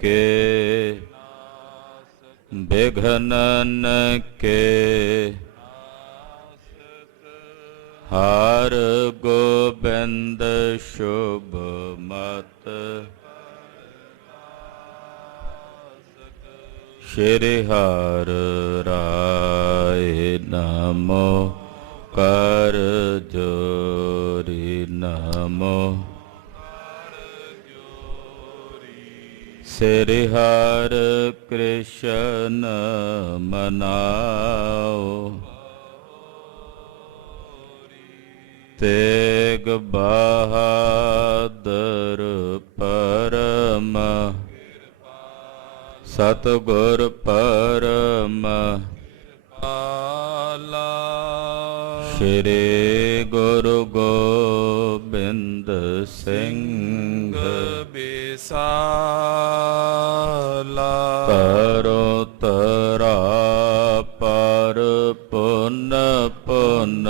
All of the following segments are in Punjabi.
के विघ्न के हर गोबिंद शुभ मत श्री हर राय नमो कर जोरी नमो श्री हर कृष्ण मनाओ तेग बहादुर परम सतगुर परम श्री गुरु गोबिंद सिंह बिसाला तरो तरा पर पुन पुन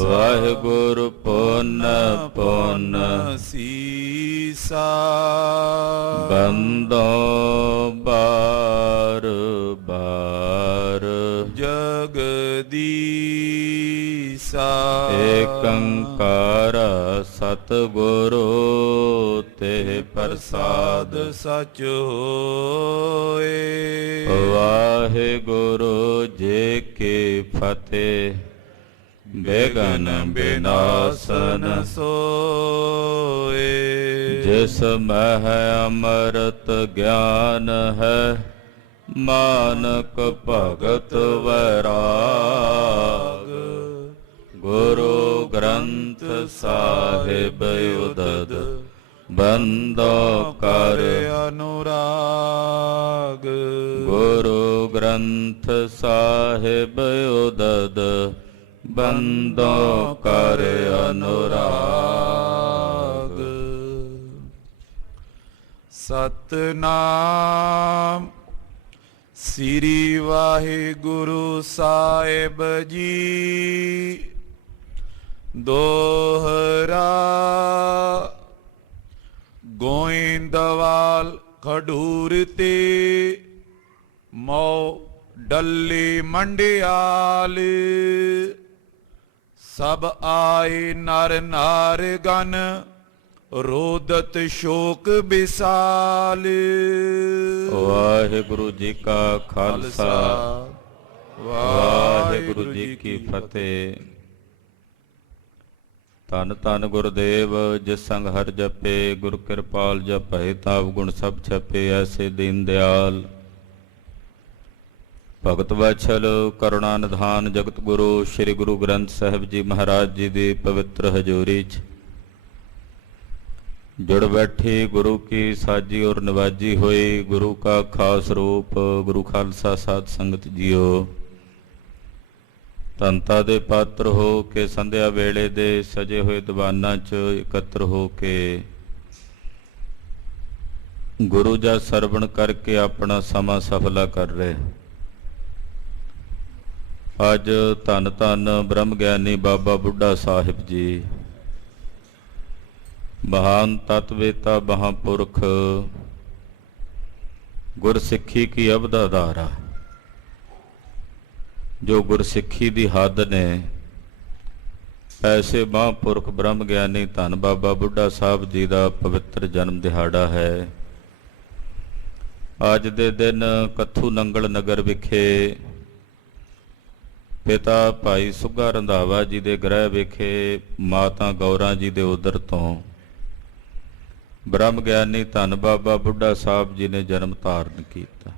वाहिगुरु पुन पुन सीसा बंदो बार बार जगदीसा एकंकार सतगुरु ते प्रसाद सच होए वाहिगुरु जी की फतेह बेगन विनाशन सोए जिस मह अमृत ज्ञान है मानक भगत वैराग गुरु ग्रंथ साहिब उदद बंदो कर अनुराग गुरु ग्रंथ साहिब उदद बंदो कर अनुराग सतनाम श्री वाहिगुरु साहिब जी दोहरा गोइंदवाल खडूर ते मौ डल्ले मंडियाल सब आए नर नार गण रोदत शोक विसाल वाहिगुरु जी का खालसा वाहिगुरु जी की फतेह। धन धन गुरुदेव जिस संग हर जपे गुरु कृपाल जपै ताव गुण सब छपे ऐसे दीन दयाल भगत वत्सल करुणा निधान जगत गुरु श्री गुरु ग्रंथ साहिब जी महाराज जी ਦੀ पवित्र हजूरी च जुड़ बैठी गुरु की साजी और नवाजी हुई गुरु का खास रूप गुरु खालसा साध संगत जीओ ਧੰਤਾ ਦੇ ਪਾਤਰ ਹੋ ਕੇ ਸੰਧਿਆ ਵੇਲੇ ਦੇ ਸਜੇ ਹੋਏ ਦੀਵਾਨਾਂ 'ਚ ਇਕੱਤਰ ਹੋ ਕੇ ਗੁਰੂ ਦਾ ਸਰਵਣ ਕਰਕੇ ਆਪਣਾ ਸਮਾਂ ਸਫਲਾ ਕਰ ਰਹੇ। ਅੱਜ ਧੰਨ ਧੰਨ ਬ੍ਰਹਮ ਗਿਆਨੀ ਬਾਬਾ ਬੁੱਢਾ ਸਾਹਿਬ ਜੀ महान तत्वेता महापुरख गुरसिक्खी की अवधा धारा जो गुरसिक्खी की हद ने ऐसे महापुरख ब्रह्म ज्ञानी धन बाबा बुढ़ा साहब जी का पवित्र जन्म दिहाड़ा है। अज दे दिन कत्थू नंगल नगर विखे पिता भाई सुग्गा रंधावा जी के गृह विखे माता गौरा जी के उदर तो ब्रह्म ज्ञानी धन बाबा बुढ़ा साहब जी ने जन्म धारण किया।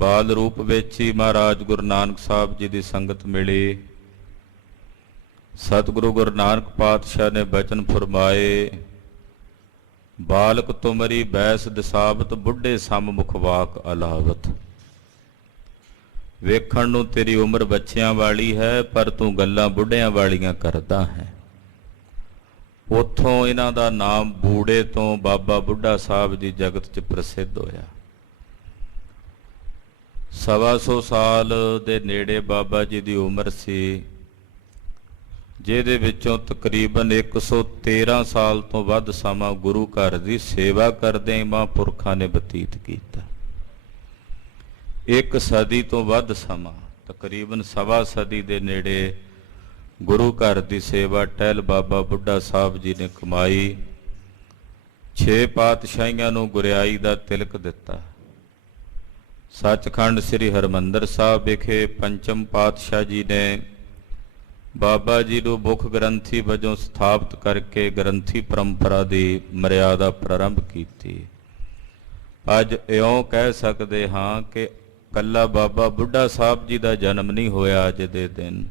बाल रूप विच ही महाराज गुरु नानक साहब जी की संगत मिली। सतगुरु गुरु नानक पातशाह ने बचन फरमाए बालक तुमरी बैस दसावत बुढ़े सम मुखवाक अलावत। वेखण नूं तेरी उम्र बच्चियां वाली है पर तू गल्लां बुढ़ियां वालियां करदा है। ਉੱਥੋਂ ਇਹਨਾਂ ਦਾ ਨਾਮ ਬੂੜੇ ਤੋਂ ਬਾਬਾ ਬੁੱਢਾ ਸਾਹਿਬ ਜੀ ਜਗਤ 'ਚ ਪ੍ਰਸਿੱਧ ਹੋਇਆ। 125 ਸਾਲ ਦੇ ਨੇੜੇ ਬਾਬਾ ਜੀ ਦੀ ਉਮਰ ਸੀ ਜਿਹਦੇ ਵਿੱਚੋਂ ਤਕਰੀਬਨ 113 ਸਾਲ ਤੋਂ ਵੱਧ ਸਮਾਂ ਗੁਰੂ ਘਰ ਦੀ ਸੇਵਾ ਕਰਦਿਆਂ ਮਹਾਂਪੁਰਖਾਂ ਨੇ ਬਤੀਤ ਕੀਤਾ। 1 ਸਦੀ ਤੋਂ ਵੱਧ ਸਮਾਂ, ਤਕਰੀਬਨ ਸਵਾ ਸਦੀ ਦੇ ਨੇੜੇ ਗੁਰੂ ਘਰ ਦੀ ਸੇਵਾ ਟਹਿਲ ਬਾਬਾ ਬੁੱਢਾ ਸਾਹਿਬ ਜੀ ਨੇ ਕਮਾਈ। 6 ਪਾਤਸ਼ਾਹੀਆਂ ਨੂੰ ਗੁਰਿਆਈ ਦਾ ਤਿਲਕ ਦਿੱਤਾ। ਸੱਚਖੰਡ ਸ੍ਰੀ ਹਰਿਮੰਦਰ ਸਾਹਿਬ ਵਿਖੇ ਪੰਚਮ ਪਾਤਸ਼ਾਹ ਜੀ ਨੇ ਬਾਬਾ ਜੀ ਨੂੰ ਮੁੱਖ ਗ੍ਰੰਥੀ ਵਜੋਂ ਸਥਾਪਿਤ ਕਰਕੇ ਗ੍ਰੰਥੀ ਪਰੰਪਰਾ ਦੀ ਮਰਿਆਦਾ ਪ੍ਰਾਰੰਭ ਕੀਤੀ। ਅੱਜ ਇਉਂ ਕਹਿ ਸਕਦੇ ਹਾਂ ਕਿ ਕੱਲਾ ਬਾਬਾ ਬੁੱਢਾ ਸਾਹਿਬ ਜੀ ਦਾ ਜਨਮ ਨਹੀਂ ਹੋਇਆ ਅੱਜ ਦੇ ਦਿਨ।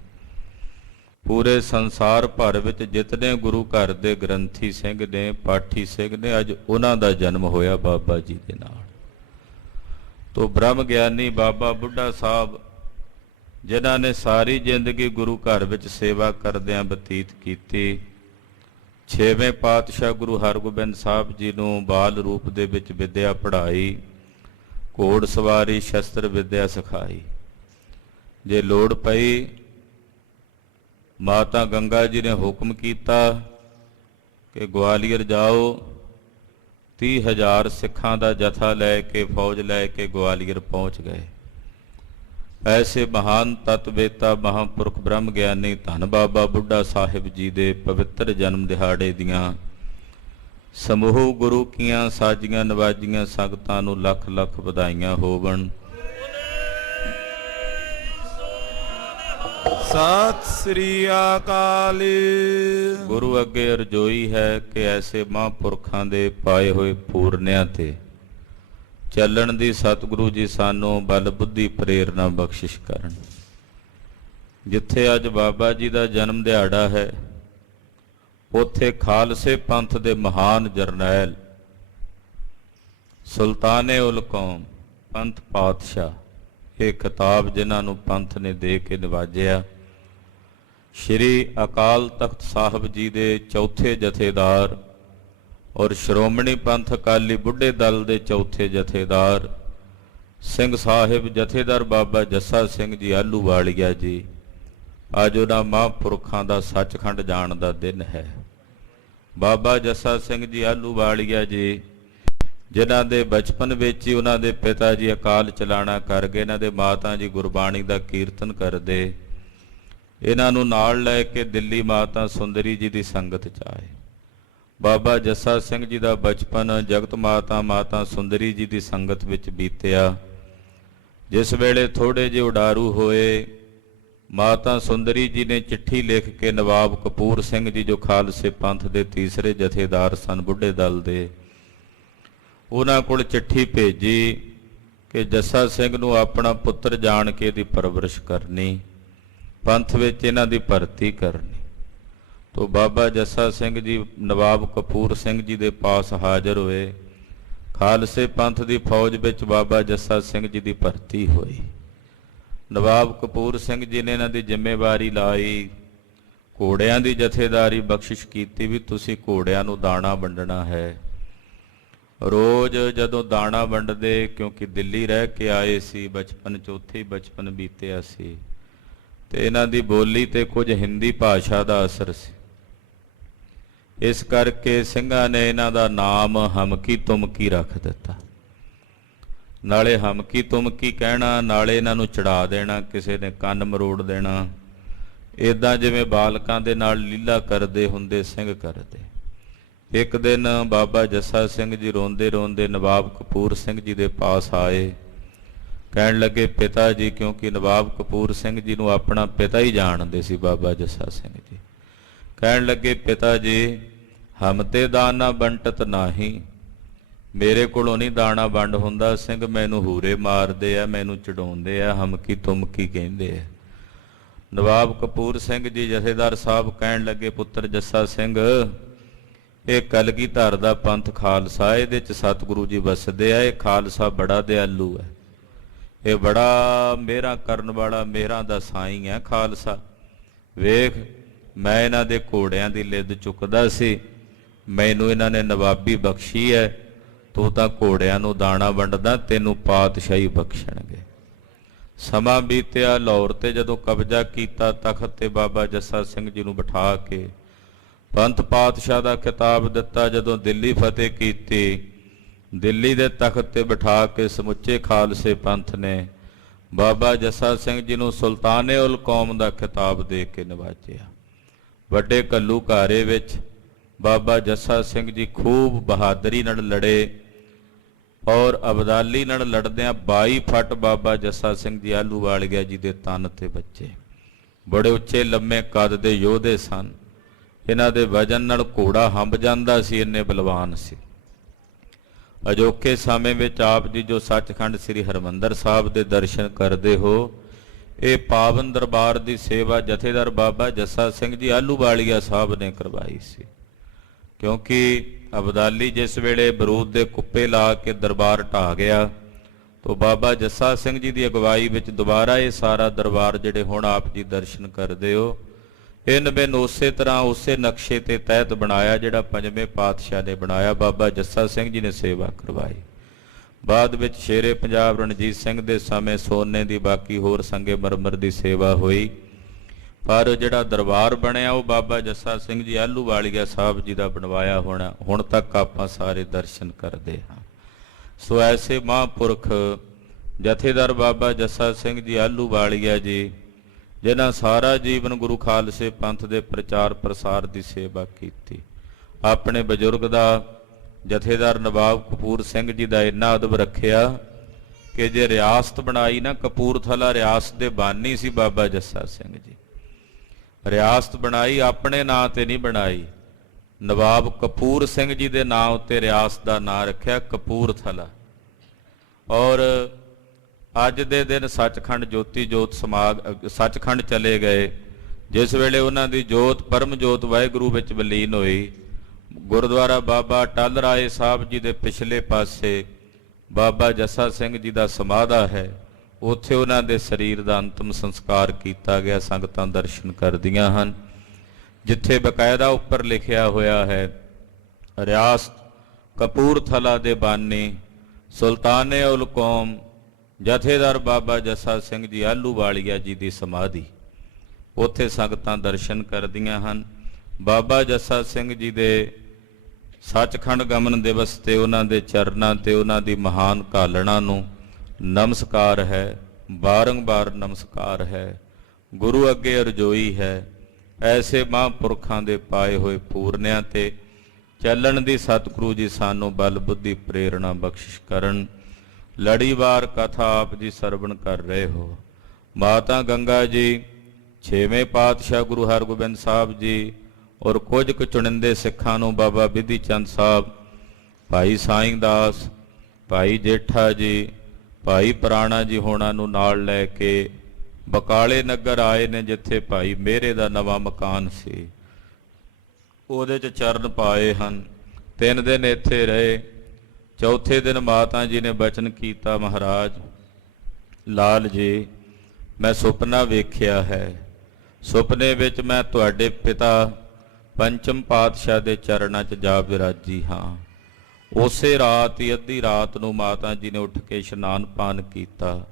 ਪੂਰੇ ਸੰਸਾਰ ਭਰ ਵਿੱਚ ਜਿਤਨੇ ਗੁਰੂ ਘਰ ਦੇ ਗ੍ਰੰਥੀ ਸਿੰਘ ਨੇ, ਪਾਠੀ ਸਿੰਘ ਨੇ, ਅੱਜ ਉਹਨਾਂ ਦਾ ਜਨਮ ਹੋਇਆ ਬਾਬਾ ਜੀ ਦੇ ਨਾਲ। ਤੋ ਬ੍ਰਹਮ ਗਿਆਨੀ ਬਾਬਾ ਬੁੱਢਾ ਸਾਹਿਬ ਜਿਨ੍ਹਾਂ ਨੇ ਸਾਰੀ ਜ਼ਿੰਦਗੀ ਗੁਰੂ ਘਰ ਵਿੱਚ ਸੇਵਾ ਕਰਦਿਆਂ ਬਤੀਤ ਕੀਤੀ। 6ਵੇਂ ਪਾਤਸ਼ਾਹ ਗੁਰੂ ਹਰਗੋਬਿੰਦ ਸਾਹਿਬ ਜੀ ਨੂੰ ਬਾਲ ਰੂਪ ਦੇ ਵਿੱਚ ਵਿੱਦਿਆ ਪੜ੍ਹਾਈ, ਘੋੜ ਸਵਾਰੀ, ਸ਼ਸਤਰ ਵਿੱਦਿਆ ਸਿਖਾਈ। ਜੇ ਲੋੜ ਪਈ ਮਾਤਾ ਗੰਗਾ ਜੀ ਨੇ ਹੁਕਮ ਕੀਤਾ ਕਿ ਗਵਾਲੀਅਰ ਜਾਓ, 30,000 ਸਿੱਖਾਂ ਦਾ ਜਥਾ ਲੈ ਕੇ, ਫੌਜ ਲੈ ਕੇ ਗਵਾਲੀਅਰ ਪਹੁੰਚ ਗਏ। ਐਸੇ ਮਹਾਨ ਤਤਵੇਤਾ ਮਹਾਂਪੁਰਖ ਬ੍ਰਹਮ ਗਿਆਨੀ ਧੰਨ ਬਾਬਾ ਬੁੱਢਾ ਸਾਹਿਬ ਜੀ ਦੇ ਪਵਿੱਤਰ ਜਨਮ ਦਿਹਾੜੇ ਦੀਆਂ ਸਮੂਹ ਗੁਰੂ ਕੀਆਂ ਸਾਜੀਆਂ ਨਵਾਜੀਆਂ ਸੰਗਤਾਂ ਨੂੰ ਲੱਖ ਲੱਖ ਵਧਾਈਆਂ ਹੋਵਣ। ਸਤਿ ਸ੍ਰੀ ਅਕਾਲ। ਗੁਰੂ ਅੱਗੇ ਅਰਜ਼ੋਈ ਹੈ ਕਿ ਐਸੇ ਮਹਾਂਪੁਰਖਾਂ ਦੇ ਪਾਏ ਹੋਏ ਪੂਰਨਿਆਂ ਤੇ ਚੱਲਣ ਦੀ ਸਤਿਗੁਰੂ ਜੀ ਸਾਨੂੰ ਬਲ ਬੁੱਧੀ ਪ੍ਰੇਰਨਾ ਬਖਸ਼ਿਸ਼ ਕਰਨ। ਜਿੱਥੇ ਅੱਜ ਬਾਬਾ ਜੀ ਦਾ ਜਨਮ ਦਿਹਾੜਾ ਹੈ, ਉੱਥੇ ਖਾਲਸੇ ਪੰਥ ਦੇ ਮਹਾਨ ਜਰਨੈਲ ਸੁਲਤਾਨੇ ਉਲ ਕੌਮ ਪੰਥ ਪਾਤਸ਼ਾਹ, ਇਹ ਖਿਤਾਬ ਜਿਨ੍ਹਾਂ ਨੂੰ ਪੰਥ ਨੇ ਦੇ ਕੇ ਨਿਵਾਜਿਆ, ਸ਼੍ਰੀ ਅਕਾਲ ਤਖਤ ਸਾਹਿਬ ਜੀ ਦੇ ਚੌਥੇ ਜਥੇਦਾਰ ਔਰ ਸ਼੍ਰੋਮਣੀ ਪੰਥ ਅਕਾਲੀ ਬੁੱਢੇ ਦਲ ਦੇ ਚੌਥੇ ਜਥੇਦਾਰ ਸਿੰਘ ਸਾਹਿਬ ਜਥੇਦਾਰ ਬਾਬਾ ਜੱਸਾ ਸਿੰਘ ਜੀ ਆਹਲੂਵਾਲੀਆ ਜੀ, ਅੱਜ ਉਹਨਾਂ ਮਹਾਂਪੁਰਖਾਂ ਦਾ ਸੱਚਖੰਡ ਜਾਣ ਦਾ ਦਿਨ ਹੈ। ਬਾਬਾ ਜੱਸਾ ਸਿੰਘ ਜੀ ਆਹਲੂਵਾਲੀਆ ਜੀ ਜਿਨ੍ਹਾਂ ਦੇ ਬਚਪਨ ਵਿੱਚ ਹੀ ਉਹਨਾਂ ਦੇ ਪਿਤਾ ਜੀ ਅਕਾਲ ਚਲਾਣਾ ਕਰ ਗਏ, ਇਹਨਾਂ ਦੇ ਮਾਤਾ ਜੀ ਗੁਰਬਾਣੀ ਦਾ ਕੀਰਤਨ ਕਰਦੇ, ਇਹਨਾਂ ਨੂੰ ਨਾਲ ਲੈ ਕੇ ਦਿੱਲੀ ਮਾਤਾ ਸੁੰਦਰੀ ਜੀ ਦੀ ਸੰਗਤ 'ਚ ਆਏ। ਬਾਬਾ ਜੱਸਾ ਸਿੰਘ ਜੀ ਦਾ ਬਚਪਨ ਜਗਤ ਮਾਤਾ ਮਾਤਾ ਸੁੰਦਰੀ ਜੀ ਦੀ ਸੰਗਤ ਵਿੱਚ ਬੀਤਿਆ। ਜਿਸ ਵੇਲੇ ਥੋੜੇ ਜਿਹੇ ਉਡਾਰੂ ਹੋਏ, ਮਾਤਾ ਸੁੰਦਰੀ ਜੀ ਨੇ ਚਿੱਠੀ ਲਿਖ ਕੇ ਨਵਾਬ ਕਪੂਰ ਸਿੰਘ ਜੀ ਜੋ ਖਾਲਸੇ ਪੰਥ ਦੇ ਤੀਸਰੇ ਜਥੇਦਾਰ ਸਨ ਬੁੱਢੇ ਦਲ ਦੇ, ਉਹਨਾਂ ਕੋਲ ਚਿੱਠੀ ਭੇਜੀ ਕਿ ਜੱਸਾ ਸਿੰਘ ਨੂੰ ਆਪਣਾ ਪੁੱਤਰ ਜਾਣ ਕੇ ਇਹਦੀ ਪਰਵਰਿਸ਼ ਕਰਨੀ, ਪੰਥ ਵਿੱਚ ਇਹਨਾਂ ਦੀ ਭਰਤੀ ਕਰਨੀ। ਤੋ ਬਾਬਾ ਜੱਸਾ ਸਿੰਘ ਜੀ ਨਵਾਬ ਕਪੂਰ ਸਿੰਘ ਜੀ ਦੇ ਪਾਸ ਹਾਜ਼ਰ ਹੋਏ। ਖਾਲਸੇ ਪੰਥ ਦੀ ਫੌਜ ਵਿੱਚ ਬਾਬਾ ਜੱਸਾ ਸਿੰਘ ਜੀ ਦੀ ਭਰਤੀ ਹੋਈ। ਨਵਾਬ ਕਪੂਰ ਸਿੰਘ ਜੀ ਨੇ ਇਹਨਾਂ ਦੀ ਜ਼ਿੰਮੇਵਾਰੀ ਲਾਈ, ਘੋੜਿਆਂ ਦੀ ਜਥੇਦਾਰੀ ਬਖਸ਼ਿਸ਼ ਕੀਤੀ ਵੀ ਤੁਸੀਂ ਘੋੜਿਆਂ ਨੂੰ ਦਾਣਾ ਵੰਡਣਾ ਹੈ। ਰੋਜ਼ ਜਦੋਂ ਦਾਣਾ ਵੰਡਦੇ, ਕਿਉਂਕਿ ਦਿੱਲੀ ਰਹਿ ਕੇ ਆਏ ਸੀ, ਬਚਪਨ 'ਚ ਉੱਥੇ ਹੀ ਬਚਪਨ ਬੀਤਿਆ ਸੀ, ਤੇ ਇਹਨਾਂ ਦੀ ਬੋਲੀ ਤੇ ਕੁਝ ਹਿੰਦੀ ਭਾਸ਼ਾ ਦਾ ਅਸਰ ਸੀ। ਇਸ ਕਰਕੇ ਸਿੰਘਾਂ ਨੇ ਇਹਨਾਂ ਦਾ ਨਾਮ ਹਮਕੀ ਤੁਮਕੀ ਰੱਖ ਦਿੱਤਾ। ਨਾਲੇ ਹਮਕੀ ਤੁਮਕੀ ਕਹਿਣਾ, ਨਾਲੇ ਇਹਨਾਂ ਨੂੰ ਚੜਾ ਦੇਣਾ, ਕਿਸੇ ਨੇ ਕੰਨ ਮਰੋੜ ਦੇਣਾ, ਇੱਦਾਂ ਜਿਵੇਂ ਬਾਲਕਾਂ ਦੇ ਨਾਲ ਲੀਲਾ ਕਰਦੇ ਹੁੰਦੇ ਸਿੰਘ ਕਰਦੇ। ਇੱਕ ਦਿਨ ਬਾਬਾ ਜੱਸਾ ਸਿੰਘ ਜੀ ਰੋਂਦੇ ਰੋਂਦੇ ਨਵਾਬ ਕਪੂਰ ਸਿੰਘ ਜੀ ਦੇ ਪਾਸ ਆਏ। ਕਹਿਣ ਲੱਗੇ, ਪਿਤਾ ਜੀ, ਕਿਉਂਕਿ ਨਵਾਬ ਕਪੂਰ ਸਿੰਘ ਜੀ ਨੂੰ ਆਪਣਾ ਪਿਤਾ ਹੀ ਜਾਣਦੇ ਸੀ ਬਾਬਾ ਜੱਸਾ ਸਿੰਘ ਜੀ। ਕਹਿਣ ਲੱਗੇ, ਪਿਤਾ ਜੀ, ਹਮ ਤੇ ਦਾਨਾ ਬੰਟਤ ਨਾਹੀ, ਮੇਰੇ ਕੋਲੋਂ ਨਹੀਂ ਦਾਣਾ ਵੰਡ ਹੁੰਦਾ, ਸਿੰਘ ਮੈਨੂੰ ਹੂਰੇ ਮਾਰਦੇ ਆ, ਮੈਨੂੰ ਚੜਾਉਂਦੇ ਆ, ਹਮਕੀ ਤੁਮਕੀ ਕਹਿੰਦੇ ਆ। ਨਵਾਬ ਕਪੂਰ ਸਿੰਘ ਜੀ ਜਥੇਦਾਰ ਸਾਹਿਬ ਕਹਿਣ ਲੱਗੇ, ਪੁੱਤਰ ਜੱਸਾ ਸਿੰਘ, ਇਹ ਕਲਗੀਧਰ ਦਾ ਪੰਥ ਖਾਲਸਾ, ਇਹਦੇ 'ਚ ਸਤਿਗੁਰੂ ਜੀ ਵਸਦੇ ਆ, ਇਹ ਖਾਲਸਾ ਬੜਾ ਦਿਆਲੂ ਹੈ, ਇਹ ਬੜਾ ਮਿਹਰਾਂ ਕਰਨ ਵਾਲਾ, ਮਿਹਰਾਂ ਦਾ ਸਾਈਂ ਹੈ ਖਾਲਸਾ। ਵੇਖ, ਮੈਂ ਇਹਨਾਂ ਦੇ ਘੋੜਿਆਂ ਦੀ ਲਿੱਦ ਚੁੱਕਦਾ ਸੀ, ਮੈਨੂੰ ਇਹਨਾਂ ਨੇ ਨਵਾਬੀ ਬਖਸ਼ੀ ਹੈ, ਤੂੰ ਤਾਂ ਘੋੜਿਆਂ ਨੂੰ ਦਾਣਾ ਵੰਡਦਾ, ਤੈਨੂੰ ਪਾਤਸ਼ਾਹੀ ਬਖਸ਼ਣਗੇ। ਸਮਾਂ ਬੀਤਿਆ, ਲਾਹੌਰ ਤੇ ਜਦੋਂ ਕਬਜ਼ਾ ਕੀਤਾ ਤਖਤ ਤੇ ਬਾਬਾ ਜੱਸਾ ਸਿੰਘ ਜੀ ਨੂੰ ਬਿਠਾ ਕੇ ਪੰਥ ਪਾਤਸ਼ਾਹ ਦਾ ਖਿਤਾਬ ਦਿੱਤਾ। ਜਦੋਂ ਦਿੱਲੀ ਫਤਿਹ ਕੀਤੀ, ਦਿੱਲੀ ਦੇ ਤਖਤ ਤੇ ਬਿਠਾ ਕੇ ਸਮੁੱਚੇ ਖਾਲਸੇ ਪੰਥ ਨੇ ਬਾਬਾ ਜੱਸਾ ਸਿੰਘ ਜੀ ਨੂੰ ਸੁਲਤਾਨੇ ਉਲ ਕੌਮ ਦਾ ਖਿਤਾਬ ਦੇ ਕੇ ਨਿਵਾਜਿਆ। ਵੱਡੇ ਘੱਲੂਘਾਰੇ ਵਿੱਚ ਬਾਬਾ ਜੱਸਾ ਸਿੰਘ ਜੀ ਖੂਬ ਬਹਾਦਰੀ ਨਾਲ ਲੜੇ ਔਰ ਅਬਦਾਲੀ ਨਾਲ ਲੜਦਿਆਂ 22 ਫੱਟ ਬਾਬਾ ਜੱਸਾ ਸਿੰਘ ਜੀ ਆਹਲੂਵਾਲੀਆ ਜੀ ਦੇ ਤਨ ਤੇ ਵੱਜੇ। ਬੜੇ ਉੱਚੇ ਲੰਮੇ ਕੱਦ ਦੇ ਯੋਧੇ ਸਨ। ਇਹਨਾਂ ਦੇ ਵਜਨ ਨਾਲ ਘੋੜਾ ਹੰਬ ਜਾਂਦਾ ਸੀ, ਇੰਨੇ ਬਲਵਾਨ ਸੀ। ਅਜੋਕੇ ਸਮੇਂ ਵਿੱਚ ਆਪ ਜੀ ਜੋ ਸੱਚਖੰਡ ਸ੍ਰੀ ਹਰਿਮੰਦਰ ਸਾਹਿਬ ਦੇ ਦਰਸ਼ਨ ਕਰਦੇ ਹੋ, ਇਹ ਪਾਵਨ ਦਰਬਾਰ ਦੀ ਸੇਵਾ ਜਥੇਦਾਰ ਬਾਬਾ ਜੱਸਾ ਸਿੰਘ ਜੀ ਆਹਲੂਵਾਲੀਆ ਸਾਹਿਬ ਨੇ ਕਰਵਾਈ ਸੀ। ਕਿਉਂਕਿ ਅਬਦਾਲੀ ਜਿਸ ਵੇਲੇ ਬਰੂਦ ਦੇ ਕੁੱਪੇ ਲਾ ਕੇ ਦਰਬਾਰ ਢਾਹ ਗਿਆ, ਤਾਂ ਬਾਬਾ ਜੱਸਾ ਸਿੰਘ ਜੀ ਦੀ ਅਗਵਾਈ ਵਿੱਚ ਦੁਬਾਰਾ ਇਹ ਸਾਰਾ ਦਰਬਾਰ ਜਿਹੜੇ ਹੁਣ ਆਪ ਜੀ ਦਰਸ਼ਨ ਕਰਦੇ ਹੋ, ਇਹਨ ਬਿਨ ਉਸੇ ਤਰ੍ਹਾਂ ਉਸੇ ਨਕਸ਼ੇ ਤੇ ਤਹਿਤ ਬਣਾਇਆ ਜਿਹੜਾ ਪੰਜਵੇਂ ਪਾਤਸ਼ਾਹ ਨੇ ਬਣਾਇਆ। ਬਾਬਾ ਜੱਸਾ ਸਿੰਘ ਜੀ ਨੇ ਸੇਵਾ ਕਰਵਾਈ। ਬਾਅਦ ਵਿੱਚ ਸ਼ੇਰੇ ਪੰਜਾਬ ਰਣਜੀਤ ਸਿੰਘ ਦੇ ਸਮੇਂ ਸੋਨੇ ਦੀ ਬਾਕੀ ਹੋਰ ਸੰਗੇ ਮਰਮਰ ਦੀ ਸੇਵਾ ਹੋਈ, ਪਰ ਜਿਹੜਾ ਦਰਬਾਰ ਬਣਿਆ ਉਹ ਬਾਬਾ ਜੱਸਾ ਸਿੰਘ ਜੀ ਆਹਲੂਵਾਲੀਆ ਸਾਹਿਬ ਜੀ ਦਾ ਬਣਵਾਇਆ ਹੋਣਾ। ਹੁਣ ਤੱਕ ਆਪਾਂ ਸਾਰੇ ਦਰਸ਼ਨ ਕਰਦੇ ਹਾਂ। ਸੋ ਐਸੇ ਮਹਾਂਪੁਰਖ ਜਥੇਦਾਰ ਬਾਬਾ ਜੱਸਾ ਸਿੰਘ ਜੀ ਆਹਲੂਵਾਲੀਆ ਜੀ, ਜਿਨ੍ਹਾਂ ਸਾਰਾ ਜੀਵਨ ਗੁਰੂ ਖਾਲਸੇ ਪੰਥ ਦੇ ਪ੍ਰਚਾਰ ਪ੍ਰਸਾਰ ਦੀ ਸੇਵਾ ਕੀਤੀ। ਆਪਣੇ ਬਜ਼ੁਰਗ ਦਾ ਜਥੇਦਾਰ ਨਵਾਬ ਕਪੂਰ ਸਿੰਘ ਜੀ ਦਾ ਇੰਨਾ ਅਦਬ ਰੱਖਿਆ ਕਿ ਜੇ ਰਿਆਸਤ ਬਣਾਈ ਨਾ, ਕਪੂਰਥਲਾ ਰਿਆਸਤ ਦੇ ਬਾਨੀ ਸੀ ਬਾਬਾ ਜੱਸਾ ਸਿੰਘ ਜੀ। ਰਿਆਸਤ ਬਣਾਈ ਆਪਣੇ ਨਾਂ ਤੇ ਨਹੀਂ ਬਣਾਈ, ਨਵਾਬ ਕਪੂਰ ਸਿੰਘ ਜੀ ਦੇ ਨਾਂ ਉੱਤੇ ਰਿਆਸਤ ਦਾ ਨਾਂ ਰੱਖਿਆ ਕਪੂਰਥਲਾ। ਔਰ ਅੱਜ ਦੇ ਦਿਨ ਸੱਚਖੰਡ ਜੋਤੀ ਜੋਤ ਸੱਚਖੰਡ ਚਲੇ ਗਏ। ਜਿਸ ਵੇਲੇ ਉਹਨਾਂ ਦੀ ਜੋਤ ਪਰਮ ਜੋਤ ਵਾਹਿਗੁਰੂ ਵਿੱਚ ਵਿਲੀਨ ਹੋਈ, ਗੁਰਦੁਆਰਾ ਬਾਬਾ ਟੱਲ ਰਾਏ ਸਾਹਿਬ ਜੀ ਦੇ ਪਿਛਲੇ ਪਾਸੇ ਬਾਬਾ ਜੱਸਾ ਸਿੰਘ ਜੀ ਦਾ ਸਮਾਧਾ ਹੈ। ਉੱਥੇ ਉਹਨਾਂ ਦੇ ਸਰੀਰ ਦਾ ਅੰਤਮ ਸੰਸਕਾਰ ਕੀਤਾ ਗਿਆ। ਸੰਗਤਾਂ ਦਰਸ਼ਨ ਕਰਦੀਆਂ ਹਨ, ਜਿੱਥੇ ਬਕਾਇਦਾ ਉੱਪਰ ਲਿਖਿਆ ਹੋਇਆ ਹੈ, ਰਿਆਸਤ ਕਪੂਰਥਲਾ ਦੇ ਬਾਨੀ ਸੁਲਤਾਨੇ ਉਲ ਕੌਮ ਜਥੇਦਾਰ ਬਾਬਾ ਜੱਸਾ ਸਿੰਘ ਜੀ ਆਹਲੂਵਾਲੀਆ ਜੀ ਦੀ ਸਮਾਧੀ। ਉੱਥੇ ਸੰਗਤਾਂ ਦਰਸ਼ਨ ਕਰਦੀਆਂ ਹਨ। ਬਾਬਾ ਜੱਸਾ ਸਿੰਘ ਜੀ ਦੇ ਸੱਚਖੰਡ ਗਮਨ ਦਿਵਸ ਤੇ ਉਹਨਾਂ ਦੇ ਚਰਨਾਂ ਤੇ ਉਹਨਾਂ ਦੀ ਮਹਾਨ ਘਾਲਣਾ ਨੂੰ ਨਮਸਕਾਰ ਹੈ, ਬਾਰੰਬਾਰ ਨਮਸਕਾਰ ਹੈ। ਗੁਰੂ ਅੱਗੇ ਅਰਜ਼ੋਈ ਹੈ, ਐਸੇ ਮਹਾਂਪੁਰਖਾਂ ਦੇ ਪਾਏ ਹੋਏ ਪੂਰਨਿਆਂ ਤੇ ਚੱਲਣ ਦੀ ਸਤਿਗੁਰੂ ਜੀ ਸਾਨੂੰ ਬਲ ਬੁੱਧੀ ਪ੍ਰੇਰਣਾ ਬਖਸ਼ਿਸ਼ ਕਰਨ। ਲੜੀਵਾਰ ਕਥਾ ਆਪ ਜੀ ਸਰਵਣ ਕਰ ਰਹੇ ਹੋ। ਮਾਤਾ ਗੰਗਾ ਜੀ, ਛੇਵੇਂ ਪਾਤਸ਼ਾਹ ਗੁਰੂ ਹਰਗੋਬਿੰਦ ਸਾਹਿਬ ਜੀ ਔਰ ਕੁਝ ਕੁ ਚੁਣਿੰਦੇ ਸਿੱਖਾਂ ਨੂੰ ਬਾਬਾ ਬਿਧੀ ਚੰਦ ਸਾਹਿਬ, ਭਾਈ ਸਾਈਂ ਦਾਸ, ਭਾਈ ਜੇਠਾ ਜੀ, ਭਾਈ ਪੁਰਾਣਾ ਜੀ ਹੋਣਾ ਨੂੰ ਨਾਲ ਲੈ ਕੇ ਬਕਾਲੇ ਨਗਰ ਆਏ ਨੇ, ਜਿੱਥੇ ਭਾਈ ਮੇਹਰੇ ਦਾ ਨਵਾਂ ਮਕਾਨ ਸੀ, ਉਹਦੇ 'ਚ ਚਰਨ ਪਾਏ ਹਨ। 3 ਦਿਨ ਇੱਥੇ ਰਹੇ। ਚੌਥੇ ਦਿਨ ਮਾਤਾ ਜੀ ਨੇ ਬਚਨ ਕੀਤਾ, ਮਹਾਰਾਜ ਲਾਲ ਜੀ, ਮੈਂ ਸੁਪਨਾ ਵੇਖਿਆ ਹੈ। ਸੁਪਨੇ ਵਿੱਚ ਮੈਂ ਤੁਹਾਡੇ ਪਿਤਾ ਪੰਚਮ ਪਾਤਸ਼ਾਹ ਦੇ ਚਰਨਾਂ 'ਚ ਜਾ ਵਿਰਾਜੀ ਹਾਂ। ਉਸੇ ਰਾਤ ਹੀ ਅੱਧੀ ਰਾਤ ਨੂੰ ਮਾਤਾ ਜੀ ਨੇ ਉੱਠ ਕੇ ਇਸ਼ਨਾਨ ਪਾਨ ਕੀਤਾ,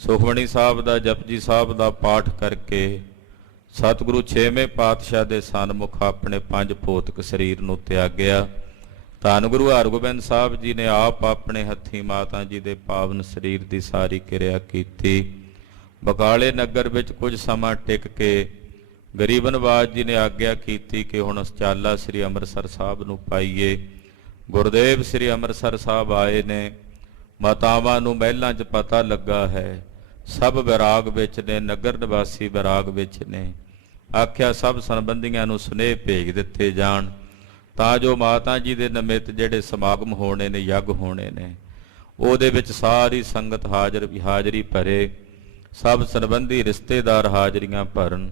ਸੁਖਮਣੀ ਸਾਹਿਬ ਦਾ ਜਪਜੀ ਸਾਹਿਬ ਦਾ ਪਾਠ ਕਰਕੇ ਸਤਿਗੁਰੂ ਛੇਵੇਂ ਪਾਤਸ਼ਾਹ ਦੇ ਸਨਮੁਖ ਆਪਣੇ 5 ਭੌਤਿਕ ਸਰੀਰ ਨੂੰ ਤਿਆਗਿਆ। ਧੰਨ ਗੁਰੂ ਹਰਗੋਬਿੰਦ ਸਾਹਿਬ ਜੀ ਨੇ ਆਪ ਆਪਣੇ ਹੱਥੀਂ ਮਾਤਾ ਜੀ ਦੇ ਪਾਵਨ ਸਰੀਰ ਦੀ ਸਾਰੀ ਕਿਰਿਆ ਕੀਤੀ। ਬਕਾਲੇ ਨਗਰ ਵਿੱਚ ਕੁਝ ਸਮਾਂ ਟਿਕ ਕੇ ਗਰੀਬ ਨਵਾਜ ਜੀ ਨੇ ਆਗਿਆ ਕੀਤੀ ਕਿ ਹੁਣ ਚਾਲਾ ਸ੍ਰੀ ਅੰਮ੍ਰਿਤਸਰ ਸਾਹਿਬ ਨੂੰ ਪਾਈਏ। ਗੁਰਦੇਵ ਸ੍ਰੀ ਅੰਮ੍ਰਿਤਸਰ ਸਾਹਿਬ ਆਏ ਨੇ। ਮਾਤਾਵਾਂ ਨੂੰ ਮਹਿਲਾਂ 'ਚ ਪਤਾ ਲੱਗਾ ਹੈ, ਸਭ ਵਿਰਾਗ ਵਿੱਚ ਨੇ, ਨਗਰ ਨਿਵਾਸੀ ਵਿਰਾਗ ਵਿੱਚ ਨੇ। ਆਖਿਆ ਸਭ ਸੰਬੰਧੀਆਂ ਨੂੰ ਸੁਨੇਹੇ ਭੇਜ ਦਿੱਤੇ ਜਾਣ, ਤਾਂ ਜੋ ਮਾਤਾ ਜੀ ਦੇ ਨਿਮਿਤ ਜਿਹੜੇ ਸਮਾਗਮ ਹੋਣੇ ਨੇ, ਯੱਗ ਹੋਣੇ ਨੇ, ਉਹਦੇ ਵਿੱਚ ਸਾਰੀ ਸੰਗਤ ਹਾਜ਼ਰੀ ਭਰੇ, ਸਭ ਸੰਬੰਧੀ ਰਿਸ਼ਤੇਦਾਰ ਹਾਜ਼ਰੀਆਂ ਭਰਨ।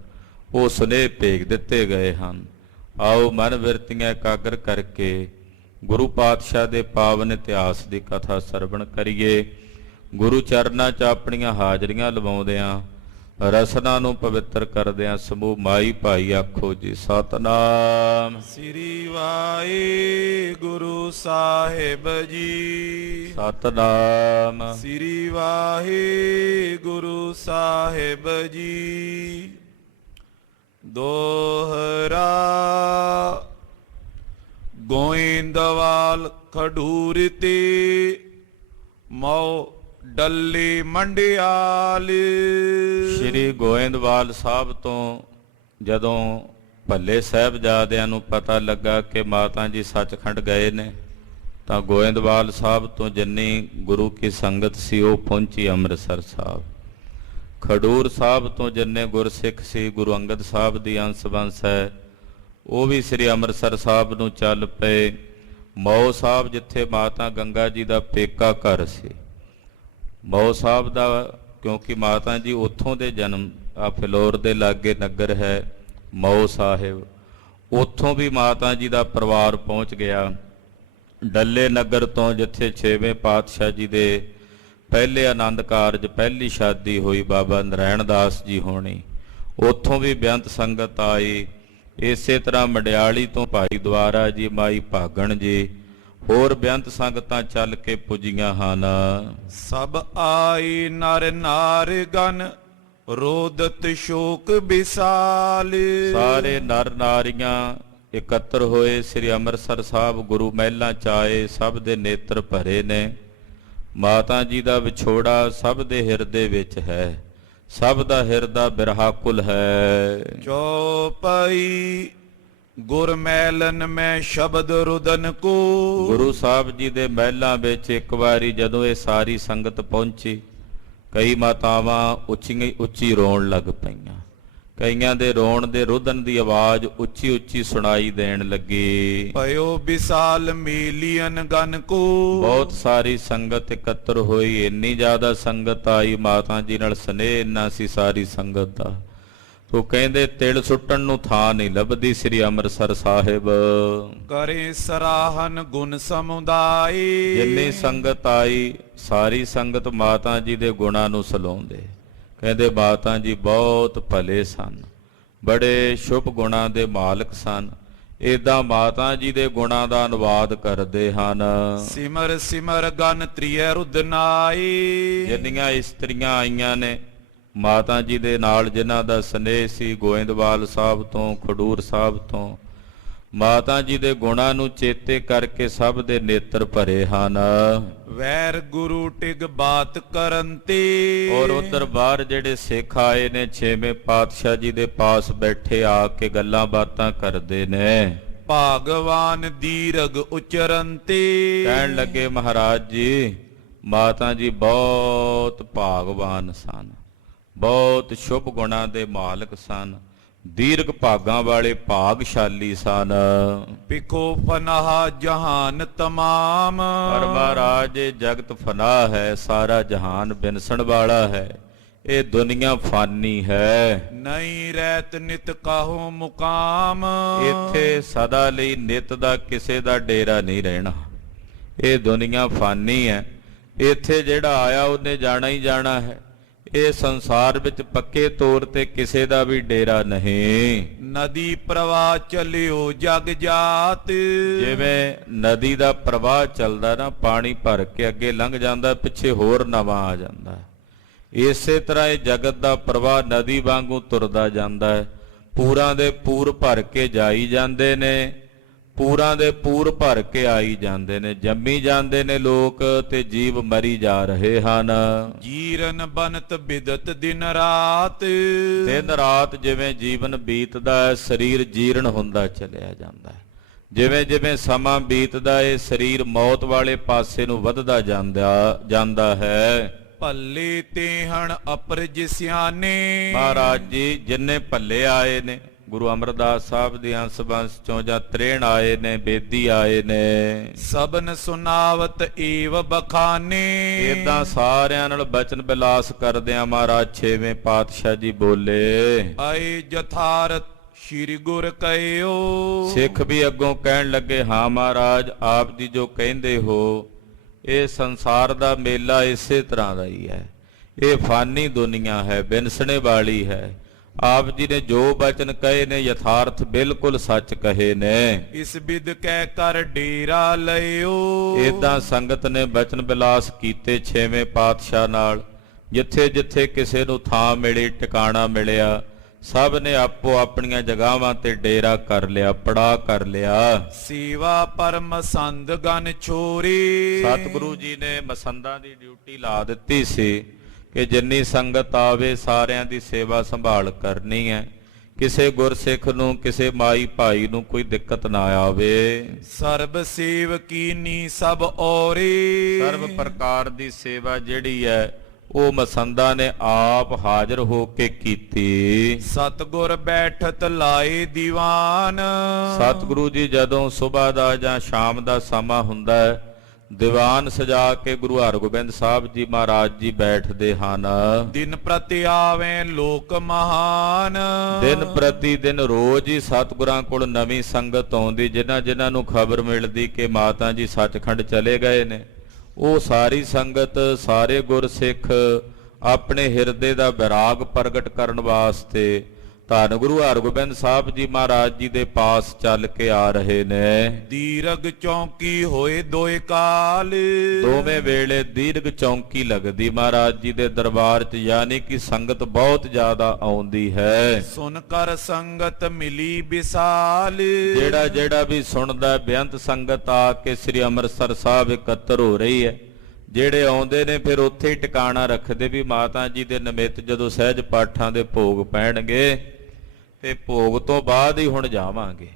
ਉਹ ਸੁਨੇਹੇ ਭੇਜ ਦਿੱਤੇ ਗਏ ਹਨ। ਆਓ ਮਨ ਬਿਰਤੀਆਂ ਇਕਾਗਰ ਕਰਕੇ ਗੁਰੂ ਪਾਤਸ਼ਾਹ ਦੇ ਪਾਵਨ ਇਤਿਹਾਸ ਦੀ ਕਥਾ ਸਰਵਣ ਕਰੀਏ। ਗੁਰੂ ਚਰਨਾਂ 'ਚ ਆਪਣੀਆਂ ਹਾਜ਼ਰੀਆਂ ਲਵਾਉਂਦਿਆਂ ਰਸਨਾ ਨੂੰ ਪਵਿੱਤਰ ਕਰਦਿਆਂ ਸਮੂਹ ਮਾਈ ਭਾਈ ਆਖੋ ਜੀ ਸਤਨਾਮ। ਸ੍ਰੀ ਵਾਹਿਗੁਰੂ ਸਾਹਿਬ ਜੀ। ਸਤਨਾਮ। ਸ੍ਰੀ ਵਾਹਿਗੁਰੂ ਸਾਹਿਬ ਜੀ। ਦੋਹਰਾ ਗੋਇੰਦਵਾਲ ਖਡੂਰ ਤੇ ਮਉ ਡੱਲੀ ਮੰਡਿਆਲ। ਸ਼੍ਰੀ ਗੋਇੰਦਵਾਲ ਸਾਹਿਬ ਤੋਂ ਜਦੋਂ ਭੱਲੇ ਸਾਹਿਬਜ਼ਾਦਿਆਂ ਨੂੰ ਪਤਾ ਲੱਗਾ ਕਿ ਮਾਤਾ ਜੀ ਸੱਚਖੰਡ ਗਏ ਨੇ ਤਾਂ ਗੋਇੰਦਵਾਲ ਸਾਹਿਬ ਤੋਂ ਜਿੰਨੀ ਗੁਰੂ ਕੀ ਸੰਗਤ ਸੀ ਉਹ ਪਹੁੰਚੀ ਅੰਮ੍ਰਿਤਸਰ ਸਾਹਿਬ। ਖਡੂਰ ਸਾਹਿਬ ਤੋਂ ਜਿੰਨੇ ਗੁਰਸਿੱਖ ਸੀ, ਗੁਰੂ ਅੰਗਦ ਸਾਹਿਬ ਦੀ ਅੰਸ਼ ਬੰਸ ਹੈ, ਉਹ ਵੀ ਸ੍ਰੀ ਅੰਮ੍ਰਿਤਸਰ ਸਾਹਿਬ ਨੂੰ ਚੱਲ ਪਏ। ਮੌ ਸਾਹਿਬ ਜਿੱਥੇ ਮਾਤਾ ਗੰਗਾ ਜੀ ਦਾ ਪੇਕਾ ਘਰ ਸੀ, ਮੌ ਸਾਹਿਬ ਦਾ, ਕਿਉਂਕਿ ਮਾਤਾ ਜੀ ਉੱਥੋਂ ਦੇ ਜਨਮ, ਆ ਫਿਲੌਰ ਦੇ ਲਾਗੇ ਨਗਰ ਹੈ ਮੌ ਸਾਹਿਬ, ਉੱਥੋਂ ਵੀ ਮਾਤਾ ਜੀ ਦਾ ਪਰਿਵਾਰ ਪਹੁੰਚ ਗਿਆ। ਡੱਲੇ ਨਗਰ ਤੋਂ ਜਿੱਥੇ 6ਵੇਂ ਪਾਤਸ਼ਾਹ ਜੀ ਦੇ ਪਹਿਲੇ ਆਨੰਦ ਕਾਰਜ, ਪਹਿਲੀ ਸ਼ਾਦੀ ਹੋਈ ਬਾਬਾ ਨਰਾਇਣ ਦਾਸ ਜੀ ਹੋਣੀ, ਉੱਥੋਂ ਵੀ ਬੇਅੰਤ ਸੰਗਤ ਆਈ। ਇਸੇ ਤਰ੍ਹਾਂ ਮੰਡਿਆਲੀ ਤੋਂ ਭਾਈ ਦੁਆਰਾ ਜੀ, ਮਾਈ ਭਾਗਣ ਜੀ, ਹੋਰ ਬੇਅੰਤ ਸੰਗਤਾਂ ਚੱਲ ਕੇ ਪੁੱਜੀਆਂ ਹਨ। ਸਭ ਆਈ ਨਰ ਨਾਰ ਗਨ ਰੋਦਤ ਸ਼ੋਕ ਵਿਸਾਲ। ਸਾਰੇ ਨਰ ਨਾਰੀਆਂ ਇਕੱਤਰ ਹੋਏ, ਸ੍ਰੀ ਅੰਮ੍ਰਿਤਸਰ ਸਾਹਿਬ ਗੁਰੂ ਮਹਿਲਾਂ ਚ ਆਏ। ਸਭ ਦੇ ਨੇਤਰ ਭਰੇ ਨੇ। ਮਾਤਾ ਜੀ ਦਾ ਵਿਛੋੜਾ ਸਭ ਦੇ ਹਿਰਦੇ ਵਿੱਚ ਹੈ, ਸਭ ਦਾ ਹਿਰਦਾ ਬਿਰਹਾਕੁਲ ਹੈ। ਚੌਪਈ ਗੁਰ ਮੈਲਨ ਮੈਂ ਸ਼ਬਦ ਰੁਦਨ ਕੋ। ਗੁਰੂ ਸਾਹਿਬ ਜੀ ਦੇ ਮਹਿਲਾਂ ਵਿੱਚ ਇੱਕ ਵਾਰੀ ਜਦੋਂ ਇਹ ਸਾਰੀ ਸੰਗਤ ਪਹੁੰਚੀ, ਕਈ ਮਾਤਾਵਾਂ ਉੱਚੀ ਰੋਣ ਲੱਗ ਪਈਆਂ। ਕਈਆਂ ਦੇ ਰੋਣ ਦੇ ਰੁਦਨ ਦੀ ਆਵਾਜ਼ ਉੱਚੀ ਉੱਚੀ ਸੁਣਾਈ ਦੇਣ ਲੱਗੀ। ਭਇਓ ਵਿਸਾਲ ਮੇਲੀਅਨ ਗਨ ਕੋ। ਬਹੁਤ ਸਾਰੀ ਸੰਗਤ ਇਕੱਤਰ ਹੋਈ, ਇੰਨੀ ਜ਼ਿਆਦਾ ਸੰਗਤ ਆਈ, ਮਾਤਾ ਜੀ ਨਾਲ ਸਨੇਹ ਇੰਨਾ ਸੀ ਸਾਰੀ ਸੰਗਤ ਦਾ। ਤੋ ਕਹਿੰਦੇ ਤਿਲ ਸੁੱਟਣ ਨੂੰ ਥਾਂ ਨਹੀਂ ਲੱਭਦੀ ਸ੍ਰੀ ਅੰਮ੍ਰਿਤਸਰ ਸਾਹਿਬ। ਕਰੇ ਸਰਾਹਨ ਗੁਣ ਸਮੁਦਾਇ। ਜਿੰਨੀ ਸੰਗਤ ਆਈ ਸਾਰੀ ਸੰਗਤ ਮਾਤਾ ਜੀ ਦੇ ਗੁਣਾਂ ਨੂੰ ਸਲਾਉਂਦੇ। ਕਹਿੰਦੇ ਮਾਤਾ ਜੀ ਬਹੁਤ ਭਲੇ ਸਨ, ਬੜੇ ਸ਼ੁਭ ਗੁਣਾਂ ਦੇ ਮਾਲਕ ਸਨ। ਏਦਾਂ ਮਾਤਾ ਜੀ ਦੇ ਗੁਣਾਂ ਦਾ ਅਨੁਵਾਦ ਕਰਦੇ ਹਨ। ਸਿਮਰ ਸਿਮਰ ਗਨ ਤ੍ਰਿਯ ਰੁਦਨਾਈ। ਜਿੰਨੀਆਂ ਇਸਤਰੀਆਂ ਆਈਆਂ ਨੇ ਮਾਤਾ ਜੀ ਦੇ ਨਾਲ, ਜਿਨ੍ਹਾਂ ਦਾ ਸਨੇਹ ਸੀ ਗੋਇੰਦਵਾਲ ਸਾਹਿਬ ਤੋਂ, ਖਡੂਰ ਸਾਹਿਬ ਤੋਂ, ਮਾਤਾ ਜੀ ਦੇ ਗੁਣਾਂ ਨੂੰ ਚੇਤੇ ਕਰਕੇ ਸਭ ਦੇ ਨੇਤਰ ਭਰੇ ਹਨ। ਵੈਰ ਗੁਰੂ ਟਿਗ ਬਾਤ ਕਰਨ ਤੇ। ਔਰ ਉਧਰ ਬਾਹਰ ਜਿਹੜੇ ਸਿੱਖ ਆਏ ਨੇ 6ਵੇਂ ਪਾਤਸ਼ਾਹ ਜੀ ਦੇ ਪਾਸ ਬੈਠੇ ਆ ਕੇ ਗੱਲਾਂ ਬਾਤਾਂ ਕਰਦੇ ਨੇ। ਭਗਵਾਨ ਦੀਰਗ ਉਚਰਨ ਤੇ। ਕਹਿਣ ਲੱਗੇ ਮਹਾਰਾਜ ਜੀ ਮਾਤਾ ਜੀ ਬਹੁਤ ਭਾਗਵਾਨ ਸਨ, ਬਹੁਤ ਸ਼ੁਭ ਗੁਣਾਂ ਦੇ ਮਾਲਕ ਸਨ, ਦੀਰਘ ਭਾਗਾਂ ਵਾਲੇ ਭਾਗਸ਼ਾਲੀ ਸਨ। ਪਿਖੋ ਫਨਾਹ ਜਹਾਨ ਤਮਾਮ। ਪਰ ਮਹਾਰਾਜ ਇਹ ਜਗਤ ਫਨਾ ਹੈ, ਸਾਰਾ ਜਹਾਨ ਬਿਨਸਣ ਵਾਲਾ ਹੈ, ਇਹ ਦੁਨੀਆ ਫਾਨੀ ਹੈ। ਨਹੀਂ ਰਹਿਤ ਨਿਤ ਕਾਹੋ ਮੁਕਾਮ। ਇੱਥੇ ਸਦਾ ਲਈ ਨਿਤ ਦਾ ਕਿਸੇ ਦਾ ਡੇਰਾ ਨਹੀਂ ਰਹਿਣਾ, ਇਹ ਦੁਨੀਆ ਫਾਨੀ ਹੈ। ਇੱਥੇ ਜਿਹੜਾ ਆਇਆ ਉਹਨੇ ਜਾਣਾ ਹੀ ਜਾਣਾ ਹੈ। ਇਹ ਸੰਸਾਰ ਵਿੱਚ ਪੱਕੇ ਤੌਰ ਤੇ ਕਿਸੇ ਦਾ ਵੀ ਡੇਰਾ ਨਹੀਂ। ਨਦੀ ਪ੍ਰਵਾਹ ਚੱਲਿਓ ਜਗ ਜਾਤ। ਜਿਵੇਂ ਨਦੀ ਦਾ ਪ੍ਰਵਾਹ ਚੱਲਦਾ ਨਾ, ਪਾਣੀ ਭਰ ਕੇ ਅੱਗੇ ਲੰਘ ਜਾਂਦਾ, ਪਿੱਛੇ ਹੋਰ ਨਵਾਂ ਆ ਜਾਂਦਾ। ਇਸੇ ਤਰ੍ਹਾਂ ਇਹ ਜਗਤ ਦਾ ਪ੍ਰਵਾਹ ਨਦੀ ਵਾਂਗੂ ਤੁਰਦਾ ਜਾਂਦਾ ਹੈ। ਪੂਰਾਂ ਦੇ ਪੂਰ ਭਰ ਕੇ ਜਾਈ ਜਾਂਦੇ ਨੇ, ਪੂਰਾਂ ਦੇ ਪੂਰ ਭਰ ਕੇ ਆਈ ਜਾਂਦੇ ਨੇ, ਜੰਮੀ ਜਾਂਦੇ ਨੇ ਲੋਕ ਤੇ ਜੀਵ ਮਰੀ ਜਾ ਰਹੇ ਹਨ। ਜੀਰਨ ਬਨਤ ਬਿਦਤ ਦਿਨ ਰਾਤ। ਦਿਨ ਰਾਤ ਜਿਵੇਂ ਜੀਵਨ ਬੀਤਦਾ ਹੈ, ਸਰੀਰ ਜੀਰਨ ਹੁੰਦਾ ਚਲਿਆ ਜਾਂਦਾ ਹੈ। ਜਿਵੇਂ ਜਿਵੇਂ ਸਮਾਂ ਬੀਤਦਾ ਹੈ, ਸਰੀਰ ਮੌਤ ਵਾਲੇ ਪਾਸੇ ਨੂੰ ਵੱਧਦਾ ਜਾਂਦਾ ਹੈ। ਭੱਲੇ ਤੇ ਹਣ ਅਪਰਜ ਸਿਆਨੇ। ਮਹਾਰਾਜ ਜੀ ਜਿੰਨੇ ਭੱਲੇ ਆਏ ਨੇ, ਗੁਰੂ ਅਮਰਦਾਸ ਸਾਹਿਬ ਦੀ ਅੰਸ ਬੰਸ ਚੋਂ ਜਾਂ ਤ੍ਰੇਣ ਆਏ ਨੇ, ਬੇਦੀ ਆਏ ਨੇ, ਸਬਨ ਸੁਨਾਵਤ ਏਵ ਬਖਾਨੇ। ਏਦਾਂ ਸਾਰਿਆਂ ਨਾਲ ਬਚਨ ਬਿਲਾਸ ਕਰਦਿਆਂ ਮਹਾਰਾਜ 6ਵੇਂ ਪਾਤਸ਼ਾਹ ਜੀ ਬੋਲੇ। ਆਏ ਜਥਾਰਤ ਸ਼੍ਰੀ ਗੁਰ ਕਹਿਓ। ਸਿੱਖ ਵੀ ਅੱਗੋਂ ਕਹਿਣ ਲੱਗੇ, ਹਾਂ ਮਹਾਰਾਜ ਆਪ ਜੀ ਜੋ ਕਹਿੰਦੇ ਹੋ, ਇਹ ਸੰਸਾਰ ਦਾ ਮੇਲਾ ਇਸੇ ਤਰ੍ਹਾਂ ਦਾ ਹੀ ਹੈ। ਇਹ ਫਾਨੀ ਦੁਨੀਆ ਹੈ, ਬਿਨਸਣੇ ਵਾਲੀ ਹੈ। ਆਪ ਜੀ ਨੇ ਜੋ ਬਚਨ ਕਹੇ ਨੇ ਯਥਾਰਥ ਬਿਲਕੁਲ ਸੱਚ ਕਹੇ ਨੇ। ਇਸ ਬਿਦ ਕਹਿ ਕਰ ਡੇਰਾ ਲਇਓ। ਏਦਾਂ ਸੰਗਤ ਨੇ ਬਚਨ ਬਿਲਾਸ ਕੀਤੇ ਛੇਵੇਂ ਪਾਤਸ਼ਾਹ ਨਾਲ। ਜਿੱਥੇ ਜਿੱਥੇ ਕਿਸੇ ਨੂੰ ਥਾਂ ਮਿਲੀ, ਟਿਕਾਣਾ ਮਿਲਿਆ, ਸਭ ਨੇ ਆਪੋ ਆਪਣੀਆਂ ਜਗ੍ਹਾਵਾਂ ਤੇ ਡੇਰਾ ਕਰ ਲਿਆ, ਪੜਾ ਕਰ ਲਿਆ। ਸੇਵਾ ਪਰਮ ਸੰਦ ਗਨ ਛੋਰੀ। ਸਤਿਗੁਰੂ ਜੀ ਨੇ ਮਸੰਦਾਂ ਦੀ ਡਿਊਟੀ ਲਾ ਦਿੱਤੀ ਸੀ ਕਿ ਜਿੰਨੀ ਸੰਗਤ ਆਵੇ ਸਾਰਿਆਂ ਦੀ ਸੇਵਾ ਸੰਭਾਲ ਕਰਨੀ ਹੈ। ਕਿਸੇ ਗੁਰਸਿੱਖ ਨੂੰ, ਕਿਸੇ ਮਾਈ ਭਾਈ ਨੂੰ ਕੋਈ ਦਿੱਕਤ ਨਾ ਆਵੇ। ਸਰਬ ਸੇਵ ਕੀਨੀ ਸਭ ਔਰੇ। ਸਰਬ ਪ੍ਰਕਾਰ ਦੀ ਸੇਵਾ ਜਿਹੜੀ ਹੈ ਉਹ ਮਸੰਦਾਂ ਨੇ ਆਪ ਹਾਜ਼ਰ ਹੋ ਕੇ ਕੀਤੀ। ਸਤਿਗੁਰ ਬੈਠਤ ਲਾਏ ਦੀਵਾਨ। ਸਤਿਗੁਰੂ ਜੀ ਜਦੋਂ ਸਵੇਰ ਦਾ ਜਾਂ ਸ਼ਾਮ ਦਾ ਸਮਾਂ ਹੁੰਦਾ ਹੈ, ਦੀਵਾਨ ਸਜਾ ਕੇ ਗੁਰੂ ਹਰਗੋਬਿੰਦ ਸਾਹਿਬ ਜੀ ਮਹਾਰਾਜ ਜੀ ਬੈਠਦੇ ਹਨ। ਦਿਨ ਪ੍ਰਤੀ ਆਵੇਂ ਲੋਕ ਮਹਾਨ। ਦਿਨ ਪ੍ਰਤੀ ਦਿਨ ਰੋਜ਼ ਹੀ ਸਤਿਗੁਰਾਂ ਕੋਲ ਨਵੀਂ ਸੰਗਤ ਆਉਂਦੀ। ਜਿਨ੍ਹਾਂ ਨੂੰ ਖਬਰ ਮਿਲਦੀ ਕਿ ਮਾਤਾ ਜੀ ਸੱਚਖੰਡ ਚਲੇ ਗਏ ਨੇ, ਉਹ ਸਾਰੀ ਸੰਗਤ, ਸਾਰੇ ਗੁਰਸਿੱਖ ਆਪਣੇ ਹਿਰਦੇ ਦਾ ਵਿਰਾਗ ਪ੍ਰਗਟ ਕਰਨ ਵਾਸਤੇ ਧੰਨ ਗੁਰੂ ਹਰਗੋਬਿੰਦ ਸਾਹਿਬ ਜੀ ਮਹਾਰਾਜ ਜੀ ਦੇ ਪਾਸ ਚੱਲ ਕੇ ਆ ਰਹੇ ਨੇ। ਦੀਰਘ ਚੌਂਕੀ ਹੋਏ ਦੋਏ ਕਾਲ। ਦੋਵੇਂ ਵੇਲੇ ਦੀਰਘ ਚੌਂਕੀ ਲੱਗਦੀ ਮਹਾਰਾਜ ਜੀ ਦੇ ਦਰਬਾਰ 'ਚ, ਯਾਨੀ ਕਿ ਸੰਗਤ ਬਹੁਤ ਜ਼ਿਆਦਾ ਆਉਂਦੀ ਹੈ। ਸੁਨ ਕਰ ਸੰਗਤ ਮਿਲੀ ਵਿਸਾਲ। ਜਿਹੜਾ ਵੀ ਸੁਣਦਾ, ਬੇਅੰਤ ਸੰਗਤ ਆ ਕੇ ਸ੍ਰੀ ਅੰਮ੍ਰਿਤਸਰ ਸਾਹਿਬ ਇਕੱਤਰ ਹੋ ਰਹੀ ਹੈ। ਜਿਹੜੇ ਆਉਂਦੇ ਨੇ ਫਿਰ ਉੱਥੇ ਹੀ ਟਿਕਾਣਾ ਰੱਖਦੇ ਵੀ ਮਾਤਾ ਜੀ ਦੇ ਨਿਮਿਤ ਜਦੋਂ ਸਹਿਜ ਪਾਠਾਂ ਦੇ ਭੋਗ ਪੈਣਗੇ ਤੇ ਭੋਗ ਤੋਂ ਬਾਅਦ ਹੀ ਹੁਣ ਜਾਵਾਂਗੇ।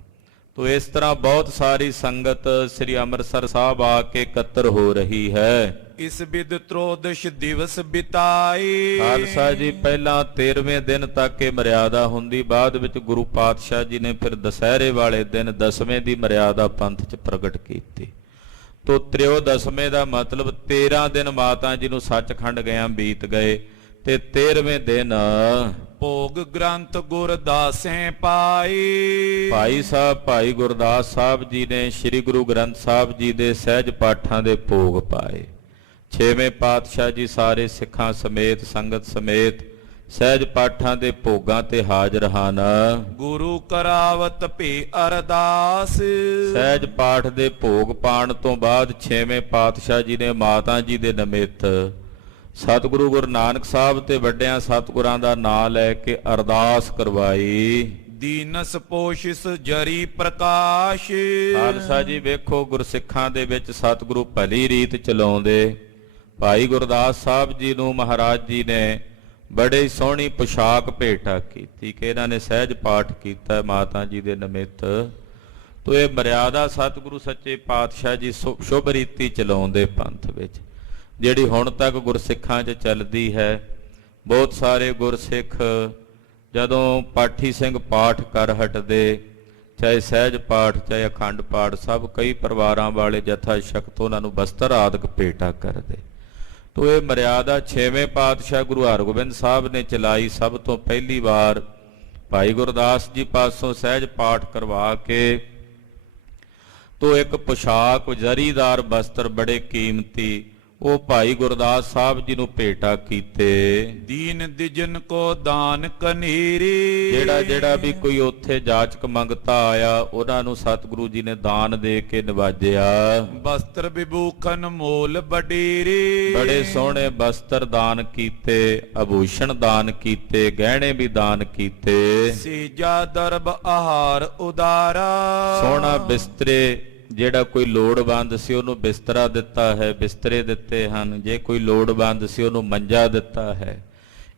ਤੋ ਇਸ ਤਰ੍ਹਾਂ ਬਹੁਤ ਸਾਰੀ ਸੰਗਤ ਸ੍ਰੀ ਅੰਮ੍ਰਿਤਸਰ ਸਾਹਿਬ ਆ ਕੇ ਇਕੱਤਰ ਹੋ ਰਹੀ ਹੈ। ਇਸ ਬਿਦ ਤ੍ਰੋਦਸ਼ ਦਿਵਸ ਬਿਤਾਏ। ਖਾਲਸਾ ਜੀ ਪਹਿਲਾਂ 13ਵੇਂ ਦਿਨ ਤੱਕ ਇਹ ਮਰਿਆਦਾ ਹੁੰਦੀ, ਬਾਅਦ ਵਿੱਚ ਗੁਰੂ ਪਾਤਸ਼ਾਹ ਜੀ ਨੇ ਫਿਰ ਦੁਸਹਿਰੇ ਵਾਲੇ ਦਿਨ 10ਵੇਂ ਦੀ ਮਰਿਆਦਾ ਪੰਥ 'ਚ ਪ੍ਰਗਟ ਕੀਤੀ। ਤੋ ਤ੍ਰਿਓਦਸ਼ਵੇਂ ਦਾ ਮਤਲਬ 13 ਦਿਨ ਮਾਤਾ ਜੀ ਨੂੰ ਸੱਚਖੰਡ ਗਿਆਂ ਬੀਤ ਗਏ ਤੇ 13ਵੇਂ ਦਿਨ ਭੋਗ ਗ੍ਰੰਥ ਗੁਰਦਾਸੇ ਪਾਏ। ਭਾਈ ਸਾਹਿਬ ਭਾਈ ਗੁਰਦਾਸ ਸਾਹਿਬ ਜੀ ਨੇ ਸ੍ਰੀ ਗੁਰੂ ਗ੍ਰੰਥ ਸਾਹਿਬ ਜੀ ਦੇ ਸਹਿਜ ਪਾਠਾਂ ਦੇ ਭੋਗ ਪਾਏ। ਛੇਵੇਂ ਪਾਤਸ਼ਾਹ ਜੀ ਸਾਰੇ ਸਿੱਖਾਂ ਸਮੇਤ, ਸੰਗਤ ਸਮੇਤ ਸਹਿਜ ਪਾਠਾਂ ਦੇ ਭੋਗਾਂ ਤੇ ਹਾਜ਼ਰ ਹਨ। ਗੁਰੂ ਕਰਾਵਤ ਭੇ ਅਰਦਾਸ। ਸਹਿਜ ਪਾਠ ਦੇ ਭੋਗ ਪਾਣ ਤੋਂ ਬਾਅਦ ਛੇਵੇਂ ਪਾਤਸ਼ਾਹ ਜੀ ਨੇ ਮਾਤਾ ਜੀ ਦੇ ਨਿਮਿਤ ਸਤਿਗੁਰੂ ਗੁਰੂ ਨਾਨਕ ਸਾਹਿਬ ਤੇ ਵੱਡਿਆਂ ਸਤਿਗੁਰਾਂ ਦਾ ਨਾਮ ਲੈ ਕੇ ਅਰਦਾਸ ਕਰਵਾਈ। ਦੀਨਸ ਪੋਸ਼ਿਸ ਜਰੀ ਪ੍ਰਕਾਸ਼। ਖਾਲਸਾ ਜੀ ਵੇਖੋ, ਗੁਰਸਿੱਖਾਂ ਦੇ ਵਿੱਚ ਸਤਿਗੁਰੂ ਭਲੀ ਰੀਤ ਚਲਾਉਂਦੇ। ਭਾਈ ਗੁਰਦਾਸ ਸਾਹਿਬ ਜੀ ਨੂੰ ਮਹਾਰਾਜ ਜੀ ਨੇ ਬੜੇ ਸੋਹਣੀ ਪੁਸ਼ਾਕ ਭੇਟਾ ਕੀਤੀ ਕਿ ਇਹਨਾਂ ਨੇ ਸਹਿਜ ਪਾਠ ਕੀਤਾ ਮਾਤਾ ਜੀ ਦੇ ਨਿਮਿਤ। ਤੋ ਇਹ ਮਰਿਆਦਾ ਸਤਿਗੁਰੂ ਸੱਚੇ ਪਾਤਸ਼ਾਹ ਜੀ ਸ਼ੁਭ ਰੀਤੀ ਚਲਾਉਂਦੇ ਪੰਥ ਵਿੱਚ, ਜਿਹੜੀ ਹੁਣ ਤੱਕ ਗੁਰਸਿੱਖਾਂ 'ਚ ਚੱਲਦੀ ਹੈ। ਬਹੁਤ ਸਾਰੇ ਗੁਰਸਿੱਖ ਜਦੋਂ ਪਾਠੀ ਸਿੰਘ ਪਾਠ ਕਰ ਹਟਦੇ, ਚਾਹੇ ਸਹਿਜ ਪਾਠ ਚਾਹੇ ਅਖੰਡ ਪਾਠ, ਸਭ ਕਈ ਪਰਿਵਾਰਾਂ ਵਾਲੇ ਜਥਾ ਸ਼ਕਤ ਉਹਨਾਂ ਨੂੰ ਬਸਤਰ ਆਦਿਕ ਭੇਟਾ ਕਰਦੇ। ਤੋ ਇਹ ਮਰਿਆਦਾ ਛੇਵੇਂ ਪਾਤਸ਼ਾਹ ਗੁਰੂ ਹਰਗੋਬਿੰਦ ਸਾਹਿਬ ਨੇ ਚਲਾਈ। ਸਭ ਤੋਂ ਪਹਿਲੀ ਵਾਰ ਭਾਈ ਗੁਰਦਾਸ ਜੀ ਪਾਸੋਂ ਸਹਿਜ ਪਾਠ ਕਰਵਾ ਕੇ ਤੋ ਇੱਕ ਪੁਸ਼ਾਕ, ਜ਼ਰੀਦਾਰ ਬਸਤਰ ਬੜੇ ਕੀਮਤੀ, ਉਹ ਭਾਈ ਗੁਰਦਾਸ ਸਾਹਿਬ ਜੀ ਨੂੰ ਭੇਟਾ ਕੀਤੇ। ਦੀਨ ਦਿਜਨ ਕੋ ਦਾਨ ਕਨੀਰੀ। ਜਿਹੜਾ ਵੀ ਕੋਈ ਉੱਥੇ ਜਾਚਕ ਮੰਗਤਾ ਆਇਆ, ਉਹਨਾਂ ਨੂੰ ਸਤਿਗੁਰੂ ਜੀ ਨੇ ਦਾਨ ਦੇ ਕੇ ਨਿਵਾਜਿਆ। ਬਸਤਰ ਵਿਭੂਖਨ ਮੋਲ ਬਡੇਰੇ। ਬੜੇ ਸੋਹਣੇ ਬਸਤਰ ਦਾਨ ਕੀਤੇ, ਆਭੂਸ਼ਣ ਦਾਨ ਕੀਤੇ, ਗਹਿਣੇ ਵੀ ਦਾਨ ਕੀਤੇ। ਸੇਜਾ ਦਰਬ ਆਹਾਰ ਉਦਾਰਾ। ਸੋਹਣਾ ਬਿਸਤਰੇ, ਜਿਹੜਾ ਕੋਈ ਲੋੜਵੰਦ ਸੀ ਉਹਨੂੰ ਬਿਸਤਰਾ ਦਿੱਤਾ ਹੈ, ਬਿਸਤਰੇ ਦਿੱਤੇ ਹਨ। ਜੇ ਕੋਈ ਲੋੜਵੰਦ ਸੀ ਉਹਨੂੰ ਮੰਜਾ ਦਿੱਤਾ ਹੈ।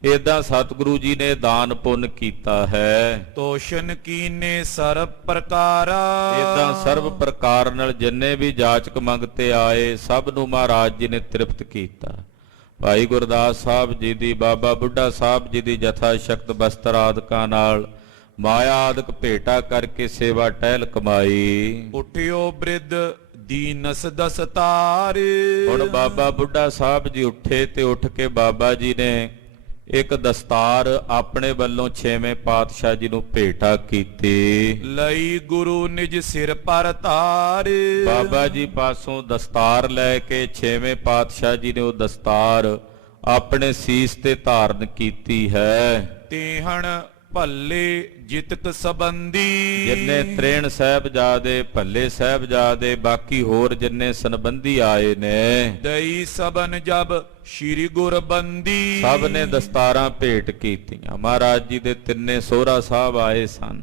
ਏਦਾਂ ਸਤਿਗੁਰੂ ਜੀ ਨੇ ਦਾਨ ਪੁੰਨ ਕੀਤਾ ਹੈ। ਤੋਸ਼ਨ ਕੀਨੇ ਸਰਬ ਪ੍ਰਕਾਰਾ। ਏਦਾਂ ਸਰਬ ਪ੍ਰਕਾਰ ਨਾਲ ਜਿੰਨੇ ਵੀ ਜਾਚਕ ਮੰਗਤੇ ਆਏ, ਸਭ ਨੂੰ ਮਹਾਰਾਜ ਜੀ ਨੇ ਤ੍ਰਿਪਤ ਕੀਤਾ। ਭਾਈ ਗੁਰਦਾਸ ਸਾਹਿਬ ਜੀ ਦੀ, ਬਾਬਾ ਬੁੱਢਾ ਸਾਹਿਬ ਜੀ ਦੀ ਜਥਾ ਸ਼ਕਤ ਬਸਤਰ ਆਦਿਕਾਂ ਨਾਲ ਮਾਇਆ ਆਦਿਕ ਭੇਟਾ ਕਰਕੇ ਸੇਵਾ ਟਹਿਲ ਕਮਾਈ। ਉਠਿਓ ਬ੍ਰਿਧ ਦੀਨਸ ਦਸਤਾਰ। ਹੁਣ ਬਾਬਾ ਬੁੱਢਾ ਸਾਹਿਬ ਜੀ ਉੱਠੇ ਤੇ ਉੱਠ ਕੇ ਬਾਬਾ ਜੀ ਨੇ ਇੱਕ ਦਸਤਾਰ ਆਪਣੇ ਵੱਲੋਂ ਛੇਵੇਂ ਪਾਤਸ਼ਾਹ ਜੀ ਨੂੰ ਭੇਟਾ ਕੀਤੀ। ਲਈ ਗੁਰੂ ਨਿਜ ਸਿਰ ਪਰ ਧਾਰ। ਬਾਬਾ ਜੀ ਪਾਸੋਂ ਦਸਤਾਰ ਲੈ ਕੇ ਛੇਵੇਂ ਪਾਤਸ਼ਾਹ ਜੀ ਨੇ ਉਹ ਦਸਤਾਰ ਆਪਣੇ ਸੀਸ ਤੇ ਧਾਰਨ ਕੀਤੀ ਹੈ। ਤੇਹਣ ਭੱਲੇ ਜਿਤਕ ਸੰਬੰਧੀ ਜਿੰਨੇ ਤ੍ਰੇਣ ਸਾਹਿਬਜ਼ਾਦੇ ਭੱਲੇ ਸਾਹਿਬਜ਼ਾਦੇ ਬਾਕੀ ਹੋਰ ਜਿੰਨੇ ਸੰਬੰਧੀ ਆਏ ਨੇ ਦਈ ਸਬਨ ਜਬ ਸ਼੍ਰੀ ਗੁਰਬੰਦੀ ਸਭ ਨੇ ਦਸਤਾਰਾਂ ਭੇਟ ਕੀਤੀਆਂ। ਮਹਾਰਾਜ ਜੀ ਦੇ ਤਿੰਨੇ ਸੋਹਰਾ ਸਾਹਿਬ ਆਏ ਸਨ,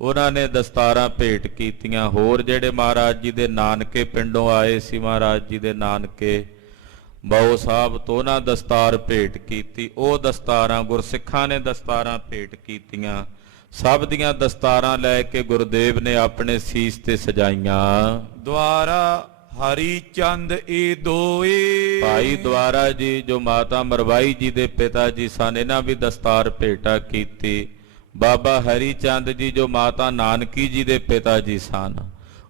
ਉਹਨਾਂ ਨੇ ਦਸਤਾਰਾਂ ਭੇਟ ਕੀਤੀਆਂ। ਹੋਰ ਜਿਹੜੇ ਮਹਾਰਾਜ ਜੀ ਦੇ ਨਾਨਕੇ ਪਿੰਡੋਂ ਆਏ ਸੀ, ਮਹਾਰਾਜ ਜੀ ਦੇ ਨਾਨਕੇ ਬਾਉ ਸਾਹਿਬ ਤੋਂ ਉਹਨਾਂ ਦਸਤਾਰ ਭੇਟ ਕੀਤੀ। ਉਹ ਦਸਤਾਰਾਂ ਗੁਰਸਿੱਖਾਂ ਨੇ ਦਸਤਾਰਾਂ ਭੇਟ ਕੀਤੀਆਂ। ਸਭ ਦੀਆਂ ਦਸਤਾਰਾਂ ਲੈ ਕੇ ਗੁਰਦੇਵ ਨੇ ਆਪਣੇ ਸੀਸ ਤੇ ਸਜਾਈਆਂ। ਦੁਆਰਾ ਹਰੀ ਚੰਦ ਏ ਦੋਏ ਭਾਈ ਦੁਆਰਾ ਜੀ ਜੋ ਮਾਤਾ ਮਰਵਾਈ ਜੀ ਦੇ ਪਿਤਾ ਜੀ ਸਨ, ਇਹਨਾਂ ਵੀ ਦਸਤਾਰ ਭੇਟਾ ਕੀਤੀ। ਬਾਬਾ ਹਰੀ ਚੰਦ ਜੀ ਜੋ ਮਾਤਾ ਨਾਨਕੀ ਜੀ ਦੇ ਪਿਤਾ ਜੀ ਸਨ,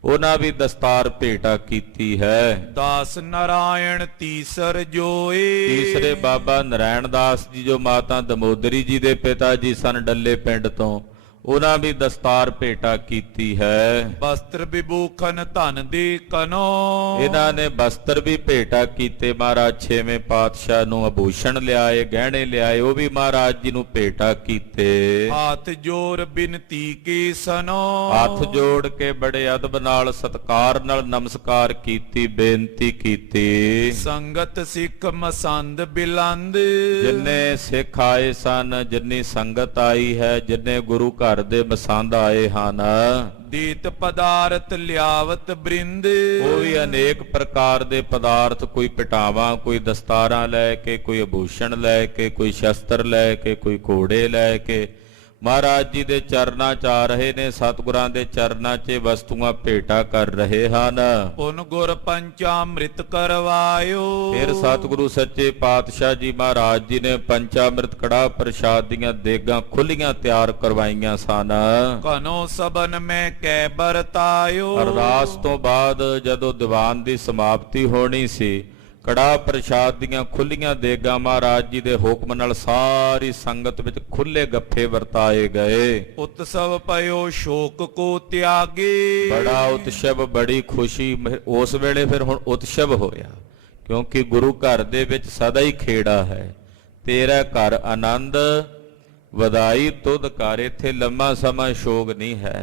ਉਹਨਾਂ ਵੀ ਦਸਤਾਰ ਭੇਟਾ ਕੀਤੀ ਹੈ। ਦਾਸ ਨਾਰਾਇਣ ਤੀਸਰ ਜੋਏ ਤੀਸਰੇ ਬਾਬਾ ਨਰਾਇਣ ਦਾਸ ਜੀ ਜੋ ਮਾਤਾ ਦਮੋਦਰੀ ਜੀ ਦੇ ਪਿਤਾ ਜੀ ਸਨ ਡੱਲੇ ਪਿੰਡ ਤੋਂ, ਉਹਨਾਂ ਵੀ ਦਸਤਾਰ ਭੇਟਾ ਕੀਤੀ ਹੈ। ਵਸਤਰ ਵਿਭੂਖਨ ਧਨ ਦੇ ਕਨੋ ਇਹਨਾਂ ਨੇ ਵਸਤਰ ਵੀ ਭੇਟਾ ਕੀਤੇ। ਮਹਾਰਾਜ ਛੇਵੇਂ ਪਾਤਸ਼ਾਹ ਨੂੰ ਆਭੂਸ਼ਣ ਲਿਆਏ, ਗਹਿਣੇ ਲਿਆਏ, ਉਹ ਵੀ ਮਹਾਰਾਜ ਜੀ ਨੂੰ ਭੇਟਾ ਕੀਤੇ। ਹੱਥ ਜੋੜ ਬਿਨਤੀ ਕੇ ਸਨੋ ਹੱਥ ਜੋੜ ਕੇ ਬੜੇ ਅਦਬ ਨਾਲ ਸਤਿਕਾਰ ਨਾਲ ਨਮਸਕਾਰ ਕੀਤੀ, ਬੇਨਤੀ ਕੀਤੀ। ਸੰਗਤ ਸਿੱਖ ਮਸੰਦ ਬਿਲੰਦ ਜਿੰਨੇ ਸਿੱਖ ਆਏ ਸਨ, ਜਿੰਨੀ ਸੰਗਤ ਆਈ ਹੈ, ਜਿੰਨੇ ਗੁਰੂ ਘਰ ਦੇ ਮਸੰਦ ਆਏ ਹਨ, ਦੀਤ ਪਦਾਰਥ ਲਿਆਵਤ ਬ੍ਰਿੰਦ ਉਹ ਵੀ ਅਨੇਕ ਪ੍ਰਕਾਰ ਦੇ ਪਦਾਰਥ, ਕੋਈ ਪਟਾਵਾਂ, ਕੋਈ ਦਸਤਾਰਾਂ ਲੈ ਕੇ, ਕੋਈ ਆਭੂਸ਼ਣ ਲੈ ਕੇ, ਕੋਈ ਸ਼ਸਤਰ ਲੈ ਕੇ, ਕੋਈ ਘੋੜੇ ਲੈ ਕੇ ਮਹਾਰਾਜ ਜੀ ਦੇ ਚਰਨਾਂ 'ਚ ਆ ਰਹੇ ਨੇ। ਸਤਿਗੁਰਾਂ ਦੇ ਚਰਨਾਂ 'ਚ ਵਸਤੂਆਂ ਭੇਟਾ ਕਰ ਰਹੇ ਹਨ। ਪੁਨ ਗੁਰ ਪੰਚਾਮ੍ਰਿਤ ਕਰਵਾਇਓ ਫਿਰ ਸਤਿਗੁਰੂ ਸੱਚੇ ਪਾਤਸ਼ਾਹ ਜੀ ਮਹਾਰਾਜ ਜੀ ਨੇ ਪੰਚਾਮ੍ਰਿਤ ਕੜਾਹ ਪ੍ਰਸ਼ਾਦ ਦੀਆਂ ਦੇਗਾਂ ਖੁੱਲੀਆਂ ਤਿਆਰ ਕਰਵਾਈਆਂ ਸਨ। ਕਨੋ ਸਬਨ ਮੈਂ ਕੈ ਬਰਤਾਇਓ ਅਰਦਾਸ ਤੋਂ ਬਾਅਦ ਜਦੋਂ ਦੀਵਾਨ ਦੀ ਸਮਾਪਤੀ ਹੋਣੀ ਸੀ, ਕੜਾਹ ਪ੍ਰਸ਼ਾਦ ਦੀਆਂ ਖੁੱਲੀਆਂ ਦੇਗਾਂ ਮਹਾਰਾਜ ਜੀ ਦੇ ਹੁਕਮ ਨਾਲ ਸਾਰੀ ਸੰਗਤ ਵਿੱਚ ਖੁੱਲੇ ਗੱਫੇ ਵਰਤਾਏ ਗਏ। ਉਤਸਵ ਪਇਓ ਸ਼ੋਕ ਕੋ ਤਿਆਗੇ ਬੜਾ ਉਤਸਵ, ਬੜੀ ਖੁਸ਼ੀ। ਉਸ ਵੇਲੇ ਫਿਰ ਹੁਣ ਉਤਸਵ ਹੋਇਆ, ਕਿਉਂਕਿ ਗੁਰੂ ਘਰ ਦੇ ਵਿੱਚ ਸਦਾ ਹੀ ਖੇੜਾ ਹੈ। ਤੇਰਾ ਘਰ ਆਨੰਦ ਵਧਾਈ ਤੁਧ ਘਰ। ਇੱਥੇ ਲੰਮਾ ਸਮਾਂ ਸ਼ੋਕ ਨਹੀਂ ਹੈ,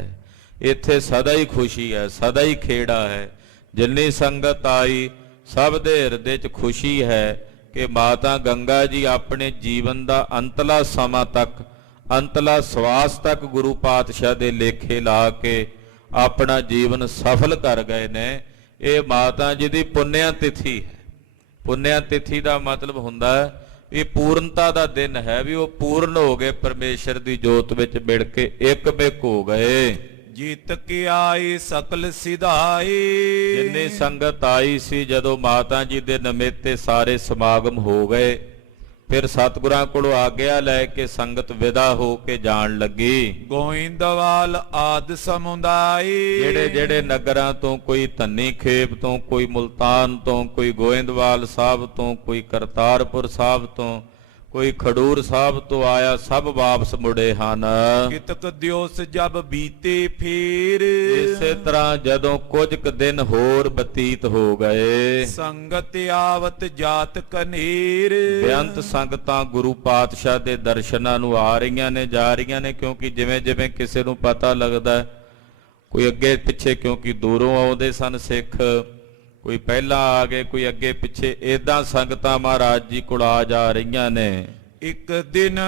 ਇੱਥੇ ਸਦਾ ਹੀ ਖੁਸ਼ੀ ਹੈ, ਸਦਾ ਹੀ ਖੇੜਾ ਹੈ। ਜਿੰਨੀ ਸੰਗਤ ਆਈ ਸਭ ਦੇ ਹਿਰਦੇ 'ਚ ਖੁਸ਼ੀ ਹੈ ਕਿ ਮਾਤਾ ਗੰਗਾ ਜੀ ਆਪਣੇ ਜੀਵਨ ਦਾ ਅੰਤਲਾ ਸਮਾਂ ਤੱਕ, ਅੰਤਲਾ ਸਵਾਸ ਤੱਕ ਗੁਰੂ ਪਾਤਸ਼ਾਹ ਦੇ ਲੇਖੇ ਲਾ ਕੇ ਆਪਣਾ ਜੀਵਨ ਸਫਲ ਕਰ ਗਏ ਨੇ। ਇਹ ਮਾਤਾ ਜੀ ਦੀ ਪੁੰਨਿਆ ਤਿਥੀ ਹੈ। ਪੁੰਨਿਆ ਤਿਥੀ ਦਾ ਮਤਲਬ ਹੁੰਦਾ ਹੈ ਇਹ ਪੂਰਨਤਾ ਦਾ ਦਿਨ ਹੈ, ਵੀ ਉਹ ਪੂਰਨ ਹੋ ਗਏ, ਪਰਮੇਸ਼ਰ ਦੀ ਜੋਤ ਵਿੱਚ ਮਿਲ ਕੇ ਇੱਕ ਮਿਕ ਹੋ ਗਏ। ਜੀਤ ਕੇ ਆਏ ਸਕਲ ਸਿਧਾਏ ਜਿੰਨੀ ਸੰਗਤ ਆਈ ਸੀ, ਜਦੋਂ ਮਾਤਾ ਜੀ ਦੇ ਨਿਮਿਤੇ ਸਾਰੇ ਸਮਾਗਮ ਹੋ ਗਏ, ਫਿਰ ਸਤਿਗੁਰਾਂ ਕੋਲੋਂ ਆਗਿਆ ਲੈ ਕੇ ਸੰਗਤ ਵਿਦਾ ਹੋ ਕੇ ਜਾਣ ਲੱਗੀ। ਗੋਇੰਦਵਾਲ ਆਦ ਸਮੁਦਾਏ ਜਿਹੜੇ ਜਿਹੜੇ ਨਗਰਾਂ ਤੋਂ, ਕੋਈ ਧੰਨੀ ਖੇਪ ਤੋਂ, ਕੋਈ ਮੁਲਤਾਨ ਤੋਂ, ਕੋਈ ਗੋਇੰਦਵਾਲ ਸਾਹਿਬ ਤੋਂ, ਕੋਈ ਕਰਤਾਰਪੁਰ ਸਾਹਿਬ ਤੋਂ, ਕੋਈ ਖਡੂਰ ਸਾਹਿਬ ਤੋਂ ਆਇਆ, ਸਭ ਵਾਪਸ ਮੁੜੇ ਹਨ। ਕਿਤਕ ਦਿਵਸ ਜਬ ਬੀਤੇ ਫੇਰ ਇਸੇ ਤਰ੍ਹਾਂ ਜਦੋਂ ਕੁਝ ਕੁ ਦਿਨ ਹੋਰ ਬਤੀਤ ਹੋ ਗਏ, ਸੰਗਤ ਆਵਤ ਜਾਤ ਕਨੇਰ ਬੇਅੰਤ ਸੰਗਤਾਂ ਗੁਰੂ ਪਾਤਸ਼ਾਹ ਦੇ ਦਰਸ਼ਨਾਂ ਨੂੰ ਆ ਰਹੀਆਂ ਨੇ, ਜਾ ਰਹੀਆਂ ਨੇ। ਕਿਉਂਕਿ ਜਿਵੇਂ ਜਿਵੇਂ ਕਿਸੇ ਨੂੰ ਪਤਾ ਲੱਗਦਾ, ਕੋਈ ਅੱਗੇ ਪਿੱਛੇ, ਕਿਉਂਕਿ ਦੂਰੋਂ ਆਉਂਦੇ ਸਨ ਸਿੱਖ, ਕੋਈ ਪਹਿਲਾਂ ਆ ਗਏ, ਕੋਈ ਅੱਗੇ ਪਿੱਛੇ, ਏਦਾਂ ਸੰਗਤਾਂ ਮਹਾਰਾਜ ਜੀ ਕੋਲ ਆ ਜਾ ਰਹੀਆਂ ਨੇ। ਇੱਕ ਦਿਨ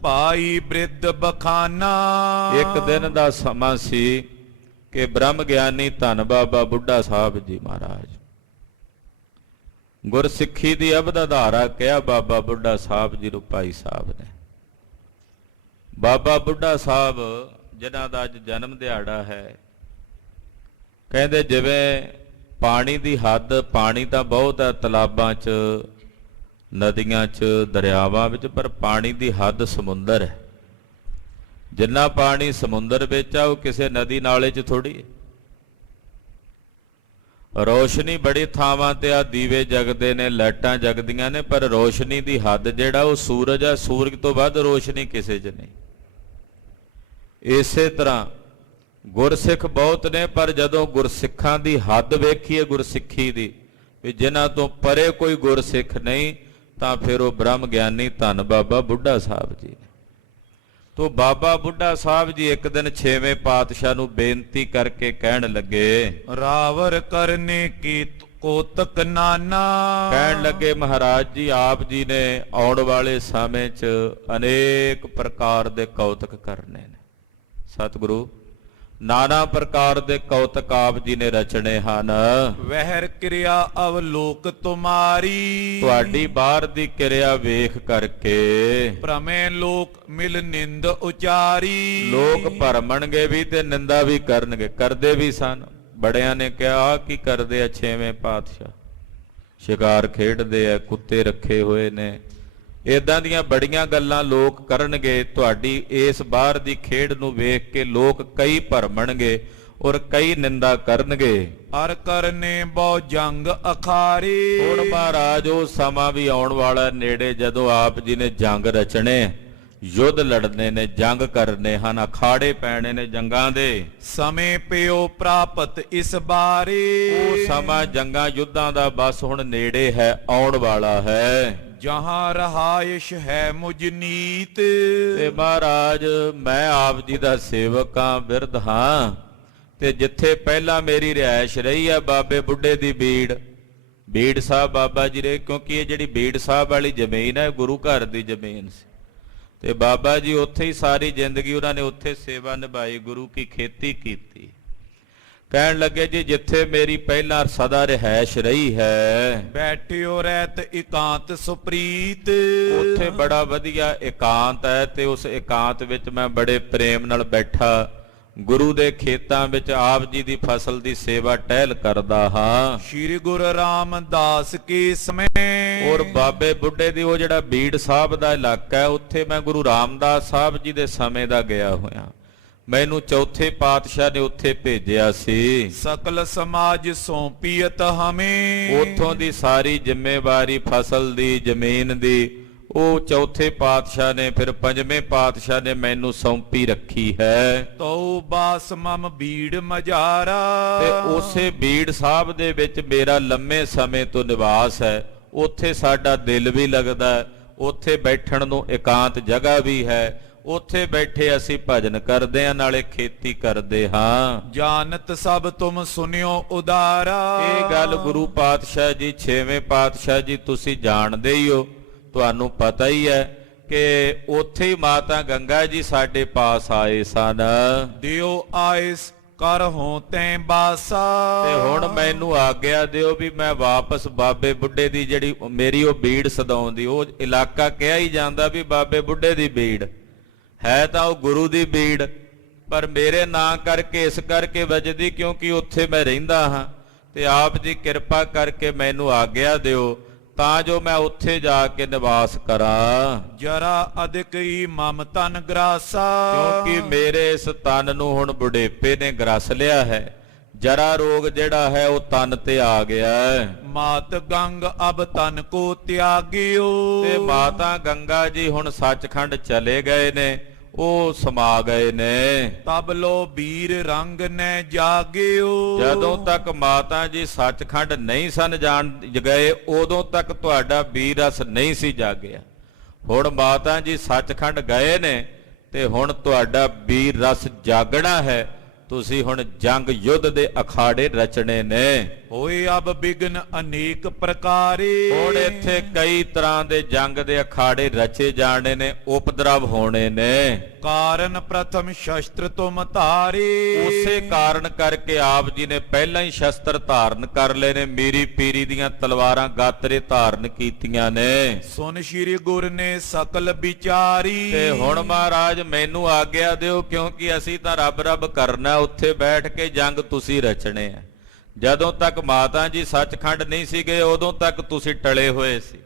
ਭਾਈ ਬ੍ਰਿਧ ਬਖਾਨਾ ਇੱਕ ਦਿਨ ਦਾ ਸਮਾਂ ਸੀ ਕਿ ਬ੍ਰਹਮ ਗਿਆਨੀ ਧੰਨ ਬਾਬਾ ਬੁੱਢਾ ਸਾਹਿਬ ਜੀ ਮਹਾਰਾਜ, ਗੁਰਸਿੱਖੀ ਦੀ ਅਬਦ ਆਧਾਰਾ ਕਿਹਾ ਬਾਬਾ ਬੁੱਢਾ ਸਾਹਿਬ ਜੀ ਨੂੰ ਭਾਈ ਸਾਹਿਬ ਨੇ। ਬਾਬਾ ਬੁੱਢਾ ਸਾਹਿਬ ਜਿਨ੍ਹਾਂ ਦਾ ਅੱਜ ਜਨਮ ਦਿਹਾੜਾ ਹੈ, ਕਹਿੰਦੇ ਜਿਵੇਂ ਪਾਣੀ ਦੀ ਹੱਦ, ਪਾਣੀ ਤਾਂ ਬਹੁਤ ਹੈ ਤਲਾਬਾਂ 'ਚ, ਨਦੀਆਂ 'ਚ, ਦਰਿਆਵਾਂ ਵਿੱਚ, ਪਰ ਪਾਣੀ ਦੀ ਹੱਦ ਸਮੁੰਦਰ ਹੈ। ਜਿੰਨਾ ਪਾਣੀ ਸਮੁੰਦਰ ਵਿੱਚ ਆ ਉਹ ਕਿਸੇ ਨਦੀ ਨਾਲੇ 'ਚ ਥੋੜੀ ਹੈ। ਰੋਸ਼ਨੀ ਬੜੀ ਥਾਵਾਂ ਤੇ ਆ ਦੀਵੇ ਜਗਦੇ ਨੇ, ਲਾਈਟਾਂ ਜਗਦੀਆਂ ਨੇ, ਪਰ ਰੋਸ਼ਨੀ ਦੀ ਹੱਦ ਜਿਹੜਾ ਉਹ ਸੂਰਜ ਆ, ਸੂਰਜ ਤੋਂ ਵੱਧ ਰੋਸ਼ਨੀ ਕਿਸੇ 'ਚ ਨਹੀਂ। ਇਸੇ ਤਰ੍ਹਾਂ ਗੁਰਸਿੱਖ ਬਹੁਤ ਨੇ, ਪਰ ਜਦੋਂ ਗੁਰਸਿੱਖਾਂ ਦੀ ਹੱਦ ਵੇਖੀਏ ਗੁਰਸਿੱਖੀ ਦੀ, ਵੀ ਜਿਨ੍ਹਾਂ ਤੋਂ ਪਰੇ ਕੋਈ ਗੁਰਸਿੱਖ ਨਹੀਂ, ਤਾਂ ਫਿਰ ਉਹ ਬ੍ਰਹਮ ਗਿਆਨੀ ਧੰਨ ਬਾਬਾ ਬੁੱਢਾ ਸਾਹਿਬ ਜੀ ਨੇ। ਤੋ ਬਾਬਾ ਬੁੱਢਾ ਸਾਹਿਬ ਜੀ ਇੱਕ ਦਿਨ 6ਵੇਂ ਪਾਤਸ਼ਾਹ ਨੂੰ ਬੇਨਤੀ ਕਰਕੇ ਕਹਿਣ ਲੱਗੇ, ਰਾਵਰ ਕਰਨੇ ਕੀ ਕੋਤਕ ਨਾਨਾ। ਕਹਿਣ ਲੱਗੇ ਮਹਾਰਾਜ ਜੀ ਆਪ ਜੀ ਨੇ ਆਉਣ ਵਾਲੇ ਸਮੇਂ 'ਚ ਅਨੇਕ ਪ੍ਰਕਾਰ ਦੇ ਕੌਤਕ ਕਰਨੇ ਨੇ। ਸਤਿਗੁਰੂ ਨਾਨਾ ਪ੍ਰਕਾਰ ਦੇ ਕੌਤਕ ਆਪ ਜੀ ਨੇ ਰਚਨੇ ਹਨ। ਵਹਿਰ ਕਿਰਿਆ ਅਵਲੋਕ ਤੁਮਾਰੀ। ਤੁਹਾਡੀ ਬਾਹਰ ਦੀ ਕਿਰਿਆ ਵੇਖ ਕਰਕੇ ਭ੍ਰਮੇ ਲੋਕ ਮਿਲ ਨਿੰਦ ਉਚਾਰੀ। ਲੋਕ ਭਰਮਣਗੇ ਵੀ ਤੇ ਨਿੰਦਾ ਵੀ ਕਰਨਗੇ, ਕਰਦੇ ਵੀ ਸਨ। ਬੜਿਆਂ ਨੇ ਕਿਹਾ ਆਹ ਕੀ ਕਰਦੇ ਆ 6ਵੇਂ ਪਾਤਸ਼ਾਹ, ਸ਼ਿਕਾਰ ਖੇਡਦੇ ਆ, ਕੁੱਤੇ ਰੱਖੇ ਹੋਏ ਨੇ, ਇਦਾਂ ਦੀਆਂ ਬੜੀਆਂ ਗੱਲਾਂ ਲੋਕ ਕਰਨਗੇ। ਤੁਹਾਡੀ ਇਸ ਬਾਹਰ ਦੀ ਖੇਡ ਨੂੰ ਵੇਖ ਕੇ ਲੋਕ ਕਈ ਭਰਮਣਗੇ ਔਰ ਕਈ ਨਿੰਦਾ ਕਰਨਗੇ। ਅਰ ਕਰਨੇ ਬਹੁ ਜੰਗ ਅਖਾਰੀ। ਹੁਣ ਮਹਾਰਾਜ ਉਹ ਸਮਾਂ ਵੀ ਆਉਣ ਵਾਲਾ ਨੇੜੇ ਜਦੋਂ ਆਪ ਜੀ ਨੇ ਜੰਗ ਰਚਣੇ, ਯੁੱਧ ਲੜਨੇ ਨੇ, ਜੰਗ ਕਰਨੇ ਹਨ, ਅਖਾੜੇ ਪੈਣੇ ਨੇ ਜੰਗਾਂ ਦੇ। ਸਮੇਂ ਪਿਓ ਪ੍ਰਾਪਤ ਇਸ ਬਾਰੇ। ਉਹ ਸਮਾਂ ਜੰਗਾਂ ਯੁੱਧਾਂ ਦਾ ਬਸ ਹੁਣ ਨੇੜੇ ਹੈ, ਆਉਣ ਵਾਲਾ ਹੈ। ਜਹਾਂ ਰਹਾਇਸ਼ ਹੈ ਮੁਝ ਨੀਤ। ਤੇ ਮਹਾਰਾਜ ਮੈਂ ਆਪ ਜੀ ਦਾ ਸੇਵਕ ਹਾਂ, ਬਿਰਧ ਹਾਂ, ਤੇ ਜਿੱਥੇ ਪਹਿਲਾਂ ਮੇਰੀ ਰਿਹਾਇਸ਼ ਰਹੀ ਆ ਬਾਬੇ ਬੁੱਢੇ ਦੀ ਬੀੜ ਸਾਹਿਬ ਬਾਬਾ ਜੀ ਰਹੇ, ਕਿਉਂਕਿ ਇਹ ਜਿਹੜੀ ਬੀੜ ਸਾਹਿਬ ਵਾਲੀ ਜ਼ਮੀਨ ਹੈ ਗੁਰੂ ਘਰ ਦੀ ਜ਼ਮੀਨ ਸੀ, ਤੇ ਬਾਬਾ ਜੀ ਉੱਥੇ ਹੀ ਸਾਰੀ ਜ਼ਿੰਦਗੀ ਉਹਨਾਂ ਨੇ ਉੱਥੇ ਸੇਵਾ ਨਿਭਾਈ, ਗੁਰੂ ਕੀ ਖੇਤੀ ਕੀਤੀ। ਕਹਿਣ ਲੱਗੇ ਜੀ ਜਿੱਥੇ ਮੇਰੀ ਪਹਿਲਾਂ ਸਦਾ ਰਿਹਾਇਸ਼ ਰਹੀ ਹੈ, ਬੈਠਿਓ ਰਹਿਤ ਇਕਾਂਤ ਸੁਪ੍ਰੀਤ। ਉੱਥੇ ਬੜਾ ਵਧੀਆ ਇਕਾਂਤ ਹੈ, ਤੇ ਉਸ ਇਕਾਂਤ ਵਿੱਚ ਮੈਂ ਬੜੇ ਪ੍ਰੇਮ ਨਾਲ ਬੈਠਾ ਗੁਰੂ ਦੇ ਖੇਤਾਂ ਵਿੱਚ ਆਪ ਜੀ ਦੀ ਫਸਲ ਦੀ ਸੇਵਾ ਟਹਿਲ ਕਰਦਾ ਹਾਂ। ਸ਼੍ਰੀ ਗੁਰੂ ਰਾਮਦਾਸ ਕੀ ਸਮੇਂ। ਔਰ ਬਾਬੇ ਬੁੱਢੇ ਦੀ ਉਹ ਜਿਹੜਾ ਬੀੜ ਸਾਹਿਬ ਦਾ ਇਲਾਕਾ ਹੈ, ਉੱਥੇ ਮੈਂ ਗੁਰੂ ਰਾਮਦਾਸ ਸਾਹਿਬ ਜੀ ਦੇ ਸਮੇਂ ਦਾ ਗਿਆ ਹੋਇਆ। ਮੈਨੂੰ ਚੌਥੇ ਪਾਤਸ਼ਾਹ ਨੇ ਉੱਥੇ ਭੇਜਿਆ ਸੀ। ਸਕਲ ਸਮਾਜ ਸੌਂਪੀਅਤ ਹਮੇ। ਉੱਥੋਂ ਦੀ ਸਾਰੀ ਜ਼ਿੰਮੇਵਾਰੀ ਫਸਲ ਦੀ, ਜ਼ਮੀਨ ਦੀ, ਉਹ ਚੌਥੇ ਪਾਤਸ਼ਾਹ ਨੇ, ਫਿਰ ਪੰਜਵੇਂ ਪਾਤਸ਼ਾਹ ਨੇ ਮੈਨੂੰ ਸੌਂਪੀ ਰੱਖੀ ਹੈ। ਤੋ ਬਾਸ ਮਮ ਬੀੜ ਮਜਾਰਾ। ਤੇ ਉਸੇ ਬੀੜ ਸਾਹਿਬ ਦੇ ਵਿੱਚ ਮੇਰਾ ਲੰਮੇ ਸਮੇਂ ਤੋਂ ਨਿਵਾਸ ਹੈ। ਉੱਥੇ ਸਾਡਾ ਦਿਲ ਵੀ ਲੱਗਦਾ, ਉੱਥੇ ਬੈਠਣ ਨੂੰ ਇਕਾਂਤ ਜਗ੍ਹਾ ਵੀ ਹੈ। ਉੱਥੇ ਬੈਠੇ ਅਸੀਂ ਭਜਨ ਕਰਦੇ ਹਾਂ, ਨਾਲੇ ਖੇਤੀ ਕਰਦੇ ਹਾਂ। ਜਾਨਤ ਸਭ ਤੁਮ ਸੁਨਿਓ ਉਦਾਰਾ। ਇਹ ਗੱਲ ਗੁਰੂ ਪਾਤਸ਼ਾਹ ਜੀ 6ਵੇਂ ਪਾਤਸ਼ਾਹ ਜੀ ਤੁਸੀਂ ਜਾਣਦੇ ਹੀ ਹੋ, ਤੁਹਾਨੂੰ ਪਤਾ ਹੀ ਹੈ ਕਿ ਉੱਥੇ ਹੀ ਮਾਤਾ ਗੰਗਾ ਜੀ ਸਾਡੇ ਪਾਸ ਆਏ ਸਨ। ਦਿਓ ਆਇਸ ਕਰ ਹੋ ਤੈਂ ਬਾਸਾ। ਤੇ ਹੁਣ ਮੈਨੂੰ ਆਗਿਆ ਦਿਓ ਵੀ ਮੈਂ ਵਾਪਸ ਬਾਬੇ ਬੁੱਢੇ ਦੀ ਜਿਹੜੀ ਮੇਰੀ ਉਹ ਬੀੜ ਸਦਾਉਂਦੀ, ਉਹ ਇਲਾਕਾ ਕਿਹਾ ਹੀ ਜਾਂਦਾ ਵੀ ਬਾਬੇ ਬੁੱਢੇ ਦੀ ਬੀੜ ਹੈ, ਤਾਂ ਉਹ ਗੁਰੂ ਦੀ ਬੀੜ, ਪਰ ਮੇਰੇ ਨਾਂ ਕਰਕੇ ਇਸ ਕਰਕੇ ਵੱਜਦੀ ਕਿਉਂਕਿ ਉੱਥੇ ਮੈਂ ਰਹਿੰਦਾ ਹਾਂ। ਤੇ ਆਪ ਜੀ ਕਿਰਪਾ ਕਰਕੇ ਮੈਨੂੰ ਆਗਿਆ ਦਿਓ ਤਾਂ ਜੋ ਮੈਂ ਉੱਥੇ ਜਾ ਕੇ ਨਿਵਾਸ ਕਰਾਂ। ਜਰਾ ਅਧਿਕ ਹੀ ਮਮ ਤਨ ਗਰਾਸਾ। ਕਿਉਂਕਿ ਮੇਰੇ ਇਸ ਤਨ ਨੂੰ ਹੁਣ ਬੁਢੇਪੇ ਨੇ ਗਰਸ ਲਿਆ ਹੈ। ਜਰਾ ਰੋਗ ਜਿਹੜਾ ਹੈ ਉਹ ਤਨ ਤੇ ਆ ਗਿਆ ਹੈ। ਮਾਤ ਗੰਗ ਅਬ ਤਨ ਕੋ ਤਿਆਗਿਓ। ਤੇ ਮਾਤਾ ਗੰਗਾ ਜੀ ਹੁਣ ਸੱਚਖੰਡ ਚਲੇ ਗਏ ਨੇ, ਉਹ ਸਮਾ ਗਏ ਨੇ। ਤਬ ਲੋ ਵੀਰ ਰੰਗ ਨੇ ਜਾਗਿਓ। ਜਦੋਂ ਤੱਕ ਮਾਤਾ ਜੀ ਸੱਚਖੰਡ ਨਹੀਂ ਸਨ ਜਾਣ ਗਏ, ਉਦੋਂ ਤੱਕ ਤੁਹਾਡਾ ਵੀਰ ਰਸ ਨਹੀਂ ਸੀ ਜਾਗਿਆ। ਹੁਣ ਮਾਤਾ ਜੀ ਸੱਚਖੰਡ ਗਏ ਨੇ ਤੇ ਹੁਣ ਤੁਹਾਡਾ ਵੀਰ ਰਸ ਜਾਗਣਾ ਹੈ। ਤੁਸੀਂ ਹੁਣ ਜੰਗ ਯੁੱਧ ਦੇ ਅਖਾੜੇ ਰਚਣੇ ਨੇ। ਹੋਏ ਅਬ ਬਿਗਨ ਅਨੇਕ ਪ੍ਰਕਾਰੇ। ਹੁਣ ਇੱਥੇ ਕਈ ਤਰ੍ਹਾਂ ਦੇ ਜੰਗ ਦੇ ਅਖਾੜੇ ਰਚੇ ਜਾਣੇ ਨੇ, ਉਪਦਰਵ ਹੋਣੇ ਨੇ। ਕਾਰਨ ਪ੍ਰਥਮ ਸ਼ਸਤਰ ਤੁਮ ਧਾਰੇ। ਉਸੇ ਕਾਰਨ ਕਰਕੇ ਆਪ ਜੀ ਨੇ ਪਹਿਲਾਂ ਹੀ ਸ਼ਸਤਰ ਧਾਰਨ ਕਰ ਲਏ ਨੇ, ਮੀਰੀ ਪੀਰੀ ਦੀਆਂ ਤਲਵਾਰਾਂ ਗਾਤਰੇ ਧਾਰਨ ਕੀਤੀਆਂ ਨੇ। ਸੁਨ ਸ਼੍ਰੀ ਗੁਰ ਨੇ ਸਕਲ ਵਿਚਾਰੀ। ਤੇ ਹੁਣ ਮਹਾਰਾਜ ਮੈਨੂੰ ਆਗਿਆ ਦਿਓ, ਕਿਉਂਕਿ ਅਸੀਂ ਤਾਂ ਰੱਬ ਰੱਬ ਕਰਨਾ, ਉੱਥੇ ਬੈਠ ਕੇ ਜੰਗ ਤੁਸੀਂ ਰਚਣੇ ਆ। ਜਦੋਂ ਤੱਕ ਮਾਤਾ ਜੀ ਸੱਚਖੰਡ ਨਹੀਂ ਸੀ ਗਏ ਉਦੋਂ ਤੱਕ ਤੁਸੀਂ ਟਲੇ ਹੋਏ ਸੀ।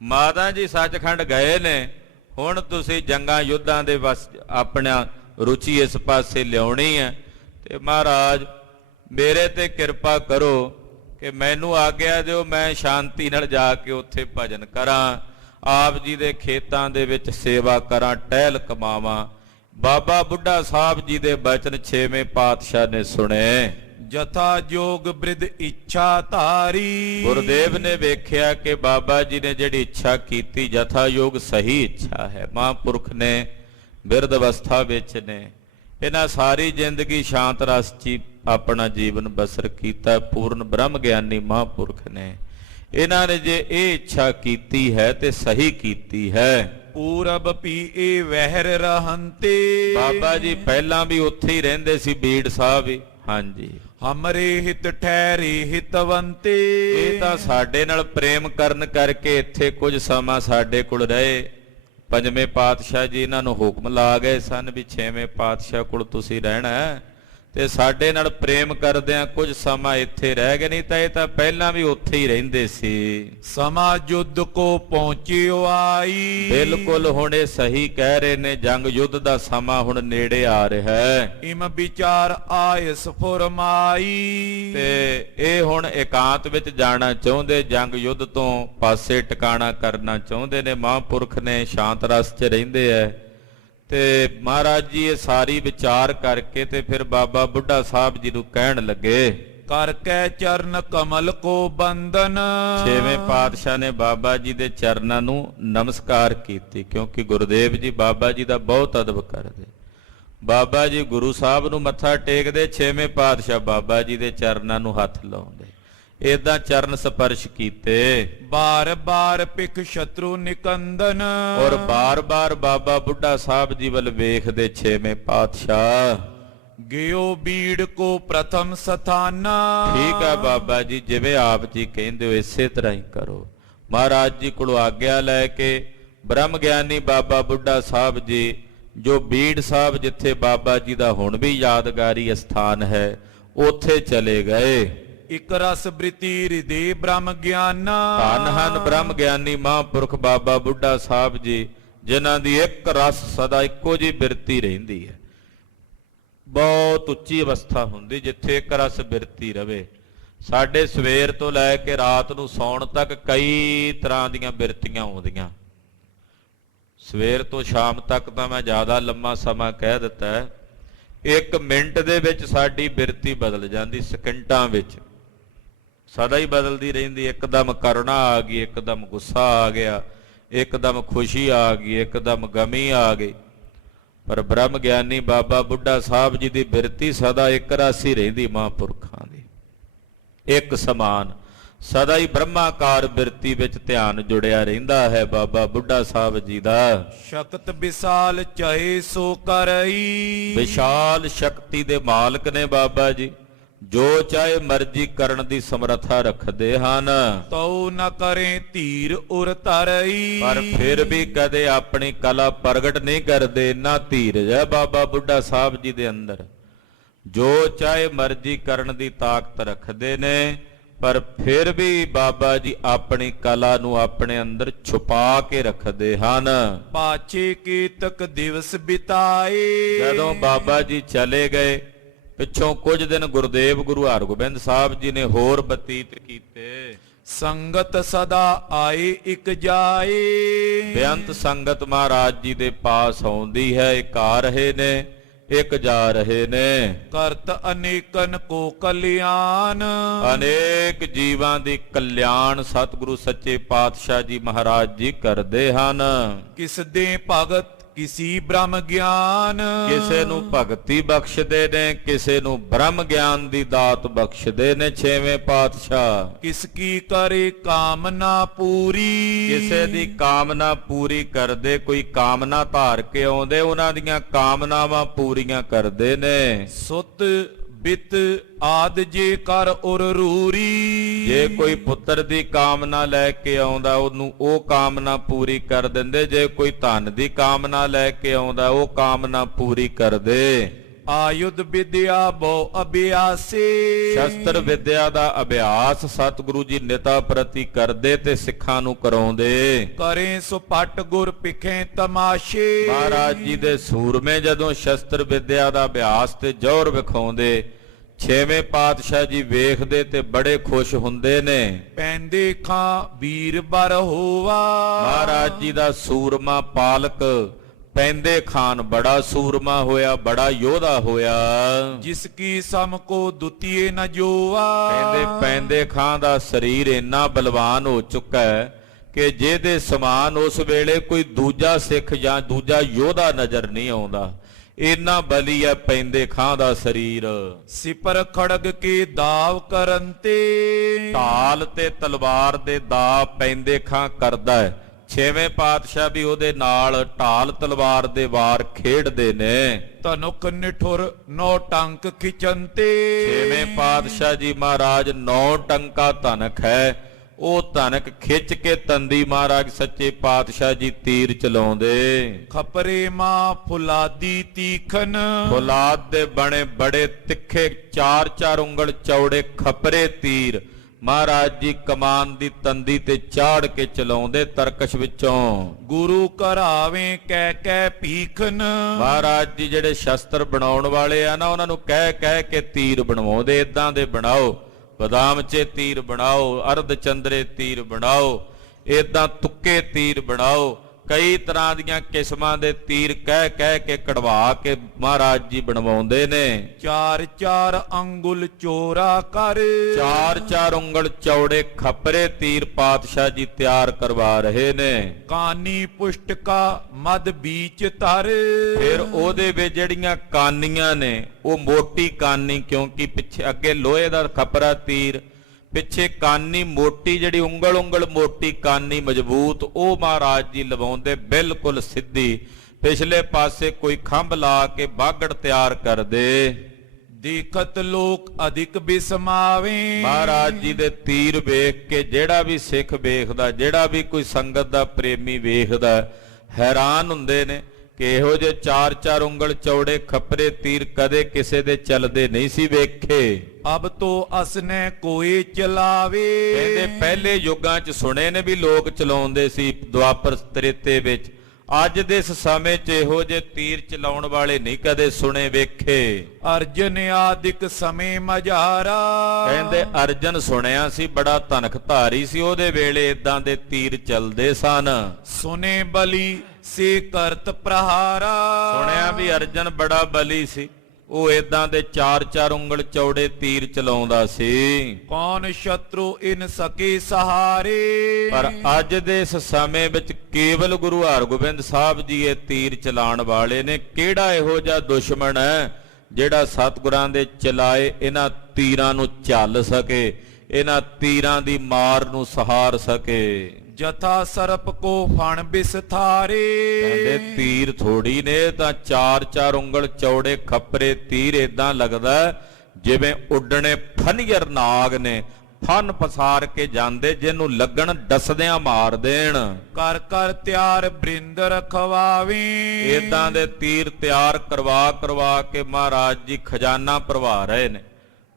ਮਾਤਾ ਜੀ ਸੱਚਖੰਡ ਗਏ ਨੇ, ਹੁਣ ਤੁਸੀਂ ਜੰਗਾਂ ਯੁੱਧਾਂ ਦੇ ਬਸ ਆਪਣਾ ਰੁਚੀ ਇਸ ਪਾਸੇ ਲਿਆਉਣੀ ਹੈ। ਤੇ ਮਹਾਰਾਜ ਮੇਰੇ ਤੇ ਕਿਰਪਾ ਕਰੋ ਕਿ ਮੈਨੂੰ ਆਗਿਆ ਦਿਓ, ਮੈਂ ਸ਼ਾਂਤੀ ਨਾਲ ਜਾ ਕੇ ਉੱਥੇ ਭਜਨ ਕਰਾਂ, ਆਪ ਜੀ ਦੇ ਖੇਤਾਂ ਦੇ ਵਿੱਚ ਸੇਵਾ ਕਰਾਂ, ਟਹਿਲ ਕਮਾਵਾਂ। ਬਾਬਾ ਬੁੱਢਾ ਸਾਹਿਬ ਜੀ ਦੇ ਬਚਨ 6ਵੇਂ ਪਾਤਸ਼ਾਹ ਨੇ ਸੁਣੇ। ਜਥਾ ਜੋਗ ਬ੍ਰਿਧ ਇੱਛਾ ਧਾਰੀ। ਗੁਰਦੇਵ ਨੇ ਵੇਖਿਆ ਕਿ ਬਾਬਾ ਜੀ ਨੇ ਜਿਹੜੀ ਇੱਛਾ ਕੀਤੀ ਜਥਾ ਯੋਗ ਸਹੀ ਇੱਛਾ ਹੈ। ਮਹਾਂਪੁਰਖ ਨੇ ਬਿਰਧ ਅਵਸਥਾ ਵਿੱਚ ਨੇ ਇਹਨਾਂ ਸਾਰੀ ਜ਼ਿੰਦਗੀ ਸ਼ਾਂਤ ਰਸ 'ਚ ਆਪਣਾ ਜੀਵਨ ਬਸਰ ਕੀਤਾ। ਪੂਰਨ ਬ੍ਰਹਮ ਗਿਆਨੀ ਮਹਾਂਪੁਰਖ ਨੇ ਇਹਨਾਂ ਨੇ ਜੇ ਇਹ ਇੱਛਾ ਕੀਤੀ ਹੈ ਤੇ ਸਹੀ ਕੀਤੀ ਹੈ। ਪੂਰਬ ਪੀਏ ਵਹਿਰ ਰਹੰਤੇ। ਬਾਬਾ ਜੀ ਪਹਿਲਾਂ ਵੀ ਉੱਥੇ ਹੀ ਰਹਿੰਦੇ ਸੀ ਬੀੜ ਸਾਹਿਬ ਹੀ। ਹਾਂਜੀ, ਹਮਰੇ ਹਿਤ ਠਹਿਰੇ ਹਿਤਵੰਤੇ। ਇਹ ਤਾਂ ਸਾਡੇ ਨਾਲ ਪ੍ਰੇਮ ਕਰਨ ਕਰਕੇ ਇੱਥੇ ਕੁਝ ਸਮਾਂ ਸਾਡੇ ਕੋਲ ਰਹੇ। ਪੰਜਵੇਂ ਪਾਤਸ਼ਾਹ ਜੀ ਇਹਨਾਂ ਨੂੰ ਹੁਕਮ ਲਾ ਗਏ ਸਨ ਵੀ ਛੇਵੇਂ ਪਾਤਸ਼ਾਹ ਕੋਲ ਤੁਸੀਂ ਰਹਿਣਾ ਹੈ, ਤੇ ਸਾਡੇ ਨਾਲ ਪ੍ਰੇਮ ਕਰਦਿਆਂ ਕੁਝ ਸਮਾਂ ਇੱਥੇ ਰਹਿ ਗਏ, ਨਹੀਂ ਤਾਂ ਇਹ ਤਾਂ ਪਹਿਲਾਂ ਵੀ ਉੱਥੇ ਹੀ ਰਹਿੰਦੇ ਸੀ। ਸਮਾ ਯੁੱਧ ਕੋ ਪਹੁੰਚਿਓ ਆਈ। ਬਿਲਕੁਲ ਹੁਣ ਇਹ ਸਹੀ ਕਹਿ ਰਹੇ ਨੇ, ਜੰਗ ਯੁੱਧ ਦਾ ਸਮਾਂ ਹੁਣ ਨੇੜੇ ਆ ਰਿਹਾ ਹੈ। ਇਮ ਵਿਚਾਰ ਆਇਸ ਫੁਰਮਾਈ। ਤੇ ਇਹ ਹੁਣ ਇਕਾਂਤ ਵਿੱਚ ਜਾਣਾ ਚਾਹੁੰਦੇ, ਜੰਗ ਯੁੱਧ ਤੋਂ ਪਾਸੇ ਟਿਕਾਣਾ ਕਰਨਾ ਚਾਹੁੰਦੇ ਨੇ। ਮਹਾਂਪੁਰਖ ਨੇ ਸ਼ਾਂਤ ਰਸ 'ਚ ਰਹਿੰਦੇ ਐ ਤੇ ਮਹਾਰਾਜ ਜੀ ਇਹ ਸਾਰੀ ਵਿਚਾਰ ਕਰਕੇ ਤੇ ਫਿਰ ਬਾਬਾ ਬੁੱਢਾ ਸਾਹਿਬ ਜੀ ਨੂੰ ਕਹਿਣ ਲੱਗੇ, ਕਰ ਕੈ ਚਰਨ ਕਮਲ ਕੋ ਬੰਦਨ। ਛੇਵੇਂ ਪਾਤਸ਼ਾਹ ਨੇ ਬਾਬਾ ਜੀ ਦੇ ਚਰਨਾਂ ਨੂੰ ਨਮਸਕਾਰ ਕੀਤੀ, ਕਿਉਂਕਿ ਗੁਰਦੇਵ ਜੀ ਬਾਬਾ ਜੀ ਦਾ ਬਹੁਤ ਅਦਬ ਕਰਦੇ। ਬਾਬਾ ਜੀ ਗੁਰੂ ਸਾਹਿਬ ਨੂੰ ਮੱਥਾ ਟੇਕਦੇ, ਛੇਵੇਂ ਪਾਤਸ਼ਾਹ ਬਾਬਾ ਜੀ ਦੇ ਚਰਨਾਂ ਨੂੰ ਹੱਥ ਲਾਉਂਦੇ। ਏਦਾਂ ਚਰਨ ਸਪਰਸ਼ ਕੀਤੇ। ਬਾਰ ਬਾਰ ਪਿਖ ਸ਼ਤਰੂ ਨਿਕੰਦਨ। ਔਰ ਬਾਰ-ਬਾਰ ਬਾਬਾ ਬੁੱਢਾ ਸਾਹਿਬ ਜੀ ਵੱਲ ਵੇਖਦੇ ਛੇਵੇਂ ਪਾਤਸ਼ਾਹ। ਗਿਓ ਬੀੜ ਕੋ ਪ੍ਰਥਮ ਸਥਾਨਾ। ਠੀਕ ਹੈ ਬਾਬਾ ਜੀ, ਜਿਵੇਂ ਆਪ ਜੀ ਕਹਿੰਦੇ ਹੋ ਇਸੇ ਤਰ੍ਹਾਂ ਹੀ ਕਰੋ। ਮਹਾਰਾਜ ਜੀ ਕੋਲੋਂ ਆਗਿਆ ਲੈ ਕੇ ਬ੍ਰਹਮ ਗਿਆਨੀ ਬਾਬਾ ਬੁੱਢਾ ਸਾਹਿਬ ਜੀ, ਜੋ ਬੀੜ ਸਾਹਿਬ ਜਿੱਥੇ ਬਾਬਾ ਜੀ ਦਾ ਹੁਣ ਵੀ ਯਾਦਗਾਰੀ ਅਸਥਾਨ ਹੈ, ਉੱਥੇ ਚਲੇ ਗਏ। ਇਕ ਰਸ ਬ੍ਰਿਤੀ ਹਿਰਦੇ ਬ੍ਰਹਮ ਗਿਆਨਾ। ਧੰਨ ਹਨ ਬ੍ਰਹਮ ਗਿਆਨੀ ਮਹਾਂਪੁਰਖ ਬਾਬਾ ਬੁੱਢਾ ਸਾਹਿਬ ਜੀ, ਜਿਨ੍ਹਾਂ ਦੀ ਇੱਕ ਰਸ ਸਦਾ ਇੱਕੋ ਜਿਹੀ ਬਿਰਤੀ ਰਹਿੰਦੀ ਹੈ। ਬਹੁਤ ਉੱਚੀ ਅਵਸਥਾ ਹੁੰਦੀ ਜਿੱਥੇ ਇੱਕ ਰਸ ਬਿਰਤੀ ਰਵੇ। ਸਾਡੇ ਸਵੇਰ ਤੋਂ ਲੈ ਕੇ ਰਾਤ ਨੂੰ ਸੌਣ ਤੱਕ ਕਈ ਤਰ੍ਹਾਂ ਦੀਆਂ ਬਿਰਤੀਆਂ ਆਉਂਦੀਆਂ। ਸਵੇਰ ਤੋਂ ਸ਼ਾਮ ਤੱਕ ਤਾਂ ਮੈਂ ਜ਼ਿਆਦਾ ਲੰਮਾ ਸਮਾਂ ਕਹਿ ਦਿੱਤਾ ਹੈ। 1 ਮਿੰਟ ਦੇ ਵਿੱਚ ਸਾਡੀ ਬਿਰਤੀ ਬਦਲ ਜਾਂਦੀ, ਸਕਿੰਟਾਂ ਵਿੱਚ ਸਦਾ ਹੀ ਬਦਲਦੀ ਰਹਿੰਦੀ। ਇੱਕਦਮ ਕਰੁਣਾ ਆ ਗਈ, ਇੱਕਦਮ ਗੁੱਸਾ ਆ ਗਿਆ, ਇੱਕਦਮ ਖੁਸ਼ੀ ਆ ਗਈ, ਇੱਕਦਮ ਗਮੀ ਆ ਗਈ। ਪਰ ਬ੍ਰਹਮ ਗਿਆਨੀ ਬਾਬਾ ਬੁੱਢਾ ਸਾਹਿਬ ਜੀ ਦੀ ਬਿਰਤੀ ਸਦਾ ਇੱਕ ਰਾਸੀ ਰਹਿੰਦੀ। ਮਹਾਂਪੁਰਖਾਂ ਦੀ ਇੱਕ ਸਮਾਨ ਸਦਾ ਹੀ ਬ੍ਰਹਮਾਕਾਰ ਬਿਰਤੀ ਵਿੱਚ ਧਿਆਨ ਜੁੜਿਆ ਰਹਿੰਦਾ ਹੈ ਬਾਬਾ ਬੁੱਢਾ ਸਾਹਿਬ ਜੀ ਦਾ। ਸ਼ਕਤ ਵਿਸਾਲ ਚਾਹੇ ਸੋ ਕਰਈ। ਵਿਸ਼ਾਲ ਸ਼ਕਤੀ ਦੇ ਮਾਲਕ ਨੇ ਬਾਬਾ ਜੀ, ਜੋ ਚਾਹੇ ਮਰਜ਼ੀ ਕਰਨ ਦੀ ਸਮਰੱਥਾ ਰੱਖਦੇ ਹਨ। ਤਉ ਨ ਕਰੇ ਧੀਰ ਉਰ ਧਰਈ। ਪਰ ਫਿਰ ਵੀ ਕਦੇ ਆਪਣੀ ਕਲਾ ਪ੍ਰਗਟ ਨਹੀਂ ਕਰਦੇ। ਨਾ ਧੀਰਜ ਹੈ ਬਾਬਾ ਬੁੱਢਾ ਸਾਹਿਬ ਜੀ ਦੇ ਅੰਦਰ। ਜੋ ਚਾਹੇ ਮਰਜ਼ੀ ਕਰਨ ਦੀ ਤਾਕਤ ਰੱਖਦੇ ਨੇ, ਪਰ ਫਿਰ ਵੀ ਬਾਬਾ ਜੀ ਆਪਣੀ ਕਲਾ ਨੂੰ ਆਪਣੇ ਅੰਦਰ ਛੁਪਾ ਕੇ ਰੱਖਦੇ ਹਨ। ਪਾਛੇ ਕੀਤਕ ਦਿਵਸ ਬਿਤਾਏ। ਜਦੋਂ ਬਾਬਾ ਜੀ ਚਲੇ ਗਏ, ਪਿੱਛੋਂ ਕੁਝ ਦਿਨ ਗੁਰਦੇਵ ਗੁਰੂ ਹਰਗੋਬਿੰਦ ਸਾਹਿਬ ਜੀ ਨੇ ਹੋਰ ਬਤੀਤ ਕੀਤੇ। ਸੰਗਤ ਸਦਾ ਆਏ ਇਕ ਜਾਏ। ਬੇਅੰਤ ਸੰਗਤ ਮਹਾਰਾਜ ਜੀ ਦੇ ਪਾਸ ਆਉਂਦੀ ਹੈ। ਇੱਕ ਆ ਰਹੇ ਨੇ, ਇੱਕ ਜਾ ਰਹੇ ਨੇ। ਕਰਤ ਅਨੇਕਨ ਕੋ ਕਲਿਆਣ। ਅਨੇਕ ਜੀਵਾਂ ਦੀ ਕਲਿਆਣ ਸਤਿਗੁਰੂ ਸੱਚੇ ਪਾਤਸ਼ਾਹ ਜੀ ਮਹਾਰਾਜ ਜੀ ਕਰਦੇ ਹਨ। ਕਿਸ ਦੇ ਭਗਤ ਕਿਸੀ ਬ੍ਰਹਮ ਗਿਆਨ। ਕਿਸੇ ਨੂੰ ਭਗਤੀ ਬਖਸ਼ਦੇ ਨੇ, ਕਿਸੇ ਨੂੰ ਬ੍ਰਹਮ ਗਿਆਨ ਦੀ ਦਾਤ ਬਖਸ਼ਦੇ ਨੇ ਛੇਵੇਂ ਪਾਤਸ਼ਾਹ। ਕਿਸ ਕੀ ਕਰੇ ਕਾਮਨਾ ਪੂਰੀ। ਕਿਸੇ ਦੀ ਕਾਮਨਾ ਪੂਰੀ ਕਰਦੇ, ਕੋਈ ਕਾਮਨਾ ਧਾਰ ਕੇ ਆਉਂਦੇ, ਉਹਨਾਂ ਦੀਆਂ ਕਾਮਨਾਵਾਂ ਪੂਰੀਆਂ ਕਰਦੇ ਨੇ। ਸੁਤ ਬਿਤ ਆਦ ਜੇ ਕਰ ਉਰ ਰੂਰੀ। ਜੇ ਕੋਈ ਪੁੱਤਰ ਦੀ ਕਾਮਨਾ ਲੈ ਕੇ ਆਉਂਦਾ, ਉਹਨੂੰ ਉਹ ਕਾਮਨਾ ਪੂਰੀ ਕਰ ਦਿੰਦੇ। ਜੇ ਕੋਈ ਧਨ ਦੀ ਕਾਮਨਾ ਲੈ ਕੇ ਆਉਂਦਾ, ਉਹ ਕਾਮਨਾ ਪੂਰੀ ਕਰਦੇ। ਆਯੁਧ ਵਿਦਿਆ ਬਹੁ ਅਭਿਆਸੇ। ਸ਼ਸਤਰ ਵਿਦਿਆ ਦਾ ਅਭਿਆਸ ਸਤਿਗੁਰੂ ਜੀ ਨਿਤਾ ਪ੍ਰਤੀ ਕਰਦੇ ਤੇ ਸਿੱਖਾਂ ਨੂੰ ਕਰਾਉਂਦੇ। ਕਰੇ ਸੁਪਟ ਗੁਰ ਪਿਖੇ ਤਮਾਸ਼ੇ। ਮਹਾਰਾਜ ਜੀ ਦੇ ਸੂਰਮੇ ਜਦੋਂ ਸ਼ਸਤਰ ਵਿਦਿਆ ਦਾ ਅਭਿਆਸ ਤੇ ਜੌਹਰ ਵਿਖਾਉਂਦੇ, ਛੇਵੇਂ ਪਾਤਸ਼ਾਹ ਜੀ ਵੇਖਦੇ ਤੇ ਬੜੇ ਖੁਸ਼ ਹੁੰਦੇ ਨੇ। ਪੈਂਦੇ ਖਾਂ ਵੀਰ ਬਰ ਹੋਵਾ। ਮਹਾਰਾਜ ਜੀ ਦਾ ਸੂਰਮਾ ਪਾਲਕ ਪੈਂਦੇ ਖਾਨ ਬੜਾ ਸੂਰਮਾ ਹੋਇਆ, ਬੜਾ ਯੋਧਾ ਹੋਇਆ। ਜਿਸ ਕੀ ਸਮ ਕੋ ਦੁਤੀਏ ਨ ਜੋਆ। ਕਹਿੰਦੇ ਪੈਂਦੇ ਖਾਨ ਦਾ ਸਰੀਰ ਇੰਨਾ ਬਲਵਾਨ ਹੋ ਚੁੱਕਾ ਹੈ ਕਿ ਜਿਹਦੇ ਸਮਾਨ ਉਸ ਵੇਲੇ ਕੋਈ ਦੂਜਾ ਸਿੱਖ ਜਾਂ ਦੂਜਾ ਯੋਧਾ ਨਜ਼ਰ ਨਹੀਂ ਆਉਂਦਾ। ਇੰਨਾ ਬਲੀ ਹੈ ਪੈਂਦੇ ਖਾਂ ਦਾ ਸਰੀਰ। ਸਿਪਰ ਖੜਗ ਕੇ ਦਾਵ ਕਰਨ ਤੇ। ਢਾਲ ਤੇ ਤਲਵਾਰ ਦੇ ਦਾਅ ਪੈਂਦੇ ਖਾਂ ਕਰਦਾ ਹੈ। ਛੇਵੇਂ ਪਾਤਸ਼ਾਹ ਵੀ ਉਹਦੇ ਨਾਲ ਢਾਲ ਤਲਵਾਰ ਦੇ ਵਾਰ ਖੇਡਦੇ ਨੇ। ਧਨੁਕ ਨਿਠੁਰ ਨੌ ਟੰਕ ਖਿਚੰਤੇ। ਛੇਵੇਂ ਪਾਤਸ਼ਾਹ ਜੀ ਮਹਾਰਾਜ 9 ਟੰਕਾ ਧਨਕ ਹੈ। ਉਹ ਧਨਕ ਖਿੱਚ ਕੇ ਤੰਦੀ ਮਹਾਰਾਜ ਸੱਚੇ ਪਾਤਸ਼ਾਹ ਜੀ ਤੀਰ ਚਲਾਉਂਦੇ। ਖਪਰੇ ਮਾਂ ਫੁਲਾਦੀ ਤੀਖਨ। ਫੁਲਾਦ ਦੇ ਬਣੇ ਬੜੇ ਤਿੱਖੇ 4-4 ਉਂਗਲ ਚੌੜੇ ਖਪਰੇ ਤੀਰ ਮਹਾਰਾਜ ਜੀ ਕਮਾਨ ਦੀ ਤੰਦੀ ਤੇ ਚਾੜ ਕੇ ਚਲਾਉਂਦੇ ਤਰਕਸ਼ ਵਿੱਚੋਂ। ਗੁਰੂ ਘਰਾਵੇਂ ਕਹਿ ਕਹਿ ਭੀਖਨ। ਮਹਾਰਾਜ ਜੀ ਜਿਹੜੇ ਸ਼ਸਤਰ ਬਣਾਉਣ ਵਾਲੇ ਆ ਨਾ, ਉਹਨਾਂ ਨੂੰ ਕਹਿ ਕਹਿ ਕੇ ਤੀਰ ਬਣਵਾਉਂਦੇ। ਇਦਾਂ ਦੇ ਬਣਾਓ, ਬਦਾਮਚੇ ਤੀਰ ਬਣਾਓ, ਅਰਧ ਚੰਦਰੇ ਤੀਰ ਬਣਾਓ, ਇਦਾਂ ਤੁੱਕੇ ਤੀਰ ਬਣਾਓ। ਕਈ ਤਰ੍ਹਾਂ ਦੀਆਂ ਕਿਸਮਾਂ ਦੇ ਤੀਰ ਕਹਿ ਕਹਿ ਕੇ ਕਢਵਾ ਕੇ ਮਹਾਰਾਜ ਜੀ ਬਣਵਾਉਂਦੇ ਨੇ। 4-4 ਅੰਗੁਲ ਚੋਰਾ ਕਰ। 4-4 ਉਂਗਲ ਚੌੜੇ ਖਪਰੇ ਤੀਰ ਪਾਤਸ਼ਾਹ ਜੀ ਤਿਆਰ ਕਰਵਾ ਰਹੇ ਨੇ। ਕਾਨੀ ਪੁਸ਼ਟਕਾ ਮਦ ਬੀਚ ਧਰ। ਫਿਰ ਉਹਦੇ ਵਿੱਚ ਜਿਹੜੀਆਂ ਕਾਨੀਆਂ ਨੇ ਉਹ ਮੋਟੀ ਕਾਨੀ, ਕਿਉਂਕਿ ਪਿੱਛੇ ਅੱਗੇ ਲੋਹੇ ਦਾ ਖਪਰਾ ਤੀਰ, ਪਿੱਛੇ ਕਾਨੀ ਮੋਟੀ, ਜਿਹੜੀ ਉਂਗਲ ਉਂਗਲ ਮੋਟੀ ਕਾਨੀ ਮਜ਼ਬੂਤ, ਉਹ ਮਹਾਰਾਜ ਜੀ ਲਵਾਉਂਦੇ ਬਿਲਕੁਲ ਸਿੱਧੀ। ਪਿਛਲੇ ਪਾਸੇ ਕੋਈ ਖੰਭ ਲਾ ਕੇ ਬਾਗੜ ਤਿਆਰ ਕਰਦੇ। ਦੇਖਤ ਲੋਕ ਅਧਿਕ ਬਿਸਮਾਵੇ। ਮਹਾਰਾਜ ਜੀ ਦੇ ਤੀਰ ਵੇਖ ਕੇ ਜਿਹੜਾ ਵੀ ਸਿੱਖ ਵੇਖਦਾ, ਜਿਹੜਾ ਵੀ ਕੋਈ ਸੰਗਤ ਦਾ ਪ੍ਰੇਮੀ ਵੇਖਦਾ, ਹੈਰਾਨ ਹੁੰਦੇ ਨੇ ਕਿ ਇਹੋ ਜਿਹੇ 4-4 ਉਂਗਲ ਚੌੜੇ ਖੱਪਰੇ ਤੀਰ ਕਦੇ ਕਿਸੇ ਦੇ ਚੱਲਦੇ ਨਹੀਂ ਸੀ ਵੇਖੇ। ਅਬ ਤੋ ਅਸਨੇ ਕੋਈ ਚਲਾਵੇ। ਕਹਿੰਦੇ ਪਹਿਲੇ ਯੁੱਗਾਂ 'ਚ ਸੁਣੇ ਨੇ ਵੀ ਲੋਕ ਚਲਾਉਂਦੇ ਸੀ, ਦੁਆਪਰ ਤ੍ਰੇਤੇ ਵਿੱਚ। ਅੱਜ ਦੇ ਇਸ ਸਮੇਂ 'ਚ ਇਹੋ ਜਿਹੇ ਤੀਰ ਚਲਾਉਣ ਵਾਲੇ ਨਹੀਂ ਕਦੇ ਸੁਣੇ ਵੇਖੇ। ਅਰਜਨ ਆਦਿਕ ਸਮੇਂ ਮਝਾਰਾ। ਕਹਿੰਦੇ ਅਰਜਨ ਸੁਣਿਆ ਸੀ ਬੜਾ ਧਨਖ ਧਾਰੀ ਸੀ, ਉਹਦੇ ਵੇਲੇ ਇਦਾਂ ਦੇ ਤੀਰ ਚੱਲਦੇ ਸਨ। ਸੁਨੇ ਬਲੀ ਸੇ ਕਰਤ ਪ੍ਰਹਾਰਾ। ਸੁਣਿਆ ਵੀ ਅਰਜਨ ਬੜਾ ਬਲੀ ਸੀ, ਉਹ ਇਦਾਂ ਦੇ 4-4 ਉਂਗਲ ਚੌੜੇ ਤੀਰ ਚਲਾਉਂਦਾ ਸੀ। ਕੌਣ ਸ਼ਤਰੂ ਇਨ ਸਕੇ ਸਹਾਰੇ। ਪਰ ਅੱਜ ਦੇ ਇਸ ਸਮੇਂ ਵਿੱਚ ਕੇਵਲ ਗੁਰੂ ਹਰਗੋਬਿੰਦ ਸਾਹਿਬ ਜੀ ਇਹ ਤੀਰ ਚਲਾਉਣ ਵਾਲੇ ਨੇ। ਕਿਹੜਾ ਇਹੋ ਜਿਹਾ ਦੁਸ਼ਮਣ ਹੈ ਜਿਹੜਾ ਸਤਿਗੁਰਾਂ ਦੇ ਚਲਾਏ ਇਹਨਾਂ ਤੀਰਾਂ ਨੂੰ ਝੱਲ ਸਕੇ, ਇਹਨਾਂ ਤੀਰਾਂ ਦੀ ਮਾਰ ਨੂੰ ਸਹਾਰ ਸਕੇ। ਜਥਾ ਸਰਪ ਕੋ ਫਣ ਬਿਸਥਾਰੇ। ਕਹਿੰਦੇ ਤੀਰ ਥੋੜੀ ਨੇ, ਤਾਂ 4-4 ਉਂਗਲ ਚੌੜੇ ਖੱਪਰੇ ਤੀਰ। ਇਦਾਂ ਲੱਗਦਾ ਜਿਵੇਂ ਉੱਡਣੇ ਫਨਿਅਰ ਨਾਗ ਨੇ, ਫਨ ਪਸਾਰ ਕੇ ਜਾਂਦੇ, ਜਿਹਨੂੰ ਲੱਗਣ ਡਸਦਿਆਂ ਮਾਰ ਦੇਣ। ਕਰ ਕਰ ਤਿਆਰ ਬ੍ਰਿੰਦ ਰਖਵਾਵੀ। ਇਦਾਂ ਦੇ ਤੀਰ ਤਿਆਰ ਕਰਵਾ ਕਰਵਾ ਕੇ ਮਹਾਰਾਜ ਜੀ ਖਜ਼ਾਨਾ ਭਰਵਾ ਰਹੇ ਨੇ,